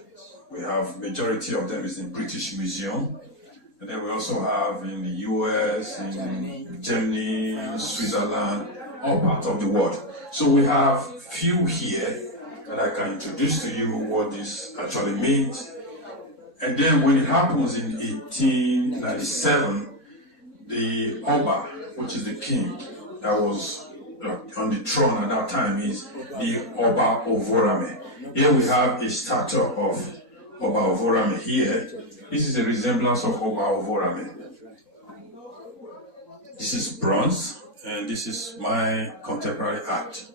We have majority of them is in British Museum, and then we also have in the US, in Germany, Switzerland, all parts of the world. So we have few here that I can introduce to you what this actually means. And then when it happens in 1897, the Oba, which is the king that was on the throne at that time, is the Oba Ovorame. Here we have a statue of Oba Ovorame here. This is a resemblance of Oba Ovorame. This is bronze, and this is my contemporary art.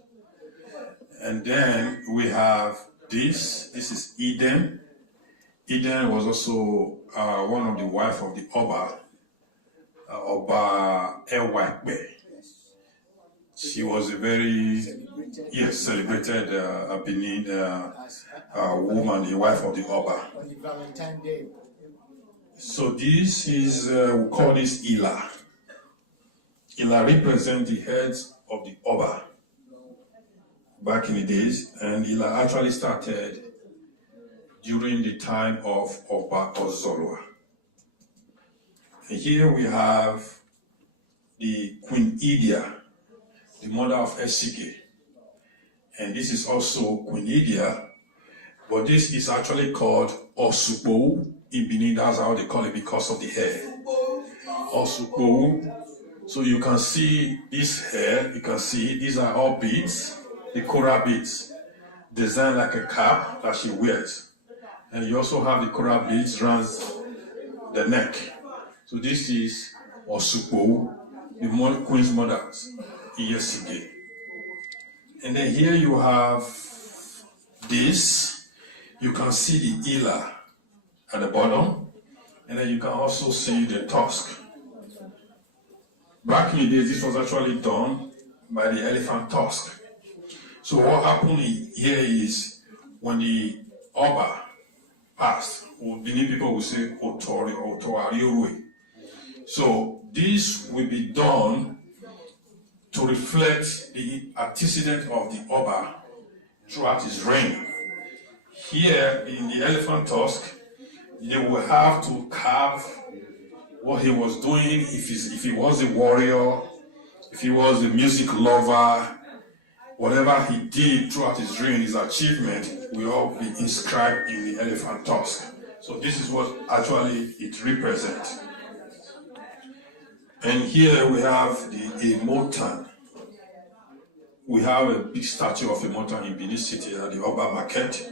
And then we have this is Eden. Eden was also one of the wife of the Oba Ewakbe. She was a very celebrated Benin woman, the wife of the Oba. On the Valentine's Day. So this is, we call this Ila. Ila represents the heads of the Oba back in the days, and Ila actually started during the time of Oba Ozolwa. And here we have the Queen Idia, the mother of Esige. And this is also Queen Idia, but this is actually called Osupo in Benin. That's how they call it because of the hair. Osupo. So you can see this hair, you can see these are all beads, the Kora beads, designed like a cap that she wears. And you also have the Kora beads around the neck. So this is Osupo, the Queen's mother, Iyesige. And then here you have this. You can see the Ila at the bottom. And then you can also see the tusk. Back in the days, this was actually done by the elephant tusk. So what happened here is when the Oba passed, Benin people will say Otori or Otoariorue. So this will be done to reflect the antecedent of the Oba throughout his reign. Here in the elephant tusk, they will have to carve what he was doing, if he was a warrior, if he was a music lover, whatever he did throughout his reign, his achievement will all be inscribed in the elephant tusk. So this is what actually it represents. And here we have the Emotan. We have a big statue of Emotan in Benin City at the Oba Market.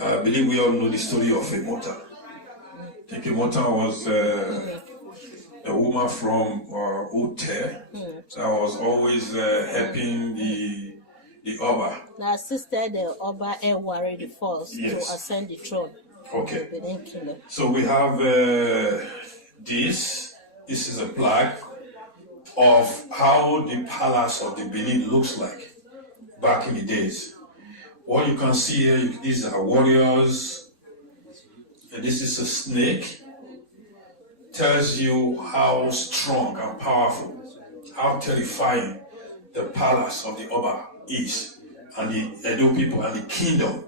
I believe we all know the story of Emotan. I think Emotan was a woman from Ote that was always helping the Oba. Now, sister, the Oba Enwari the first to ascend the throne. Okay. The Benin Kingdom. So we have this. This is a plaque of how the palace of the Benin looks like back in the days. What you can see here, these are warriors, and this is a snake. Tells you how strong and powerful, how terrifying the palace of the Oba is, and the Edo people and the kingdom.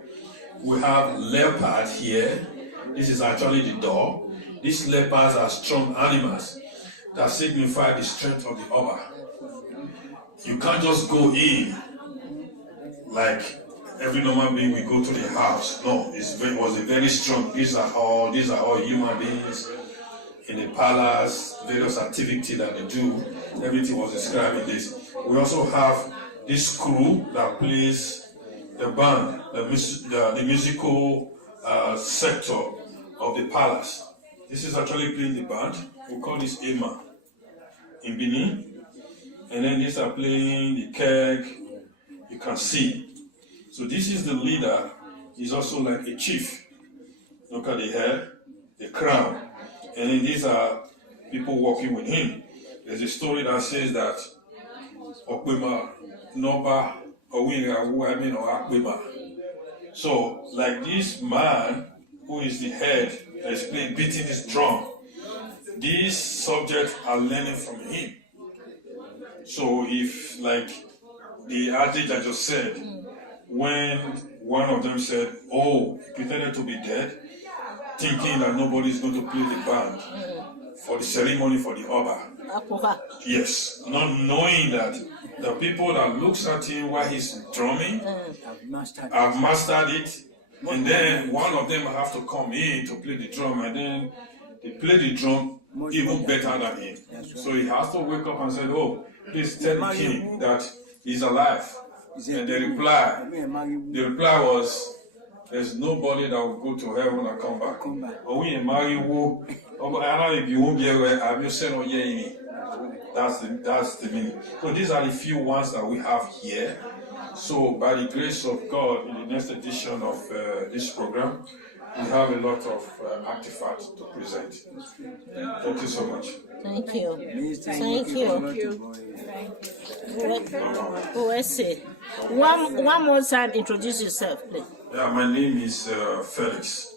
We have leopard here. This is actually the door. These leopards are strong animals that signify the strength of the Oba. You can't just go in like every normal being will go to the house. No, it was a very strong. These are all human beings in the palace, various activities that they do. Everything was described in this. We also have this crew that plays the band, the musical sector of the palace. This is actually playing the band. We call this Ema in Benin. And then these are playing the keg. You can see. So this is the leader. He's also like a chief. Look at the hair, the crown. And then these are people working with him. There's a story that says that Okwema, Noba, Owinga, Uwamin, or Akwema. So, like this man who is the head that is beating his drum, these subjects are learning from him. So, if, like the adage I just said, when one of them said, oh, he pretended to be dead, thinking that nobody is going to play the band for the ceremony for the Oba. Yes, not knowing that the people that looks at him while he's drumming have mastered it, and then one of them have to come in to play the drum, and then they play the drum even better than him. So he has to wake up and say, oh, please tell the king that he's alive. And the reply was, there's nobody that will go to heaven and come back. That's the meaning. So these are the few ones that we have here. So by the grace of God, in the next edition of this program, we have a lot of artifacts to present. Thank you so much. Thank you. Thank you. One more time, introduce yourself, please. Yeah, my name is Felix.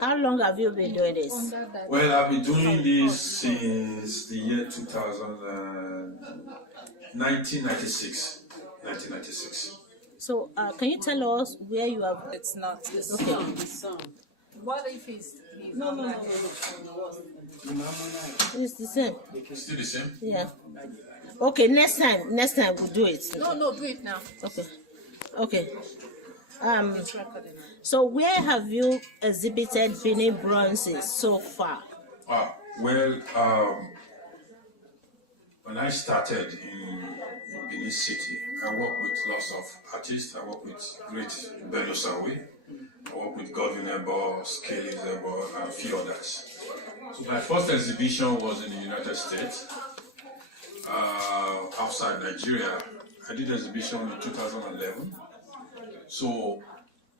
How long have you been doing this? Well, I've been doing this since the year 1996. So, can you tell us where you are? It's not the song. What if he's No. It's the same. Still the same? Yeah. Okay, next time we'll do it. No, do it now. Okay. So where have you exhibited Benin bronzes so far? When I started in Benin City, I worked with lots of artists. I worked with great Benusawi. I worked with Godwin Ebo, Scaly Ebo, and a few others. So my first exhibition was in the United States, outside Nigeria. I did an exhibition in 2011. So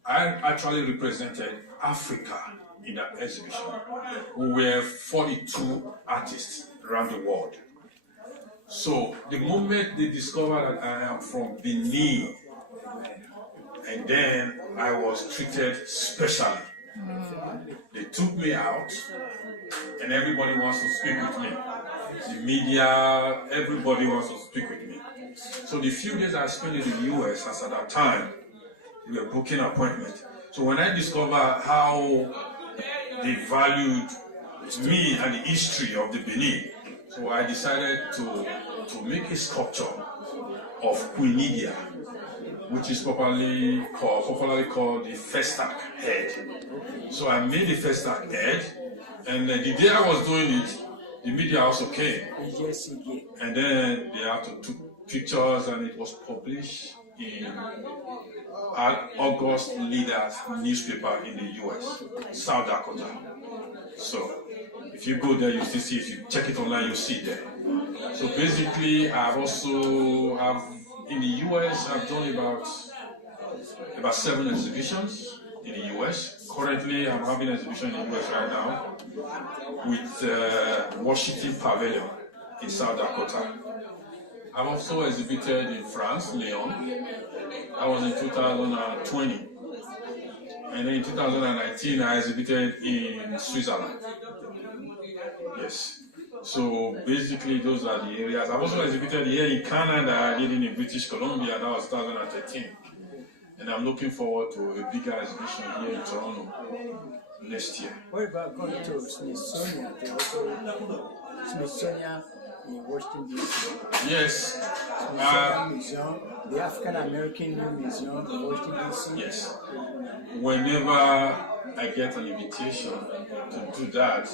I actually represented Africa in that exhibition. We were 42 artists around the world. So the moment they discovered that I am from Benin, and then I was treated specially. They took me out, and everybody wants to speak with me. The media, everybody wants to speak with me. So the few days I spent in the US, as at that time, we were booking appointments. So when I discovered how they valued me and the history of the Benin, so I decided to make a sculpture of Queen Lydia, which is popularly called the Festac head. So I made the Festac head, And the day I was doing it, the media also came. And then they had to take pictures, and it was published in August Leaders newspaper in the US, South Dakota. So if you go there, you still see, if you check it online, you see there. So basically, I've also have, in the US, I've done about 7 exhibitions in the US. Currently, I'm having an exhibition in the US right now with Washington Pavilion in South Dakota. I've also exhibited in France, Lyon. That was in 2020. And then in 2019, I exhibited in Switzerland. Yes. So basically, those are the areas. I've also exhibited here in Canada. I did in British Columbia. That was 2013. And I'm looking forward to a bigger exhibition here in Toronto next year. What about going to Smithsonian? They also Smithsonian in Washington DC. Yes. Smithsonian Museum, the African American Museum in Washington DC. Yes. Whenever I get an invitation to do that,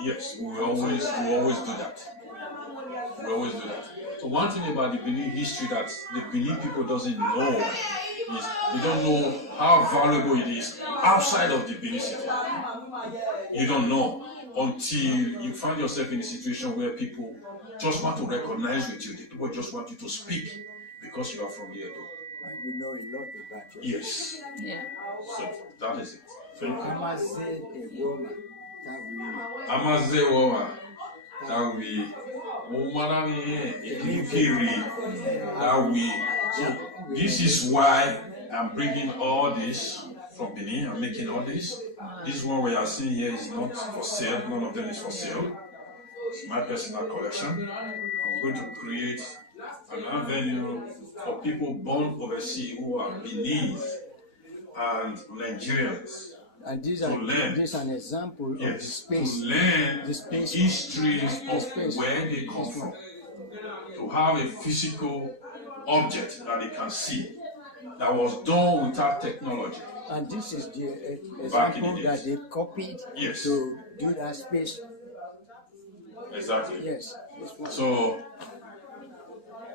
yes, we always do that. We always do that. So one thing about the Benin history that the Benin people doesn't know is they don't know how valuable it is outside of the Benin city. You don't know until you find yourself in a situation where people just want to recognize with you. The people just want you to speak because you are from the Edo. And you know a lot about it. Yes. Yeah. So that is it. Thank you. Amaze Ewoma, that we so this is why I'm bringing all this from Benin. I'm making all this. This one we are seeing here is not for sale. None of them is for sale. It's my personal collection. I'm going to create an avenue for people born overseas who are Beninese and Nigerians. And these to learn. This is an example of the space. To learn the space, history of where they come from. To have a physical object that they can see that was done without technology. And this is the example that they copied to do that space. Exactly. Yes. So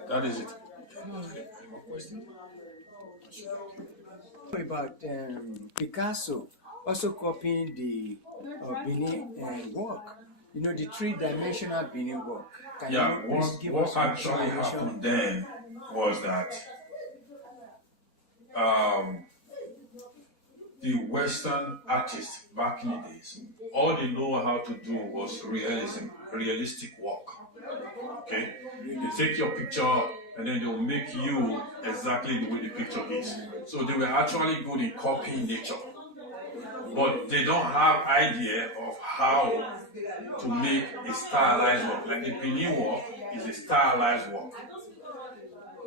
that is it. About Picasso also copying the Benin work. You know, the 3-dimensional Benin work. Can you give us what actually happened then was that the Western artists back in the days, all they know how to do was realistic work. Okay? They take your picture and then they'll make you exactly the way the picture is. So they were actually good in copying nature. But they don't have idea of how to make a stylized work. Like the Benin work is a stylized work.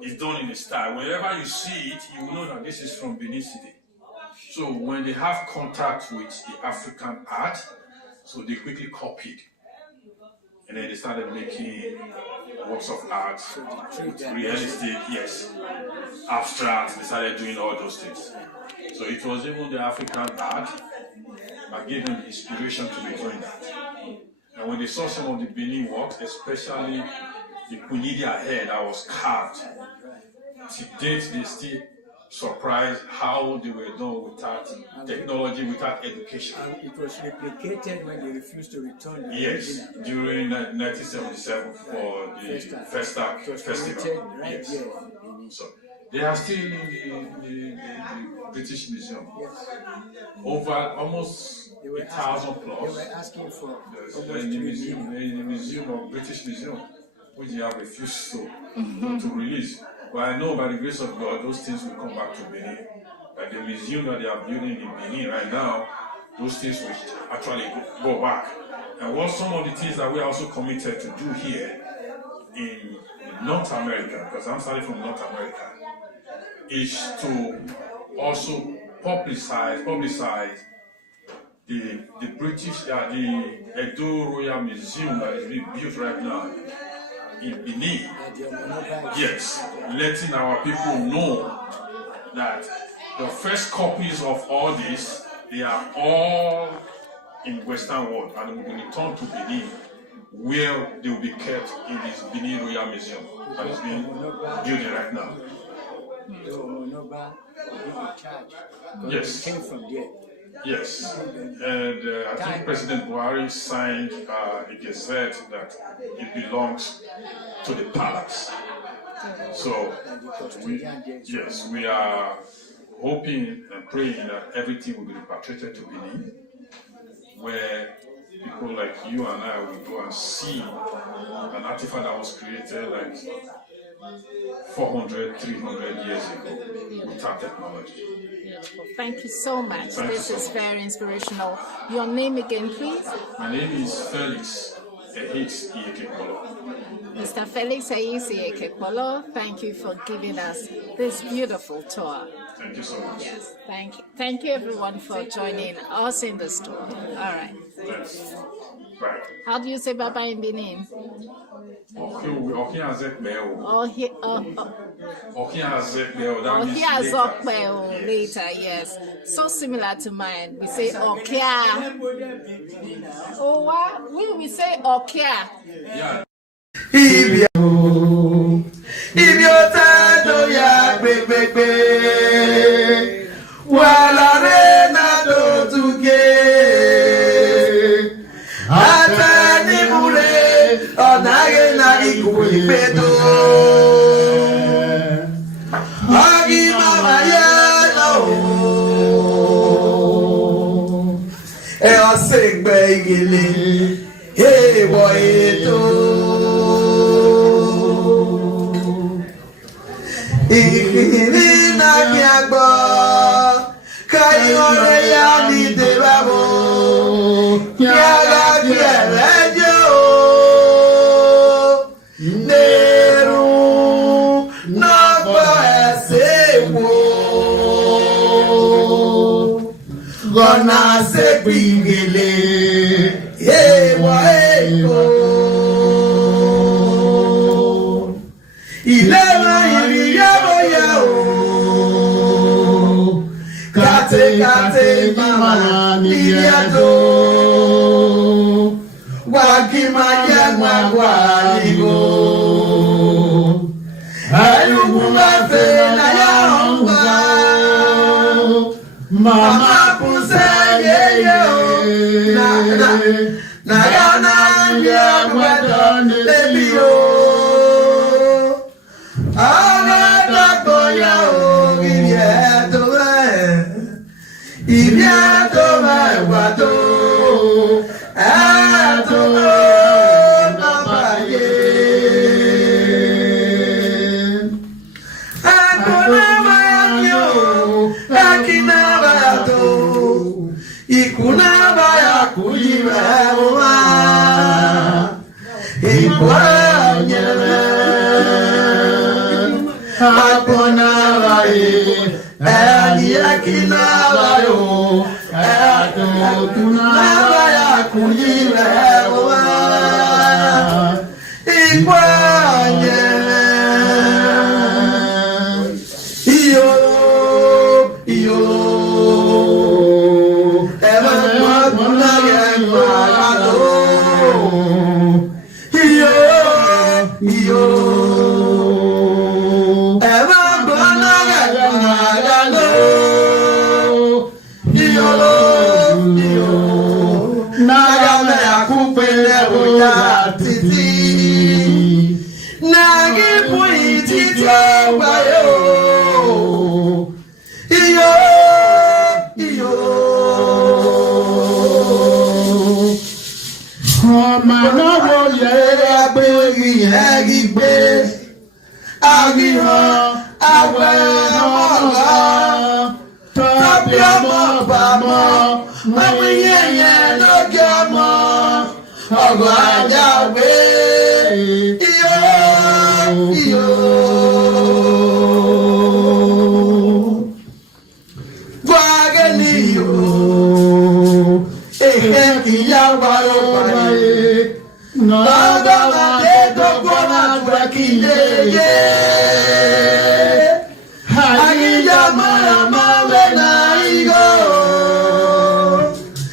It's done in a style. Whenever you see it, you know that this is from Benin City. So when they have contact with the African art, so they quickly copied. And then they started making works of art, realistic, yes, abstract. They started doing all those things. So it was even the African art that gave them the inspiration to be doing that. And when they saw some of the Benin works, especially the Kunidia head that was carved, to date they still surprised how they were done without technology, without education. And it was replicated when they refused to return the original. During 1977 for the Festa Festival. Right yes. So they are still in the British Museum. Yes. Over almost 1,000 plus. They were asking for in the museum of British Museum, which they have refused to release. But I know by the grace of God, those things will come back to Benin. Like the museum that they are building in Benin right now, those things will actually go back. And what some of the things that we are also committed to do here in North America, because I'm starting from North America, is to also publicize the British, the Edo Royal Museum that is being built right now in Benin. Yes, letting our people know that the first copies of all this, they are all in Western world, and we will return to Benin, where they will be kept in this Benin Royal Museum that is being building right now. Yes. Came from there. Yes, and I think President Buhari signed a gazette that it belongs to the palace. So, we are hoping and praying that everything will be repatriated to Benin, where people like you and I will go and see an artifact that was created like 400, 300 years ago without technology. Beautiful. Thank you so much. This is very inspirational. Your name again, please? My name is Felix Ehits Iyekekolo. Mr. Felix Ehits Iyekekolo, thank you for giving us this beautiful tour. Thank you so much. Yes, thank you. Thank you everyone for joining us in the tour. All right. Yes. Right. How do you say bye-bye in Benin? Later, yes. So similar to mine. We say Okia. Oh, what? We say Okia. Yeah. Hey, boy, gonna say bigele, hey boy, ilema iriya kate mama niliado, wakimaya mwagwaligo, ayugumate na yaongwa, mama.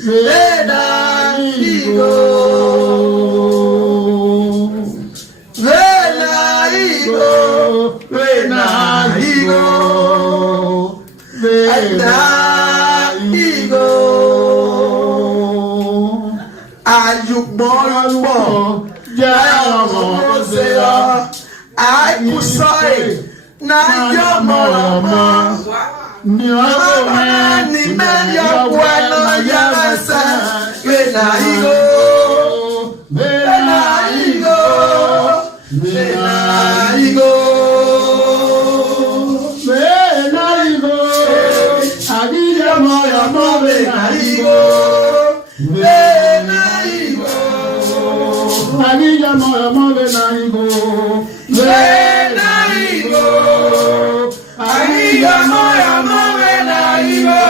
Leda I kusai na yamama Mama ni media buena yasa Benaigo Benaigo Benaigo Benaigo Adija moya mo Benaigo Benaigo Adija moya mo Benaigo Benaigo Amiga moya mo Benaigo